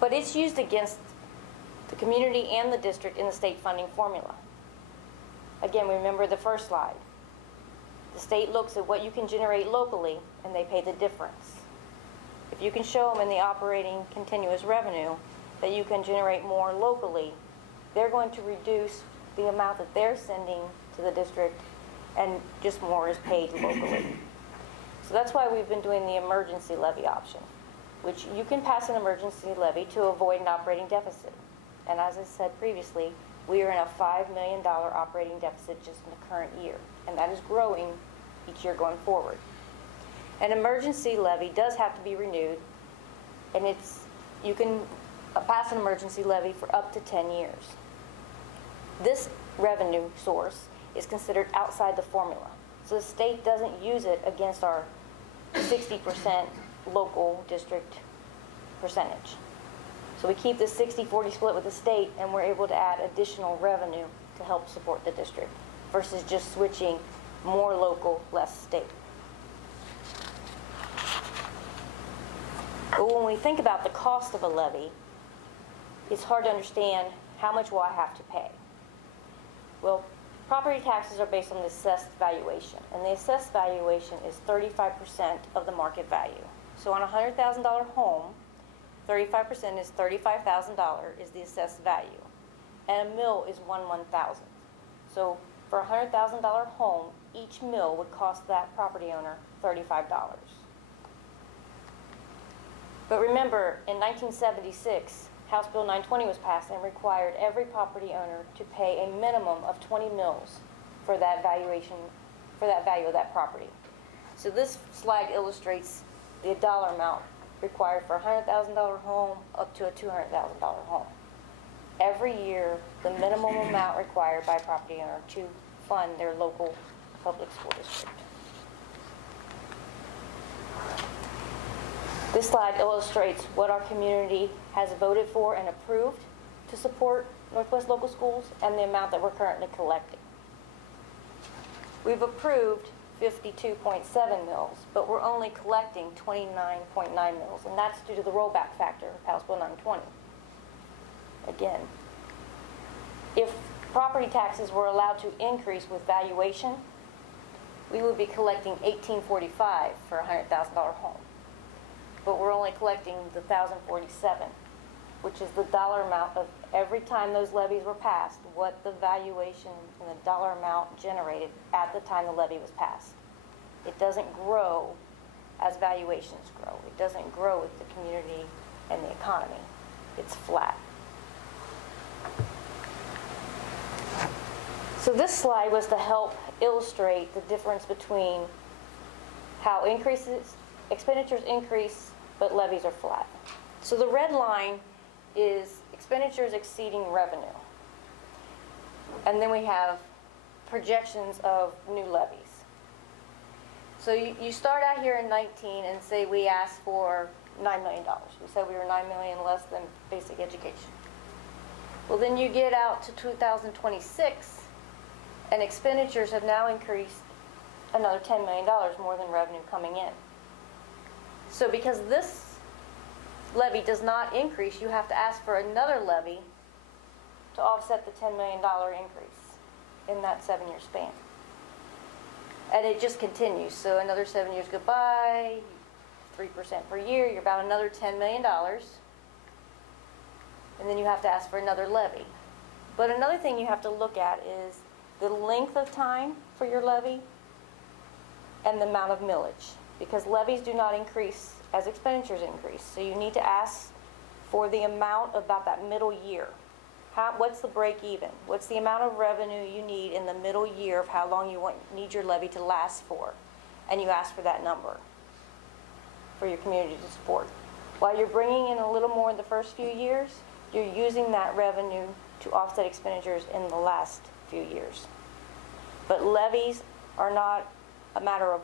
But it's used against the community and the district in the state funding formula. Again, remember the first slide. The state looks at what you can generate locally, and they pay the difference. If you can show them in the operating continuous revenue that you can generate more locally, they're going to reduce the amount that they're sending to the district, and just more is paid locally. So that's why we've been doing the emergency levy option, which you can pass an emergency levy to avoid an operating deficit. And as I said previously, we are in a $5 million operating deficit just in the current year, and that is growing each year going forward. An emergency levy does have to be renewed, and you can pass an emergency levy for up to 10 years. This revenue source is considered outside the formula, so the state doesn't use it against our 60% local district percentage. So we keep the 60-40 split with the state, and we're able to add additional revenue to help support the district versus just switching more local, less state. But when we think about the cost of a levy, it's hard to understand how much will I have to pay. Well, property taxes are based on the assessed valuation, and the assessed valuation is 35% of the market value. So on a $100,000 home, 35% is $35,000 is the assessed value, and a mill is 1/1,000. So for a $100,000 home, each mill would cost that property owner $35. But remember, in 1976, House Bill 920 was passed and required every property owner to pay a minimum of 20 mills for that valuation, for that value of that property. So this slide illustrates the dollar amount required for a $100,000 home up to a $200,000 home. Every year, the minimum amount required by a property owner to fund their local public school district. This slide illustrates what our community has voted for and approved to support Northwest Local Schools and the amount that we're currently collecting. We've approved 52.7 mills, but we're only collecting 29.9 mills, and that's due to the rollback factor of House Bill 920. Again, if property taxes were allowed to increase with valuation, we would be collecting $1,845 for a $100,000 home. But we're only collecting the $1,047, which is the dollar amount of every time those levies were passed, what the valuation and the dollar amount generated at the time the levy was passed. It doesn't grow as valuations grow. It doesn't grow with the community and the economy. It's flat. So this slide was to help illustrate the difference between how expenditures increase, but levies are flat. So the red line is expenditures exceeding revenue. And then we have projections of new levies. So you start out here in 19 and say we asked for $9 million. We said we were $9 million less than basic education. Well, then you get out to 2026 And expenditures have now increased another $10 million more than revenue coming in. So because this levy does not increase, you have to ask for another levy to offset the $10 million increase in that 7-year span. And it just continues. So another 7 years go by, 3% per year, you're about another $10 million. And then you have to ask for another levy. But another thing you have to look at is the length of time for your levy and the amount of millage. Because levies do not increase as expenditures increase. So you need to ask for the amount about that middle year. What's the break even? What's the amount of revenue you need in the middle year of how long you need your levy to last for? And you ask for that number for your community to support. While you're bringing in a little more in the first few years, you're using that revenue to offset expenditures in the last few years. But levies are not a matter of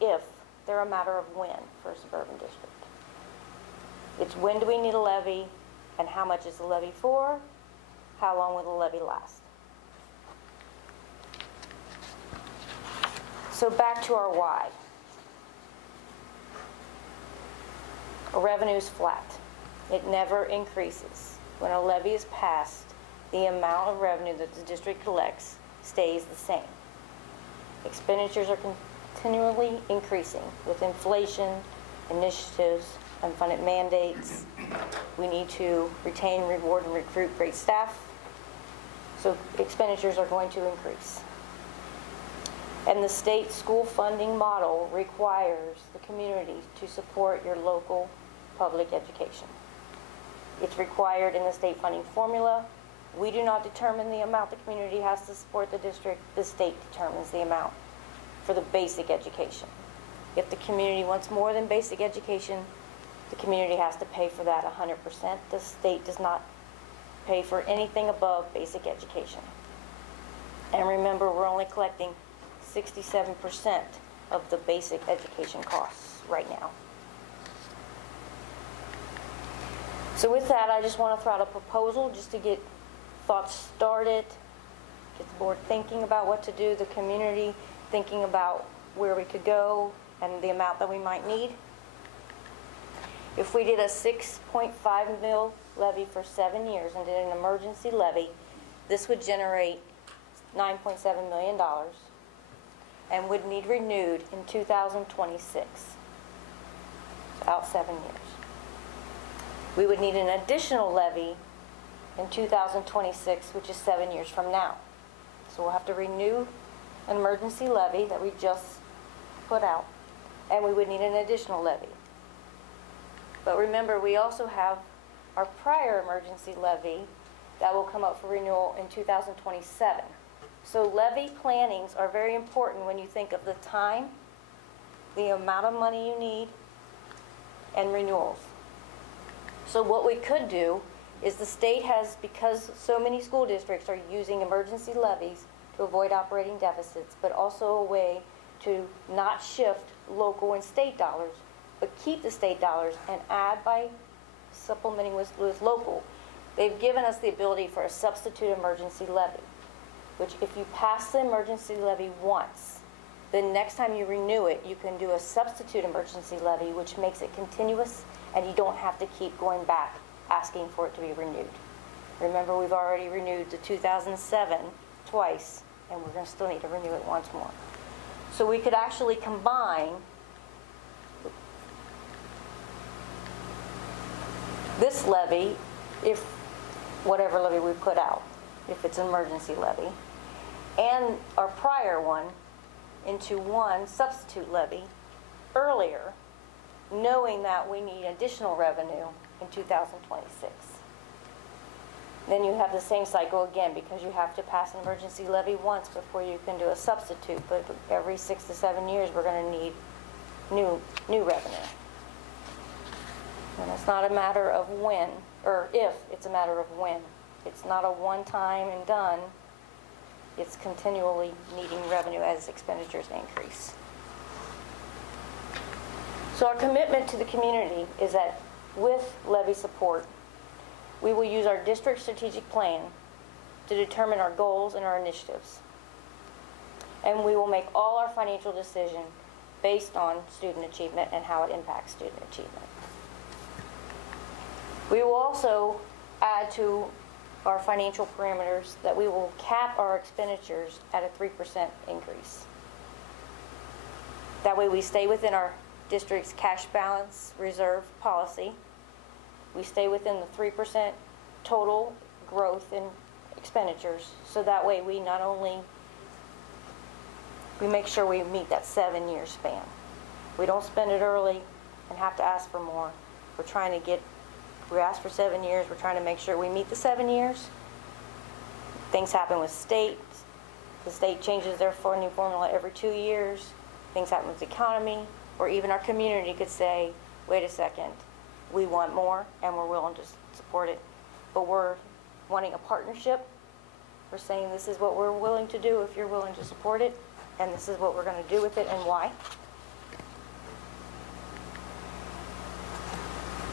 if, they're a matter of when for a suburban district. It's when do we need a levy and how much is the levy for? How long will the levy last? So back to our why. Revenue is flat. It never increases. When a levy is passed, the amount of revenue that the district collects stays the same. Expenditures are continually increasing with inflation, initiatives, unfunded mandates. We need to retain, reward, and recruit great staff. So expenditures are going to increase. And the state school funding model requires the community to support your local public education. It's required in the state funding formula. We do not determine the amount the community has to support the district. The state determines the amount for the basic education. If the community wants more than basic education, the community has to pay for that 100%. The state does not pay for anything above basic education. And remember, we're only collecting 67% of the basic education costs right now. So with that, I just want to throw out a proposal just to get thoughts started, get the board thinking about what to do, the community thinking about where we could go and the amount that we might need. If we did a 6.5 mil levy for 7 years and did an emergency levy, this would generate $9.7 million and would need renewed in 2026, so out 7 years. We would need an additional levy in 2026, which is 7 years from now. So we'll have to renew an emergency levy that we just put out, and we would need an additional levy. But remember, we also have our prior emergency levy that will come up for renewal in 2027. So levy plannings are very important when you think of the time, the amount of money you need, and renewals. So what we could do is the state has, because so many school districts are using emergency levies to avoid operating deficits, but also a way to not shift local and state dollars, but keep the state dollars and add by supplementing with local. They've given us the ability for a substitute emergency levy, which if you pass the emergency levy once, the next time you renew it, you can do a substitute emergency levy, which makes it continuous, and you don't have to keep going back asking for it to be renewed. Remember, we've already renewed the 2007 twice, and we're going to still need to renew it once more. So we could actually combine this levy, if whatever levy we put out, if it's an emergency levy, and our prior one into one substitute levy earlier, knowing that we need additional revenue in 2026. Then you have the same cycle again, because you have to pass an emergency levy once before you can do a substitute, but every 6 to 7 years we're going to need new revenue. And it's not a matter of when, or if, it's a matter of when. It's not a one-time and done. It's continually needing revenue as expenditures increase. So our commitment to the community is that with levy support, we will use our district strategic plan to determine our goals and our initiatives. And we will make all our financial decisions based on student achievement and how it impacts student achievement. We will also add to our financial parameters that we will cap our expenditures at a 3% increase. That way we stay within our district's cash balance reserve policy. We stay within the 3% total growth in expenditures, so that way we not only, we make sure we meet that 7-year span. We don't spend it early and have to ask for more. We're trying to get, we asked for 7 years, we're trying to make sure we meet the 7 years. Things happen with state. The state changes their funding formula every 2 years. Things happen with the economy, or even our community could say, wait a second, we want more and we're willing to support it. But we're wanting a partnership. We're saying this is what we're willing to do if you're willing to support it, and this is what we're going to do with it and why.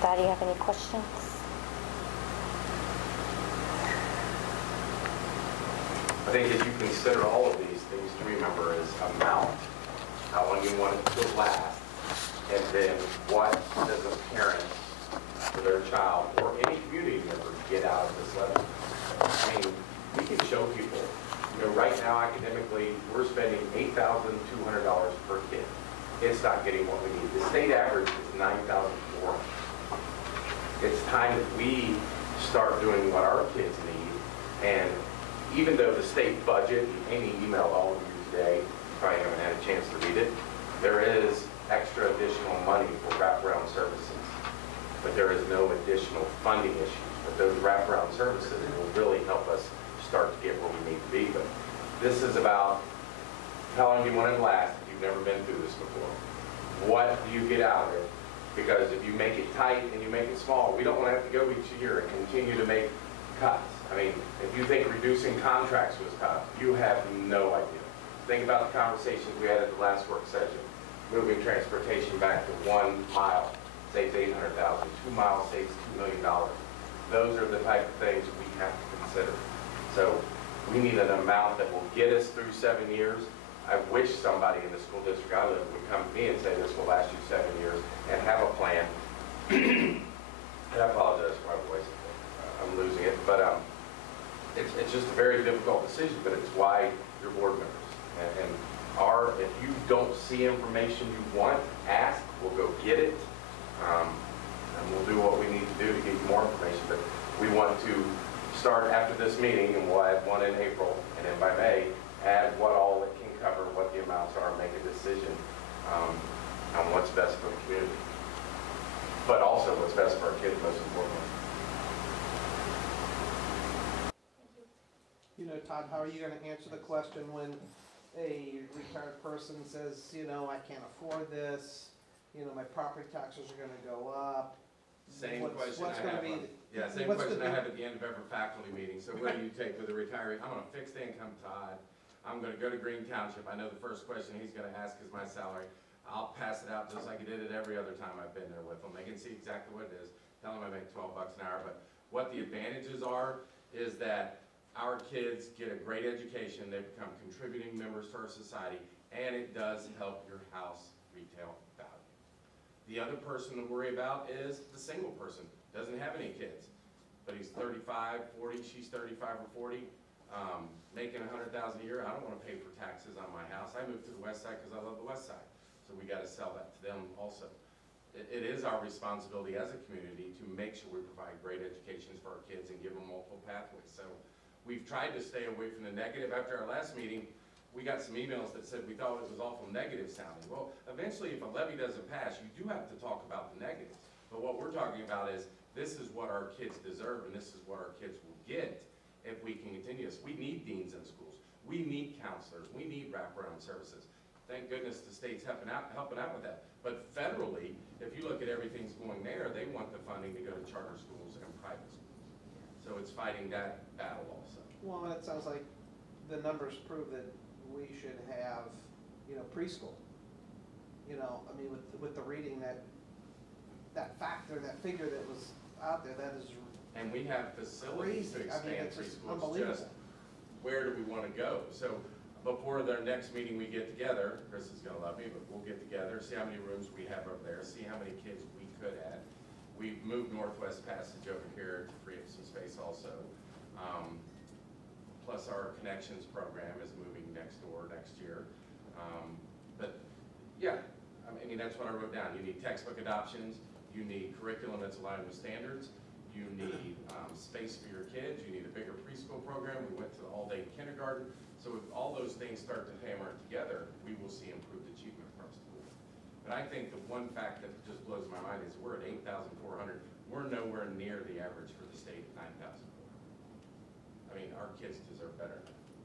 Dad, do you have any questions? I think if you consider all of these things to remember is amount, how long you want it to last, and then what does a parent for their child or any community member get out of this levy. I mean, we can show people, right now academically, we're spending $8,200 per kid. It's not getting what we need. The state average is $9,400. It's time that we start doing what our kids need. And even though the state budget, Amy emailed all of you today, you probably haven't had a chance to read it, there is extra additional money for wraparound services, but there is no additional funding issues. But those wraparound services will really help us start to get where we need to be. But this is about how long do you want it to last if you've never been through this before. What do you get out of it? Because if you make it tight and you make it small, we don't want to have to go each year and continue to make cuts. I mean, if you think reducing contracts was tough, you have no idea. Think about the conversations we had at the last work session. Moving transportation back to 1 mile saves $800,000. 2 miles saves $2 million. Those are the type of things we have to consider. So we need an amount that will get us through 7 years. I wish somebody in the school district I live would come to me and say this will last you 7 years and have a plan. And I apologize for my voice. I'm losing it. But it's just a very difficult decision, but it's why you're board members. And if you don't see information you want, ask. We'll go get it. And we'll do what we need to do to get you more information. But we want to start after this meeting, and we'll add one in April, and then by May, add what all it can cover, what the amounts are, make a decision on what's best for the community. But also what's best for our kids, most importantly. Todd, how are you going to answer the question when a retired person says, I can't afford this, my property taxes are going to go up? Same question I have at the end of every faculty meeting. So what do you take with a retiree? I'm on a fixed income, Todd. I'm going to go to Green Township. I know the first question he's going to ask is my salary. I'll pass it out just like I did it every other time I've been there with them. They can see exactly what it is. Tell them I make $12 an hour. But what the advantages are is that our kids get a great education. They become contributing members to our society, and it does help your house retail value. The other person to worry about is the single person. Doesn't have any kids, but he's 35, 40, she's 35 or 40, making $100,000 a year. I don't want to pay for taxes on my house. I moved to the west side because I love the west side. So we got to sell that to them also. It is our responsibility as a community to make sure we provide great educations for our kids and give them multiple pathways. So we've tried to stay away from the negative. After our last meeting, we got some emails that said we thought it was awful negative sounding. Well, eventually if a levy doesn't pass, you do have to talk about the negatives. But what we're talking about is this is what our kids deserve and this is what our kids will get if we can continue this. We need deans in schools. We need counselors. We need wraparound services. Thank goodness the state's helping out with that. But federally, if you look at everything's going there, they want the funding to go to charter schools and private schools. So it's fighting that battle also. Well, it sounds like the numbers prove that we should have, preschool. I mean, with the reading that factor, that figure that was out there, that is and we have facilities crazy. to expand I mean, it's preschools. unbelievable. Just where do we want to go? So before their next meeting we get together, Chris is gonna love me, but we'll get together, see how many rooms we have over there, see how many kids we could add. We've moved Northwest Passage over here to free up some space also. Plus our Connections program is moving next door next year. But yeah, I mean, that's what I wrote down. You need textbook adoptions, you need curriculum that's aligned with standards, you need space for your kids, you need a bigger preschool program. We went to the all-day kindergarten. So if all those things start to hammer together, we will see improved achievement from our school. But I think the one fact that just blows my mind is we're at 8,400. We're nowhere near the average for the state at 9,400. I mean, our kids deserve better.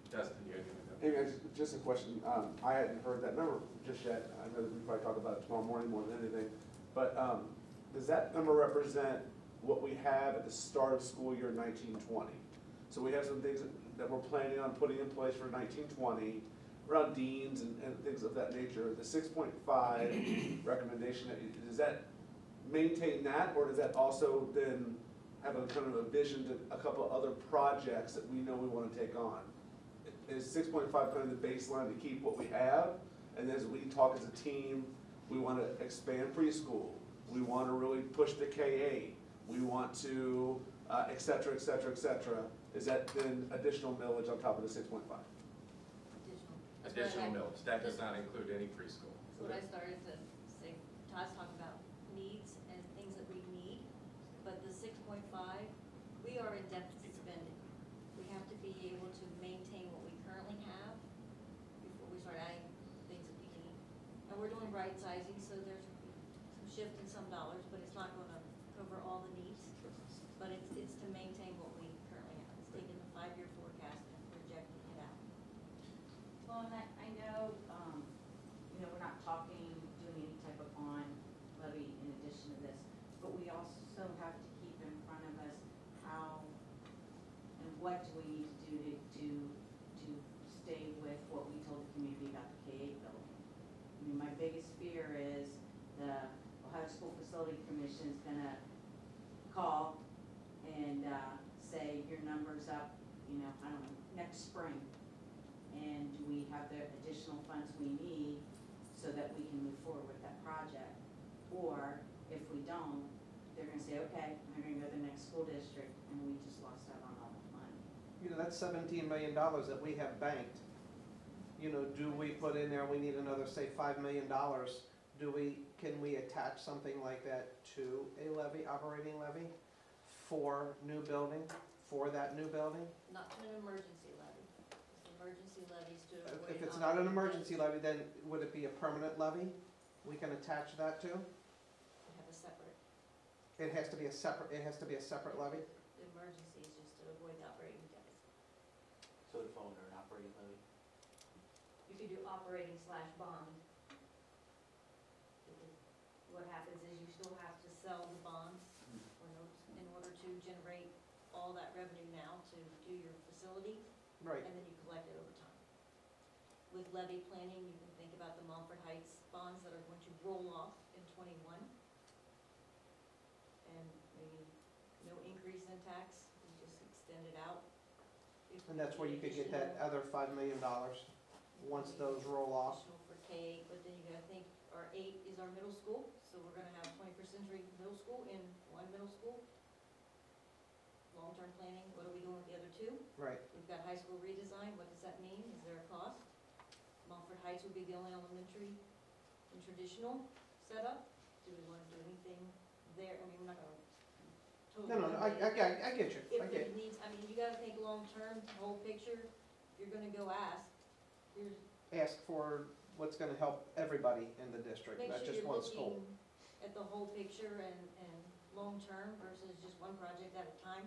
Dustin, you had anything? Hey, just a question. I hadn't heard that number just yet. I know that we probably talk about it tomorrow morning more than anything. But does that number represent what we have at the start of school year 1920? So we have some things that we're planning on putting in place for 1920 around deans and things of that nature. The 6.5 recommendation, does that maintain that, or does that also then have a kind of a vision to a couple of other projects that we know we want to take on? Is 6.5 kind of the baseline to keep what we have? And as we talk as a team, we want to expand preschool. We want to really push the K-8. We want to, et cetera, et cetera, et cetera. Is that then additional millage on top of the 6.5? Additional millage. That does not include any preschool. So what I started to say, Todd's talking about needs and things that we need, but the 6.5, we are in deficit spending. We have to be able to maintain what we currently have before we start adding things that we need. And we're doing right sizing, so there's some shift in some dollars, but it's not going to cover all the needs. But it's to maintain what we currently have. It's taking the 5-year forecast and projecting it out. Well, and I know, you know, we're not talking, doing any type of bond levy in addition to this, but we also have to keep in front of us how and what do we need to do to stay with what we told the community about the K-8 building. I mean, my biggest fear is the Ohio School Facility Commission is gonna call and say your number's up, you know, I don't know, next spring. And do we have the additional funds we need so that we can move forward with that project? Or if we don't, they're gonna say, okay, I'm gonna go to the next school district and we just lost out on all the money. You know, that's $17 million that we have banked. You know, do we put in there, we need another, say, $5 million. Can we attach something like that to a levy, operating levy for new building, for that new building? Not to an emergency levy. Emergency levies to avoid. If it's not an emergency levy, then would it be a permanent levy? We can attach that to? Have a separate. It has to be a separate levy? The emergency is just to avoid the operating deficit. So it'd fall under an operating levy? You could do operating / bond. What happens is you still have to sell the bonds or notes in order to generate all that revenue now to do your facility. Right. And then you collect it over time. With levy planning, you can think about the Montford Heights bonds that are going to roll off in '21. And maybe no increase in tax, you just extend it out. And that's where you could get that other $5 million once those roll off. For K-8, but then you gotta think, our 8 is our middle school, so we're gonna have 21st century middle school in one middle school. Long-term planning, what are we doing with the other 2? Right. We've got high school redesign, what does that mean? Is there a cost? Montford Heights would be the only elementary in traditional setup. Do we wanna do anything there? I mean, we're not gonna totally. No, I get you. If it needs, I mean, you gotta think long-term, whole picture. If you're gonna go ask, here's. Ask for what's gonna help everybody in the district, not just one school. Make sure you're looking at the whole picture and long-term versus just one project at a time.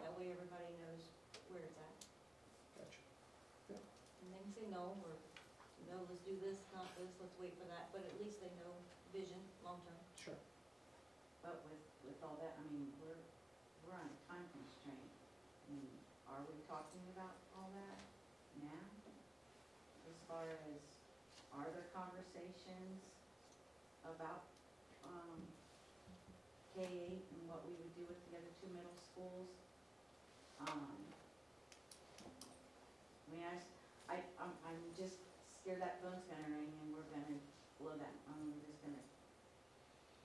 That way everybody knows where it's at. Gotcha. Yeah. And they can say no, or no, let's do this, not this, let's wait for that, but at least they know vision, long-term. Sure. But with all that, I mean, we're on a time constraint. I mean, are we talking about all that now? As far as, are there conversations about K-8 and what we would do with the other 2 middle schools? I mean, I'm hear that phone's gonna ring and we're gonna blow that, we're just gonna,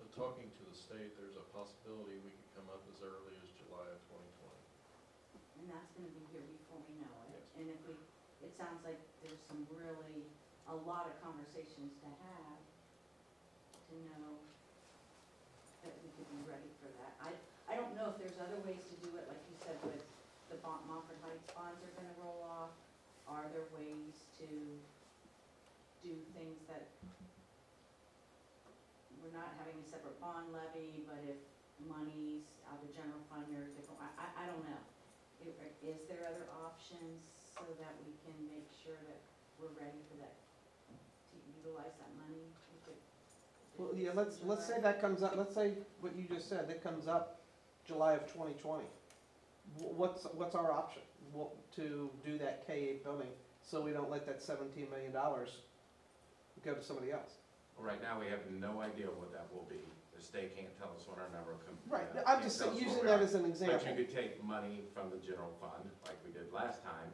But talking to the state, there's a possibility we could come up as early as July of 2020. and that's gonna be here before we know it. Yes. And if we, it sounds like there's some really, a lot of conversations to have to know that we could be ready for that. I don't know if there's other ways to do it, like you said, with the Montford Heights bonds are gonna roll off. Are there ways to do things that we're not having a separate bond levy, but if money's out of the general fund or different, I don't know. Is there other options so that we can make sure that we're ready for that, to utilize that money? Well, yeah, let's say that comes up, let's say what you just said, that comes up July of 2020. What's our option to do that K-8 building so we don't let that $17 million go to somebody else? Right now, we have no idea what that will be. The state can't tell us what our number could be. Right, I'm just using that as an example. But you could take money from the general fund, like we did last time,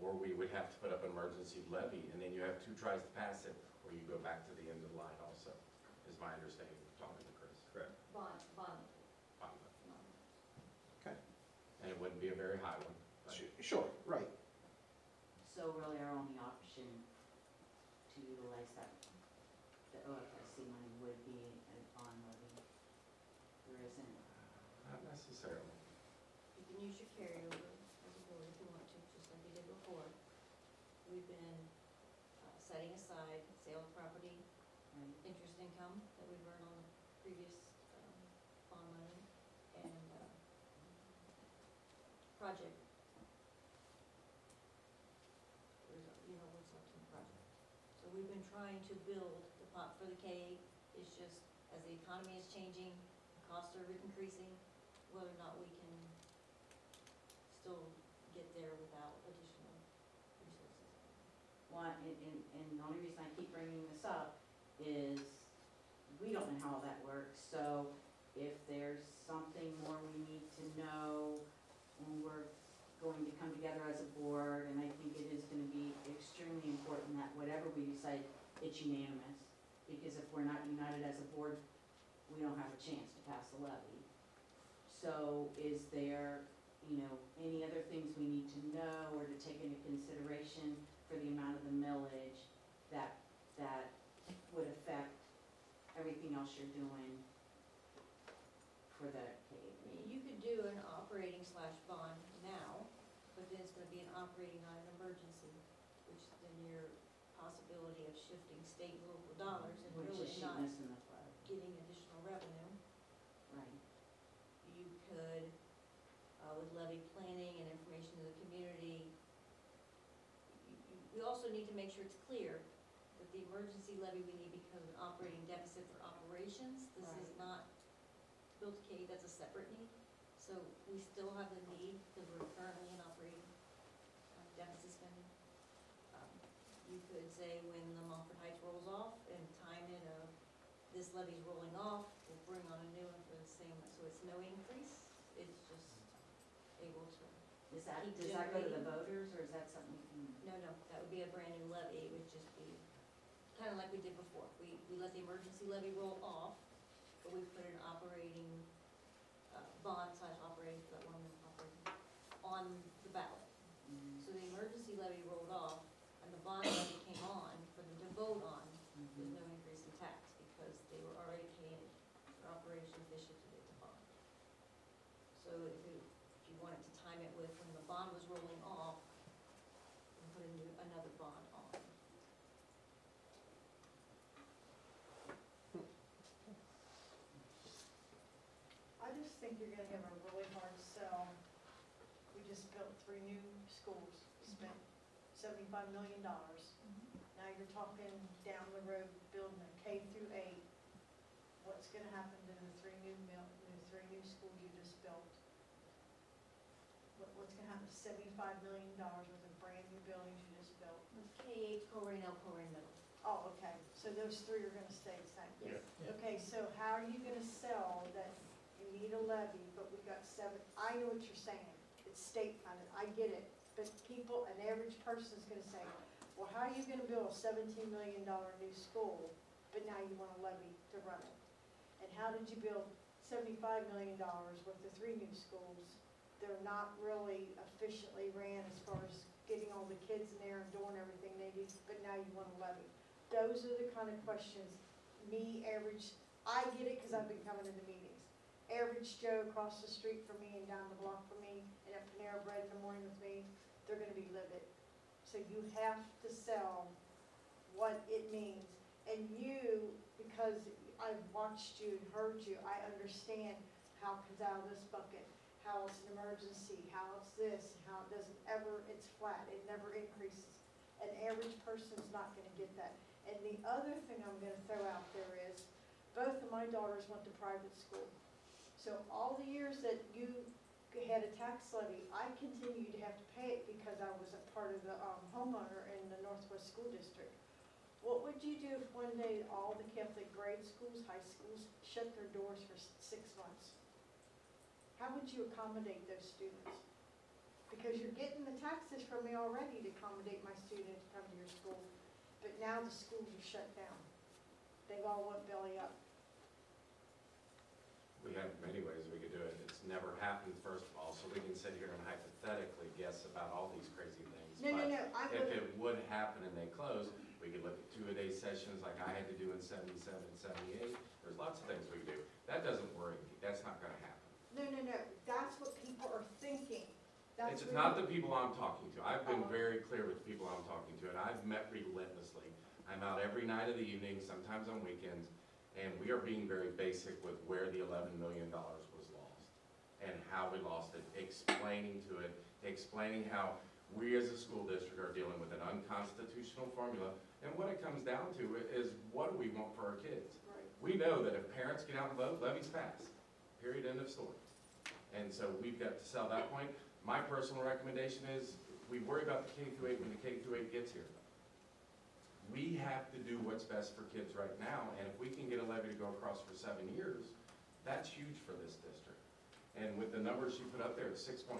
or we would have to put up an emergency levy, and then you have 2 tries to pass it, or you go back to the end of the line also, is my understanding, talking to Chris. Correct. Bond. Bond. Okay. And it wouldn't be a very high one. but- Sure, right. So really our only option to utilize that, the OFSC money would be a bond levy. There isn't. Not necessarily. You can use your carryover as a board if you want to, just like you did before. We've been setting aside sale of property, interest income that we've earned on the previous bond money, and project. What's left in the project. So we've been trying to build the pot for the K-8. It's just, as the economy is changing, costs are increasing, whether or not we can still get there without additional resources. Well, and the only reason I keep bringing this up is we don't know how that works. So if there's something more we need to know when we're going to come together as a board, and I think it is going to be extremely important that whatever we decide, it's unanimous. Because if we're not united as a board, we don't have a chance to pass the levy. So is there, any other things we need to know or to take into consideration for the amount of the millage that would affect everything else you're doing for the K-8? You could do an operating/bond now, but then it's going to be an operating, not an emergency, which then your possibility of shifting state and local dollars and Which really is not shooting us in the foot. getting additional revenue. Right. You could, with levy planning and information to the community, we also need to make sure it's clear that the emergency levy we need because of an operating deficit for operations. This is not built K, that's a separate need. So we still have the need because we're currently in operating deficit spending. You could say when the Montford Heights rolls off and time it of this levy's rolling off, we'll bring on a new one for the same, so it's no increase, it's just able to. Does that keep go to the generating. voters, or is that something you can? No, that would be a brand new levy, it would just be kind of like we did before. We let the emergency levy roll off, but we put an operating bond/operating, that one operating, on the ballot. So the emergency levy rolled off, and the bond levy came on for them to vote on. There's no increase in tax because they were already paying for operations, they shifted it to bond. So if you wanted to time it with when the bond was rolling off, and put another bond on. I just think you're gonna have a really hard sell. We just built 3 new schools, spent $75 million. Now you're talking down the road, building a K through 8. What's gonna happen to the 3 new schools you just built? What's gonna happen to $75 million worth of brand new buildings you just built? K-8, Colerain L, Colerain Middle. Oh, okay, so those 3 are gonna stay the same? Yes. Okay, so how are you gonna sell that you need a levy, but we got 7, I know what you're saying, it's state funded, I get it, but people, an average person is gonna say, well, how are you gonna build a $17 million new school, but now you want a levy to run it? And how did you build $75 million with the 3 new schools? They're not really efficiently ran as far as getting all the kids in there and doing everything they need, but now you want a levy. Those are the kind of questions me, average, I get it because I've been coming to the meetings. Average Joe across the street from me and down the block from me and at Panera Bread in the morning with me, they're gonna be livid. So you have to sell what it means. And you, because I've watched you and heard you, I understand how it comes out of this bucket, how it's an emergency, how it's this, how it doesn't ever, it's flat, it never increases. An average person's not gonna get that. And the other thing I'm gonna throw out there is, both of my daughters went to private school. So all the years that you had a tax levy, I continued to have to pay it because I was a part of the homeowner in the Northwest School District. What would you do if one day all the Catholic grade schools, high schools, shut their doors for 6 months? How would you accommodate those students? Because you're getting the taxes from me already to accommodate my students to come to your school, but now the schools are shut down. They all went belly up. We have many ways we could do it. It's never happened, first of all, so we can sit here and hypothetically guess about all these crazy things. No. If it would happen and they close, we could look at 2-a-day sessions like I had to do in 77 and 78. There's lots of things we could do. That doesn't worry me. That's not going to happen. No. That's what people are thinking. That's It's not the people I'm talking to. I've been very clear with the people I'm talking to, and I've met relentlessly. I'm out every night of the evening, sometimes on weekends, and we are being very basic with where the $11 million was lost and how we lost it, explaining to it, explaining how we as a school district are dealing with an unconstitutional formula. And what it comes down to is, what do we want for our kids? Right. We know that if parents get out and vote, levies pass. Period, end of story. And so we've got to sell that point. My personal recommendation is, we worry about the K-8 when the K-8 gets here. We have to do what's best for kids right now, and if we can get a levy to go across for 7 years, that's huge for this district. And with the numbers you put up there at 6.5,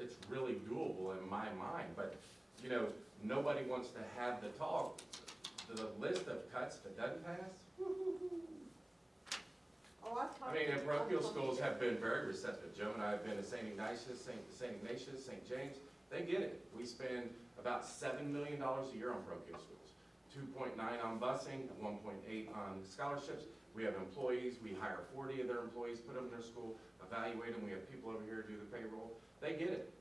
it's really doable in my mind. But, you know, nobody wants to have the talk. The list of cuts that doesn't pass, I mean, and parochial schools have been very receptive. Joe and I have been to St. Ignatius, St. James. They get it. We spend about $7 million a year on parochial schools. 2.9 on busing, 1.8 on scholarships. We have employees. We hire 40 of their employees, put them in their school, evaluate them. We have people over here do the payroll. They get it.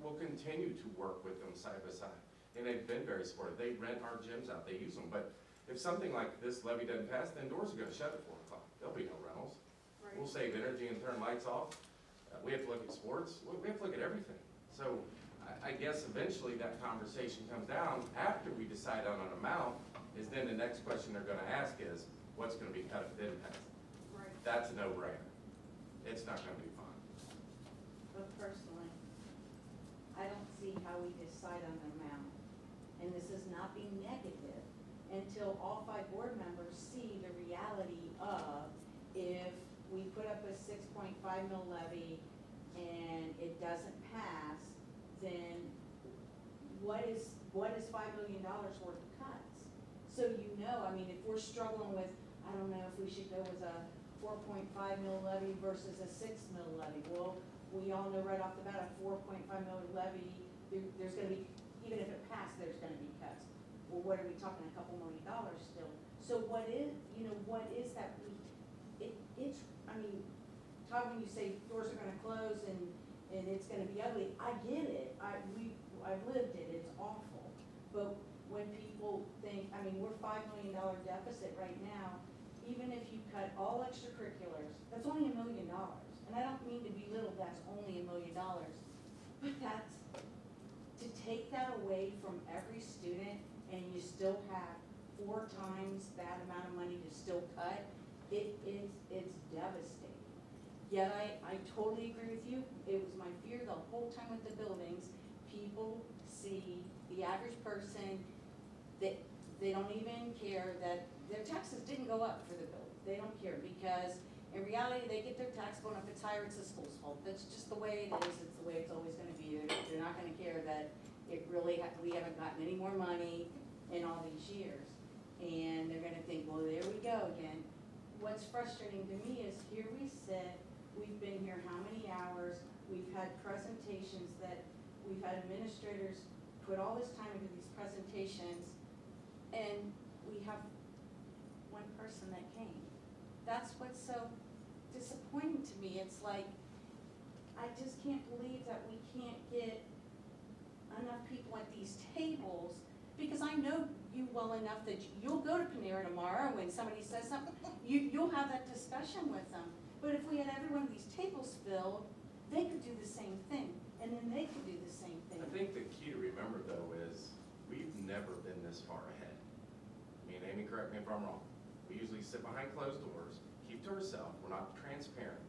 We'll continue to work with them side by side. And they've been very supportive. They rent our gyms out. They use them. But if something like this levy doesn't pass, then doors are going to shut at 4 o'clock. There'll be no rentals. Right. We'll save energy and turn lights off. We have to look at sports. We have to look at everything. So I guess eventually that conversation comes down after we decide on an amount, is then the next question they're going to ask is, what's going to be cut if it didn't pass? Right. That's a no-brainer. It's not going to be fun. But personally, I don't see how we decide on the amount. And this is not being negative until all 5 board members see the reality of, if we put up a 6.5 mil levy and it doesn't pass, then what is $5 million worth of cuts? So you know, I mean, if we're struggling with, I don't know if we should go with a 4.5 mil levy versus a 6 mil levy. Well, we all know right off the bat a 4.5 mil levy, there's going to be, even if it passed, there's going to be cuts. Well, what are we talking, a couple $1 million still? So what is that? It's, I mean, Todd, when you say doors are going to close and it's going to be ugly, I get it. I've lived it. It's awful. But when people think, I mean, we're $5 million deficit right now. Even if you cut all extracurriculars, that's only $1 million. And I don't mean to belittle, that's only $1 million. But that's, to take that away from every student and you still have 4 times that amount of money to still cut, it's devastating. Yet I totally agree with you. It was my fear the whole time with the buildings. People see the average person, that they don't even care that their taxes didn't go up for the building. They don't care, because in reality they get their tax bill, and if it's higher, it's the school's fault. That's just the way it is. It's the way it's always going to be. They're not going to care that it really, we haven't gotten any more money in all these years. And they're gonna think, well, there we go again. What's frustrating to me is here we sit, we've been here how many hours, we've had presentations that, we've had administrators put all this time into these presentations, and we have one person that came. That's what's so disappointing to me. It's like, I just can't believe that we can't get enough people at these tables, because I know you well enough that you'll go to Panera tomorrow when somebody says something, you'll have that discussion with them. But if we had every one of these tables filled, they could do the same thing, and then they could do the same thing. I think the key to remember though is we've never been this far ahead. Me and Amy, correct me if I'm wrong. We usually sit behind closed doors, keep to ourselves, we're not transparent.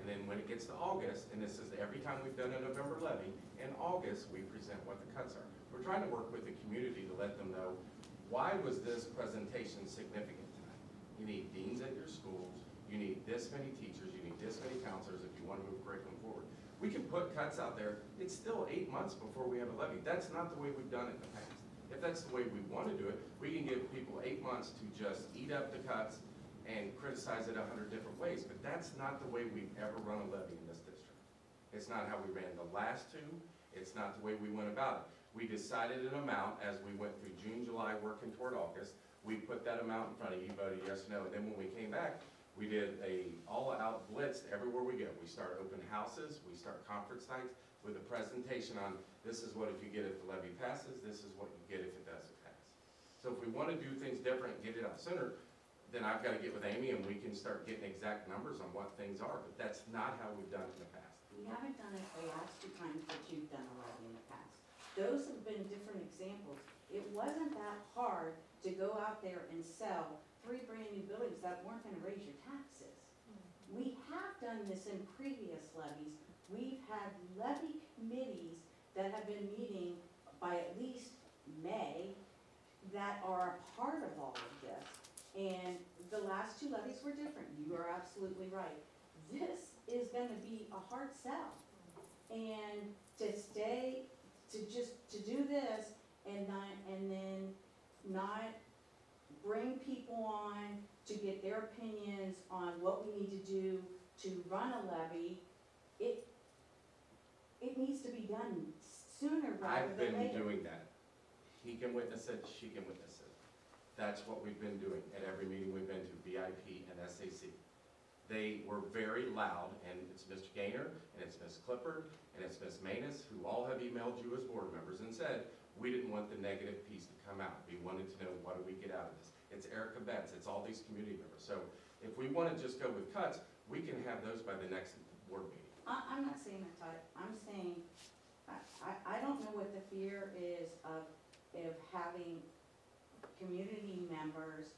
And then when it gets to August, and this is every time we've done a November levy, in August we present what the cuts are. We're trying to work with the community to let them know, why was this presentation significant tonight? You need deans at your schools, you need this many teachers, you need this many counselors if you want to move curriculum forward. We can put cuts out there, it's still 8 months before we have a levy. That's not the way we've done it in the past. If that's the way we want to do it, we can give people 8 months to just eat up the cuts and criticize it 100 different ways, but that's not the way we've ever run a levy in this district. It's not how we ran the last two, it's not the way we went about it. We decided an amount as we went through June, July, working toward August. We put that amount in front of you, voted yes or no, and then when we came back, we did a all-out blitz everywhere we go. We start open houses, we start conference nights with a presentation on this is what if you get if the levy passes, this is what you get if it doesn't pass. So if we want to do things different and get it out sooner, then I've got to get with Amy and we can start getting exact numbers on what things are, but that's not how we've done it in the past. We haven't done it the last 2 times that you've done a levy in the past. Those have been different examples. It wasn't that hard to go out there and sell 3 brand new buildings that weren't going to raise your taxes. We have done this in previous levies. We've had levy committees that have been meeting by at least May that are a part of all of this. And the last 2 levies were different. You are absolutely right. This is going to be a hard sell. And to stay, to do this and then not bring people on to get their opinions on what we need to do to run a levy, it needs to be done sooner rather than later. I've been doing that. He can witness it, she can witness it. That's what we've been doing at every meeting we've been to, VIP and SAC. They were very loud, and it's Mr. Gaynor, and it's Ms. Clifford, and it's Ms. Manus, who all have emailed you as board members and said, we didn't want the negative piece to come out. We wanted to know, what do we get out of this? It's Erica Betts, it's all these community members. So if we want to just go with cuts, we can have those by the next board meeting. I'm not saying that, Todd. I'm saying, I don't know what the fear is of having community members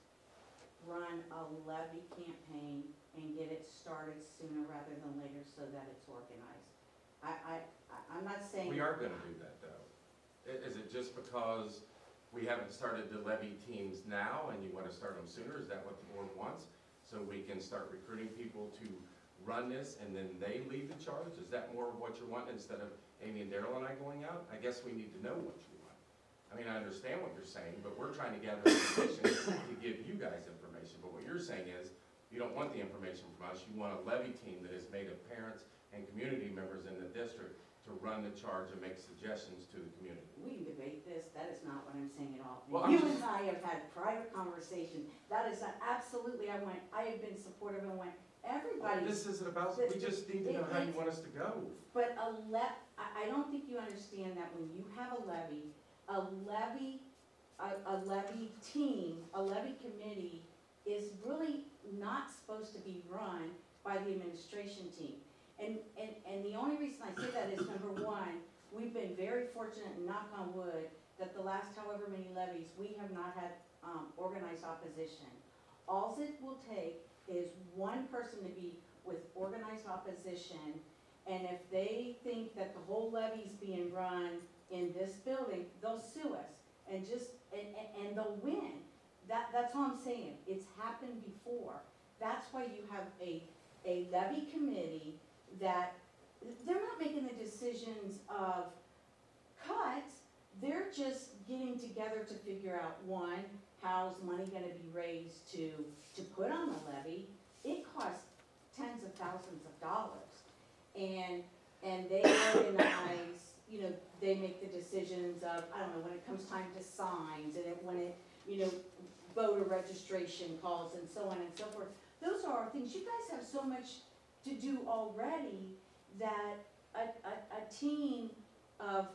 run a levy campaign and get it started sooner rather than later so that it's organized. I'm not saying... We are going to do that, though. Is it just because we haven't started the levy teams now and you want to start them sooner? Is that what the board wants? So we can start recruiting people to run this and then they lead the charge? Is that more of what you want instead of Amy and Daryl and I going out? I guess we need to know what you want. I mean, I understand what you're saying, but we're trying to gather information to give you guys information. But what you're saying is you don't want the information from us. You want a levy team that is made of parents and community members in the district to run the charge and make suggestions to the community. We can debate this. That is not what I'm saying at all. Well, you and I have had private conversation. That is absolutely, I have been supportive and went, everybody. Well, this isn't about, we just need to know how you want us to go. But I don't think you understand that when you have a levy team, a levy committee is really not supposed to be run by the administration team. And the only reason I say that is, number one, we've been very fortunate, knock on wood, that the last however many levies, we have not had organized opposition. All it will take is one person to be with organized opposition, and if they think that the whole levy's being run in this building, they'll sue us and and they'll win. That's all I'm saying. It's happened before. That's why you have a levy committee that they're not making the decisions of cuts. they're just getting together to figure out, one, how's money gonna be raised to put on the levy. It costs tens of thousands of dollars. And they organize, you know, they make the decisions of, I don't know, when it comes time to signs, and when it, you know, voter registration calls and so on and so forth. Those are things, you guys have so much to do already that a team of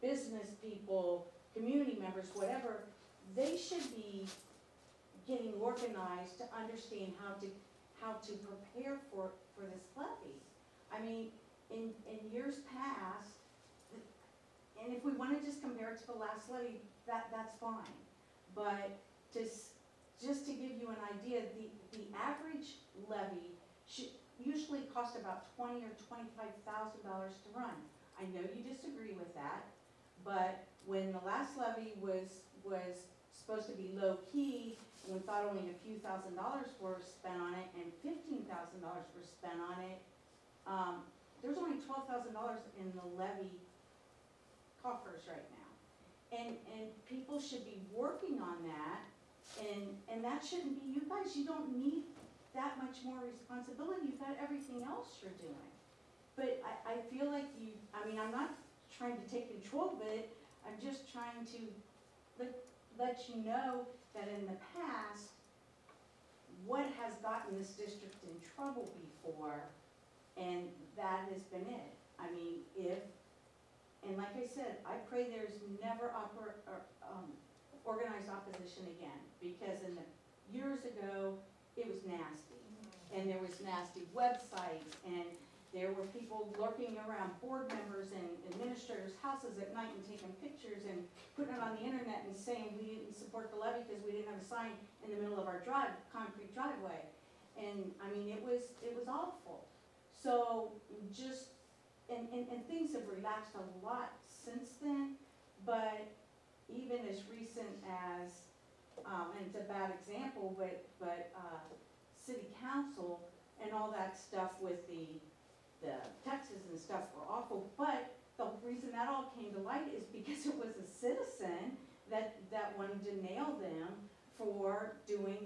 business people, community members, whatever, they should be getting organized to understand how to prepare for this levy. I mean, in years past, and if we want to just compare it to the last levy, that's fine. But just to give you an idea, the average levy should usually cost about $20,000 or $25,000 to run. I know you disagree with that, but when the last levy was supposed to be low key, and we thought only a few $1,000s were spent on it, and $15,000 were spent on it, there's only $12,000 in the levy coffers right now. And people should be working on that, and that shouldn't be, you guys, you don't need that much more responsibility. You've got everything else you're doing. But I feel like I mean, I'm not trying to take control of it, I'm just trying to let you know that in the past, what has gotten this district in trouble before, and that has been it. I mean, and like I said, I pray there's never organized opposition again, because in the years ago, it was nasty. And there was nasty websites, and there were people lurking around board members and administrators' houses at night and taking pictures and putting it on the internet and saying we didn't support the levy because we didn't have a sign in the middle of our concrete driveway. And I mean, it was awful. So just, and things have relaxed a lot since then, but even as recent as, and it's a bad example, but city council and all that stuff with the taxes and stuff were awful, but the reason that all came to light is because it was a citizen that wanted to nail them for doing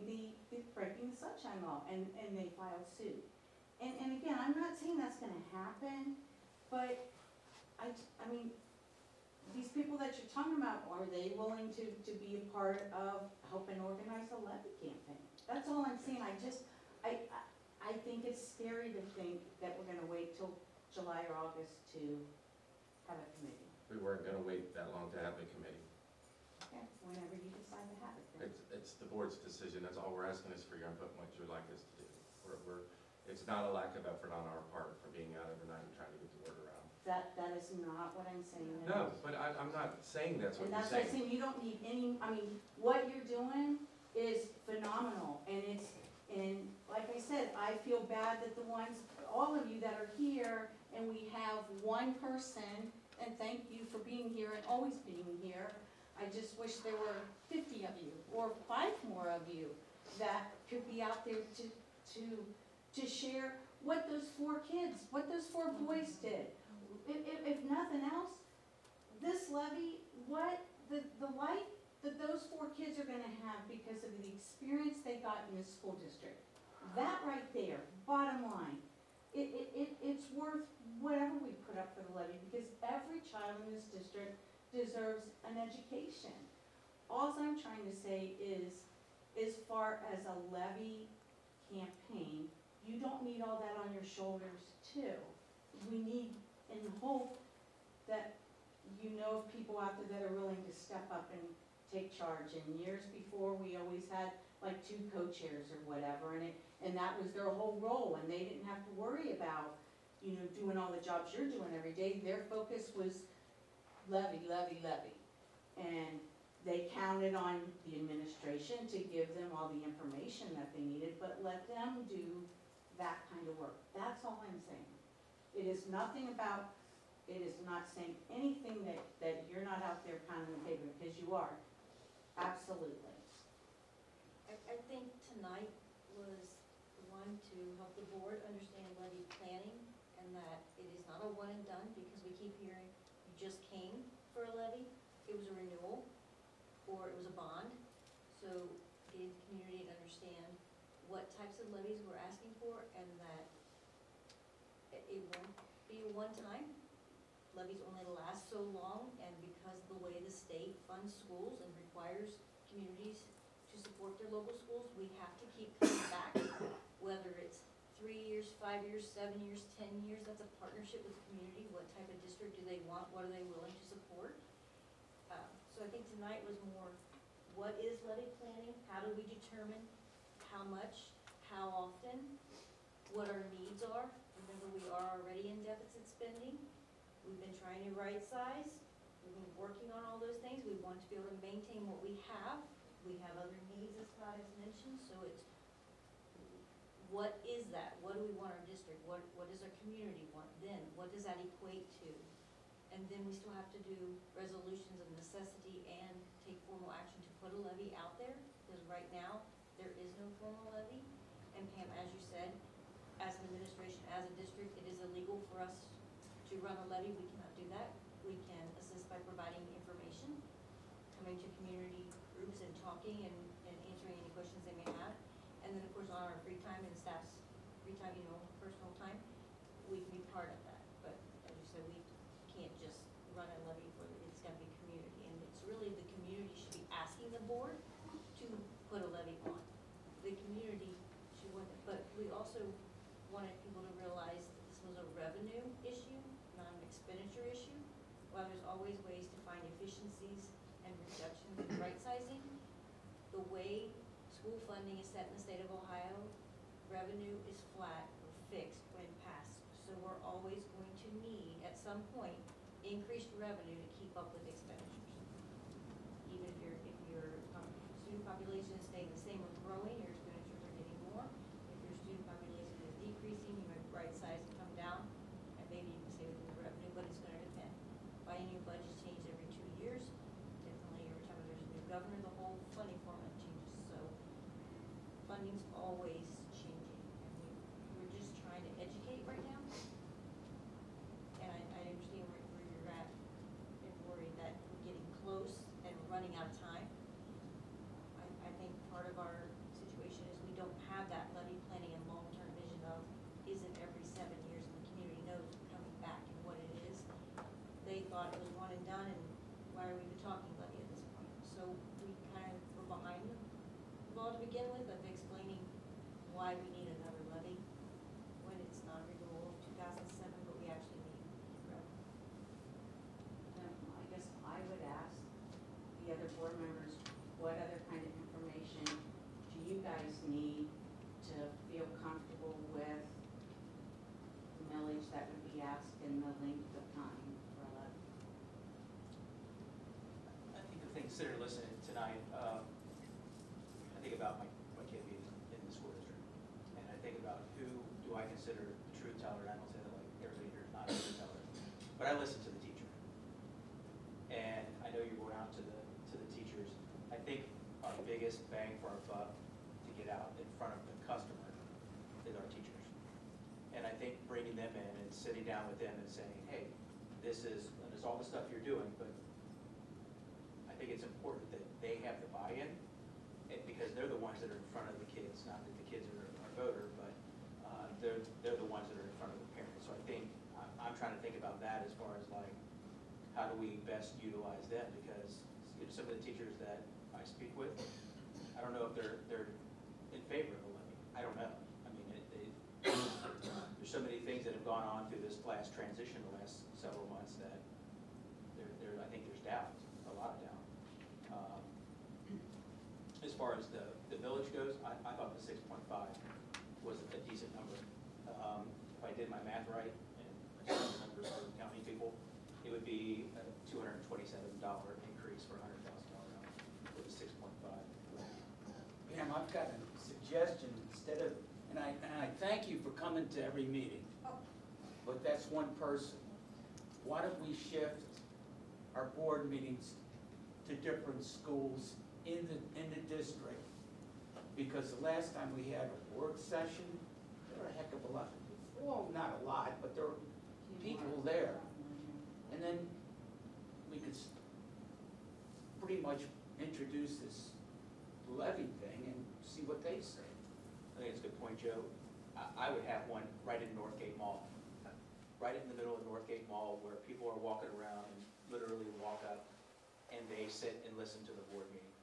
breaking the sunshine law, and they filed suit. And again, I'm not saying that's gonna happen, but I mean, these people that you're talking about, are they willing to be a part of helping organize a levy campaign? That's all I'm saying. I think it's scary to think that we're gonna wait till July or August to have a committee. We weren't gonna wait that long to have the committee. Okay, whenever you decide to have it then. It's the board's decision. That's all we're asking is for your input and what you'd like us to do. It's not a lack of effort on our part for being out every night and trying to get the word around. That is not what I'm saying. No, but I'm not saying that's what you're saying. And that's what I'm saying, you don't need any, I mean, what you're doing is phenomenal, and like I said, I feel bad that all of you that are here, and we have one person, and thank you for being here and always being here. I just wish there were 50 of you, or 5 more of you, that could be out there to share what those 4 kids, what those 4 boys did. If nothing else, this levy, what the life that those 4 kids are gonna have because of the experience they got in this school district. That right there, bottom line, it's worth whatever we put up for the levy, because every child in this district deserves an education. All I'm trying to say is, as far as a levy campaign, you don't need all that on your shoulders too. We need and hope that you know of people out there that are willing to step up and take charge. And years before, we always had like 2 co-chairs or whatever, and that was their whole role, and they didn't have to worry about, you know, doing all the jobs you're doing every day. Their focus was levy, levy, levy. And they counted on the administration to give them all the information that they needed, but let them do that kind of work. That's all I'm saying. It is nothing about, it is not saying anything that you're not out there pounding the pavement, because you are. Absolutely. I think tonight was one to help the board understand levy planning, and that it is not a one and done, because we keep hearing you just came for a levy. it was a renewal or it was a bond. So getting the community to understand what types of levies we're asking for and that it won't be a one-time. Levies only last so long, and because of the way the state funds schools and requires communities to support their local schools, we have to keep coming back, whether it's 3 years, 5 years, 7 years, 10 years. That's a partnership with the community. What type of district do they want? What are they willing to support? So I think tonight was more, what is levy planning? How do we determine how much, how often, what our needs are? Remember, we are already in deficit spending. We've been trying to right size. We've been working on all those things. We want to be able to maintain what we have. We have other needs, as Todd has mentioned, so it's, what is that? What do we want our district? What does our community want then? What does that equate to? And then we still have to do resolutions of necessity and take formal action to put a levy out there, because right now, there is no formal levy. And Pam, as you said, as an administration, as a district, it is illegal for us to run a levy. We cannot do that. We can assist by providing information, coming to community groups and talking and answering any questions they may have. And then, of course, on our free time and staff's free time, personal time, we can be part of that. But as you said, we can't just run a levy for it. It's got to be community. And it's really the community should be asking the board to put a levy on. The community should want it. But we also wanted people to realize that this was a revenue issue, not an expenditure issue. While there's always ways to find efficiencies and reductions and right sizing, the way school funding is set in the state of Ohio, revenue is flat or fixed when passed. So we're always going to need, at some point, increased revenue to keep up with expenditures. Even if your student population is staying the same or growing, your expenditures are getting more. If your student population is decreasing, you might right size and come down, and maybe you can stay within the revenue, but it's going to depend. Biennial budgets change every 2 years. Definitely every time there's a new governor, the whole funding format changes. So funding's always changing, and we're just trying to educate right now. And I understand where you're at and worried that we're getting close and we're running out of time. I think part of our situation is we don't have that levy planning and long-term vision of, is it every 7 years and the community knows we're coming back and what it is. They thought it was one and done, and why are we even talking levy at this point? So we kind of were behind the ball to begin with of explaining why we need another levy when it's not a renewal of 2007, but we actually need revenue. I guess I would ask the other board members, what other kind of information do you guys need to feel comfortable with the millage that would be asked and the length of time for a levy? I think the thing to consider listening tonight, I think about my kid being in the school district. And I think about who do I consider the truth teller, and I don't say that like everybody here is not a truth teller. But I listen to the teacher. And I know you're going out to the teachers. I think our biggest bang for our buck to get out in front of the customer is our teachers. And I think bringing them in and sitting down with them and saying, hey, this is all the stuff you're doing, but I think it's important that they have the buy-in, because they're the ones that are in front of the kids. Not that the kids are our voter, but they're the ones that are in front of the parents. So I think I'm trying to think about that as far as like, how do we best utilize them? Because some of the teachers that I speak with, I don't know if they're in favor of a levy. I don't know. I mean, there's so many things that have gone on through this class transition the last several months that I think there's doubt, a lot of doubt. As far as the village goes, I thought the 6.5 was a decent number. If I did my math right, and I saw the numbers for county people, it would be a $227 increase for $100,000 with a 6.5. Pam, I've got a suggestion. Instead of, and I thank you for coming to every meeting, but that's one person. Why don't we shift our board meetings to different schools in the district? Because the last time we had a work session, there were a heck of a lot. Well, not a lot, but there were people there. And then we could pretty much introduce this levy thing and see what they say. I think it's a good point, Joe. I would have one right in Northgate Mall, right in the middle of Northgate Mall where people are walking around and literally walk up and they sit and listen to the board meeting.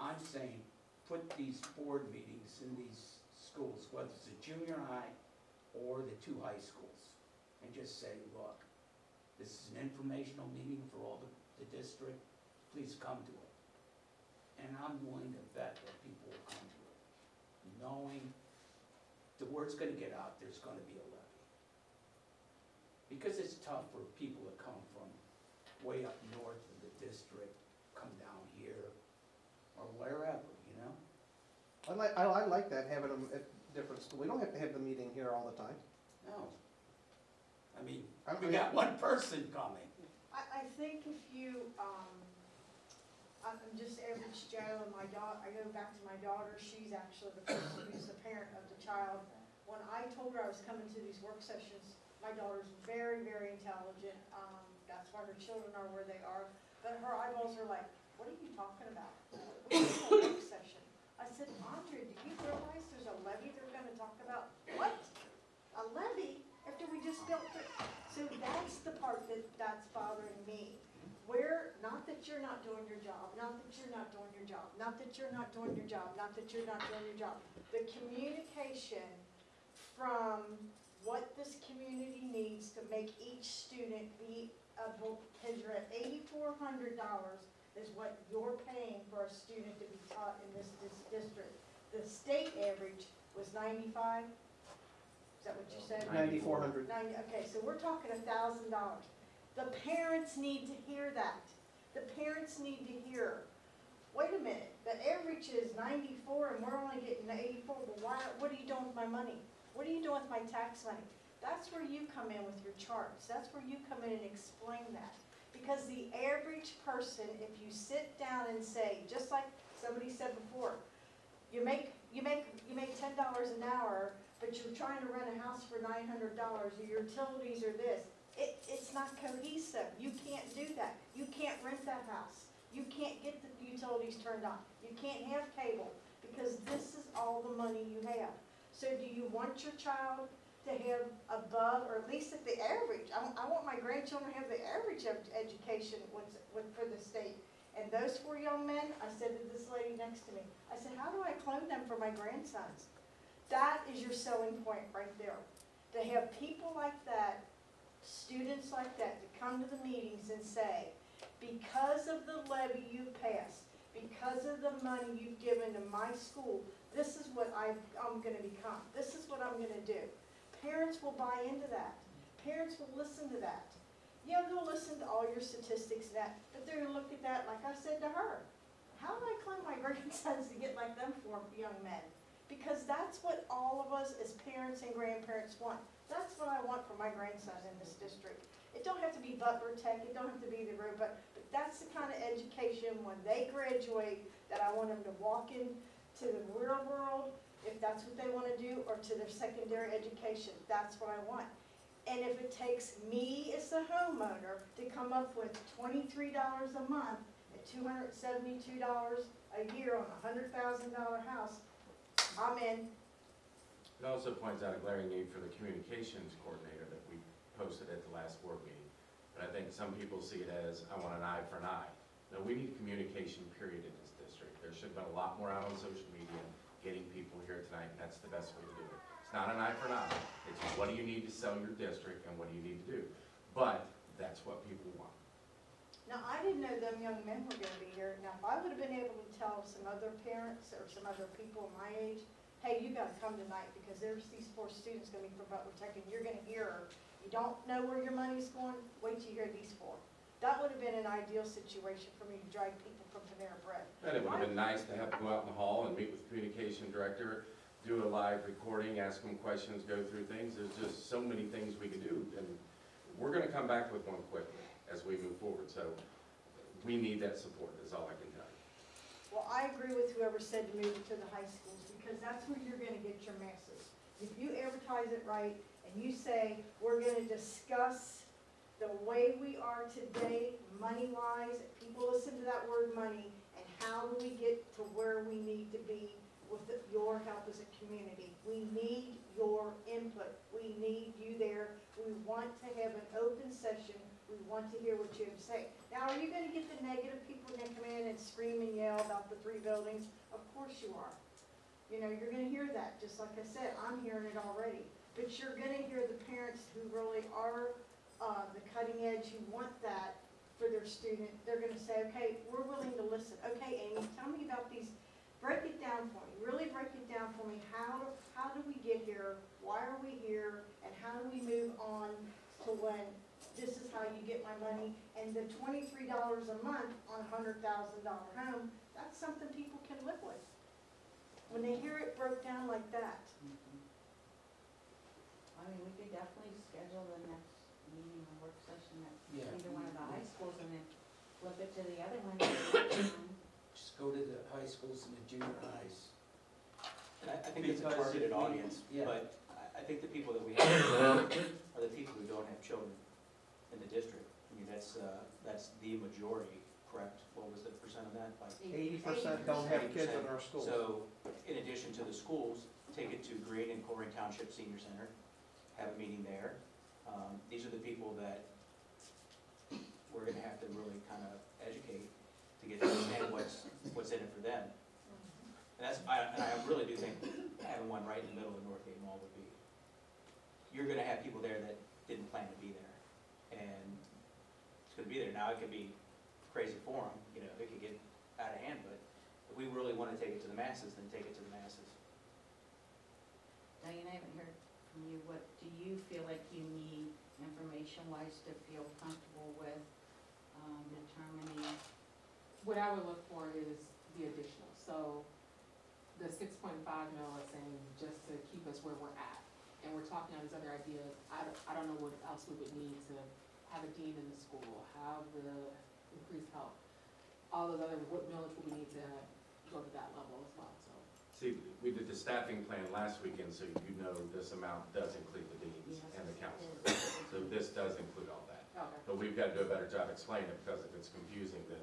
I'm saying, put these board meetings in these schools, whether it's the junior high or the 2 high schools, and just say, look, this is an informational meeting for all the district, please come to it. And I'm willing to bet that people will come to it, knowing the word's gonna get out, there's gonna be a levy. Because it's tough for people to come from way up north of the district, come down here, or wherever, you know? I like that, having them at different schools. We don't have to have the meeting here all the time. No. I mean, we got one person coming. I think if you, I'm just average Joe, and my daughter, I go back to my daughter, she's actually the person who's the parent of the child. When I told her I was coming to these work sessions, my daughter's very, very intelligent. That's why her children are where they are. But her eyeballs are like, what are you talking about? We're in a work session. I said, Andrea, do you realize there's a levy they're going to talk about? What? A levy? After we just built it? So that's the part that's bothering me. Where, not that you're not doing your job, not that you're not doing your job, not that you're not doing your job, not that you're not doing your job. The communication from what this community needs to make each student be able, because you're at $8,400 is what you're paying for a student to be taught in this district. The state average was 95. Is that what you said? 9,400. Okay, so we're talking $1,000. The parents need to hear that. The parents need to hear, wait a minute, the average is 94 and we're only getting 84, well, what are you doing with my money? What are you doing with my tax money? That's where you come in with your charts. That's where you come in and explain that. Because the average person, if you sit down and say, just like somebody said before, you make $10 an hour, but you're trying to rent a house for $900, your utilities are this. It's not cohesive. You can't do that. You can't rent that house. You can't get the utilities turned on. You can't have cable because this is all the money you have. So do you want your child to have above, or at least at the average? I want my grandchildren to have the average of education for the state. And those 4 young men, I said to this lady next to me, I said, how do I clone them for my grandsons? That is your selling point right there. To have people like that, students like that, to come to the meetings and say, because of the levy you passed, because of the money you've given to my school, this is what I'm going to become. This is what I'm going to do. Parents will buy into that. Parents will listen to that. Yeah, they'll listen to all your statistics and that, but they're going to look at that, like I said to her, how do I clone my grandsons to get like them for young men? Because that's what all of us as parents and grandparents want. That's what I want for my grandson in this district. It don't have to be Butler Tech, it don't have to be the road, but that's the kind of education when they graduate that I want them to walk into the real world, if that's what they want to do, or to their secondary education. That's what I want. And if it takes me as a homeowner to come up with $23 a month at $272 a year on a $100,000 house, I'm in. It also points out a glaring need for the communications coordinator that we posted at the last board meeting. But I think some people see it as, I want an eye for an eye. No, we need communication, period, in this district. There should have been a lot more out on social media, getting people here tonight, and that's the best way to do it. It's not an eye for an eye. It's what do you need to sell your district and what do you need to do. But that's what people want. Now, I didn't know them young men were going to be here. Now, if I would have been able to tell some other parents or some other people my age, hey, you got to come tonight because there's these 4 students going to be from Butler Tech, and you're going to hear, you don't know where your money's going, wait till you hear these 4. That would have been an ideal situation for me to drag people from Panera Bread. And it would have been nice to have to go out in the hall and meet with the communication director, do a live recording, ask them questions, go through things. There's just so many things we can do. And we're going to come back with one quickly as we move forward. So we need that support, is all I can tell you. Well, I agree with whoever said to move it to the high schools because that's where you're going to get your masses. If you advertise it right and you say, we're going to discuss the way we are today, money-wise, people listen to that word money, and how do we get to where we need to be with your help as a community? We need your input. We need you there. We want to have an open session. We want to hear what you have to say. Now, are you going to get the negative people that come in and scream and yell about the 3 buildings? Of course you are. You know, you're going to hear that. Just like I said, I'm hearing it already. But you're going to hear the parents who really are the cutting edge, who want that for their student. They're going to say, okay, we're willing to listen. Okay, Amy, tell me about these. Break it down for me. Really break it down for me. How do we get here? Why are we here? And how do we move on to when this is how you get my money? And the $23 a month on a $100,000 home, that's something people can live with. When they hear it broke down like that. I mean, we could definitely schedule the next meeting or work session at either one of the high schools and then flip it to the other one. Just go to the high schools and the junior highs. And I think it's a targeted audience, but I think the people that we have are the people who don't have children in the district. I mean, that's the majority, correct? What was the percent of that? Like 80% don't have kids in our schools. So, in addition to the schools, take it to Greene and Corning Township Senior Center, have a meeting there. These are the people that we're going to have to really kind of educate to get to understand what's in it for them. And I really do think having one right in the middle of Northgate Mall would be, you're going to have people there that didn't plan to be there, and it's going to be there. Now, it could be crazy for them, you know, it could get out of hand, but if we really want to take it to the masses, then take it to the masses. Diane, I haven't heard from you. What do you feel like you need information-wise to feel comfortable with determining? What I would look for is the additional. So the 6.5 mil is saying just to keep us where we're at. And we're talking on these other ideas. I don't know what else we would need to have a dean in the school, have the increased help. All those other, what millage would we need to go to that level as well, so. See, we did the staffing plan last weekend, so you know this amount does include the deans and the counselors. So this does include all that. Okay. But we've got to do a better job explaining it, because if it's confusing, then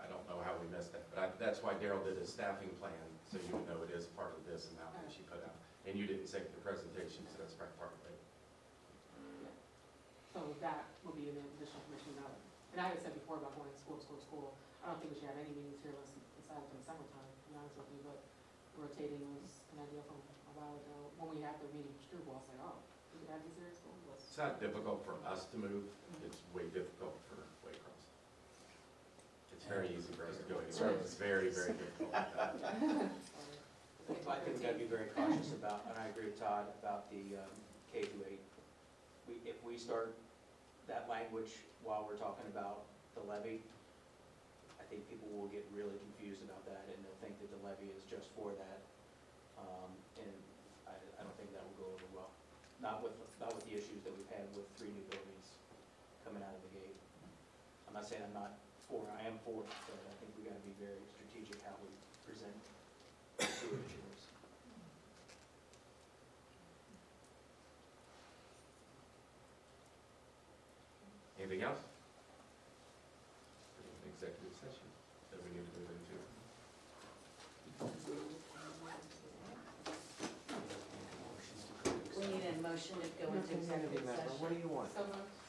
I don't know how we missed that. But that's why Daryl did his staffing plan, so you would know it is part of this amount that she put out. And you didn't say the presentation, so that's part of it. So that will be an additional information now. And I had said before about going to school. I don't think we should have any meetings here unless aside from summertime, to be honest with you, but rotating was an idea from a while ago. When we have the meeting with Struble, I'll say, oh, we could have these here at school. It's not difficult for us to move, it's way difficult for Waycross. It's very easy for us to go anywhere, it's very, very difficult. I think we've got to be very cautious about, and I agree with Todd, about the K through 8. If we start that language while we're talking about the levy, I think people will get really confused about that, and they'll think that the levy is just for that. And I don't think that will go over well. Not with the issues that we've had with 3 new buildings coming out of the gate. I'm not saying I'm not for it, I am for it, but I think we've got to be very strategic how we present the 2 initiatives. Anything else? Executive session that we need to move into. We need a motion to go into executive session. What do you want? So moved.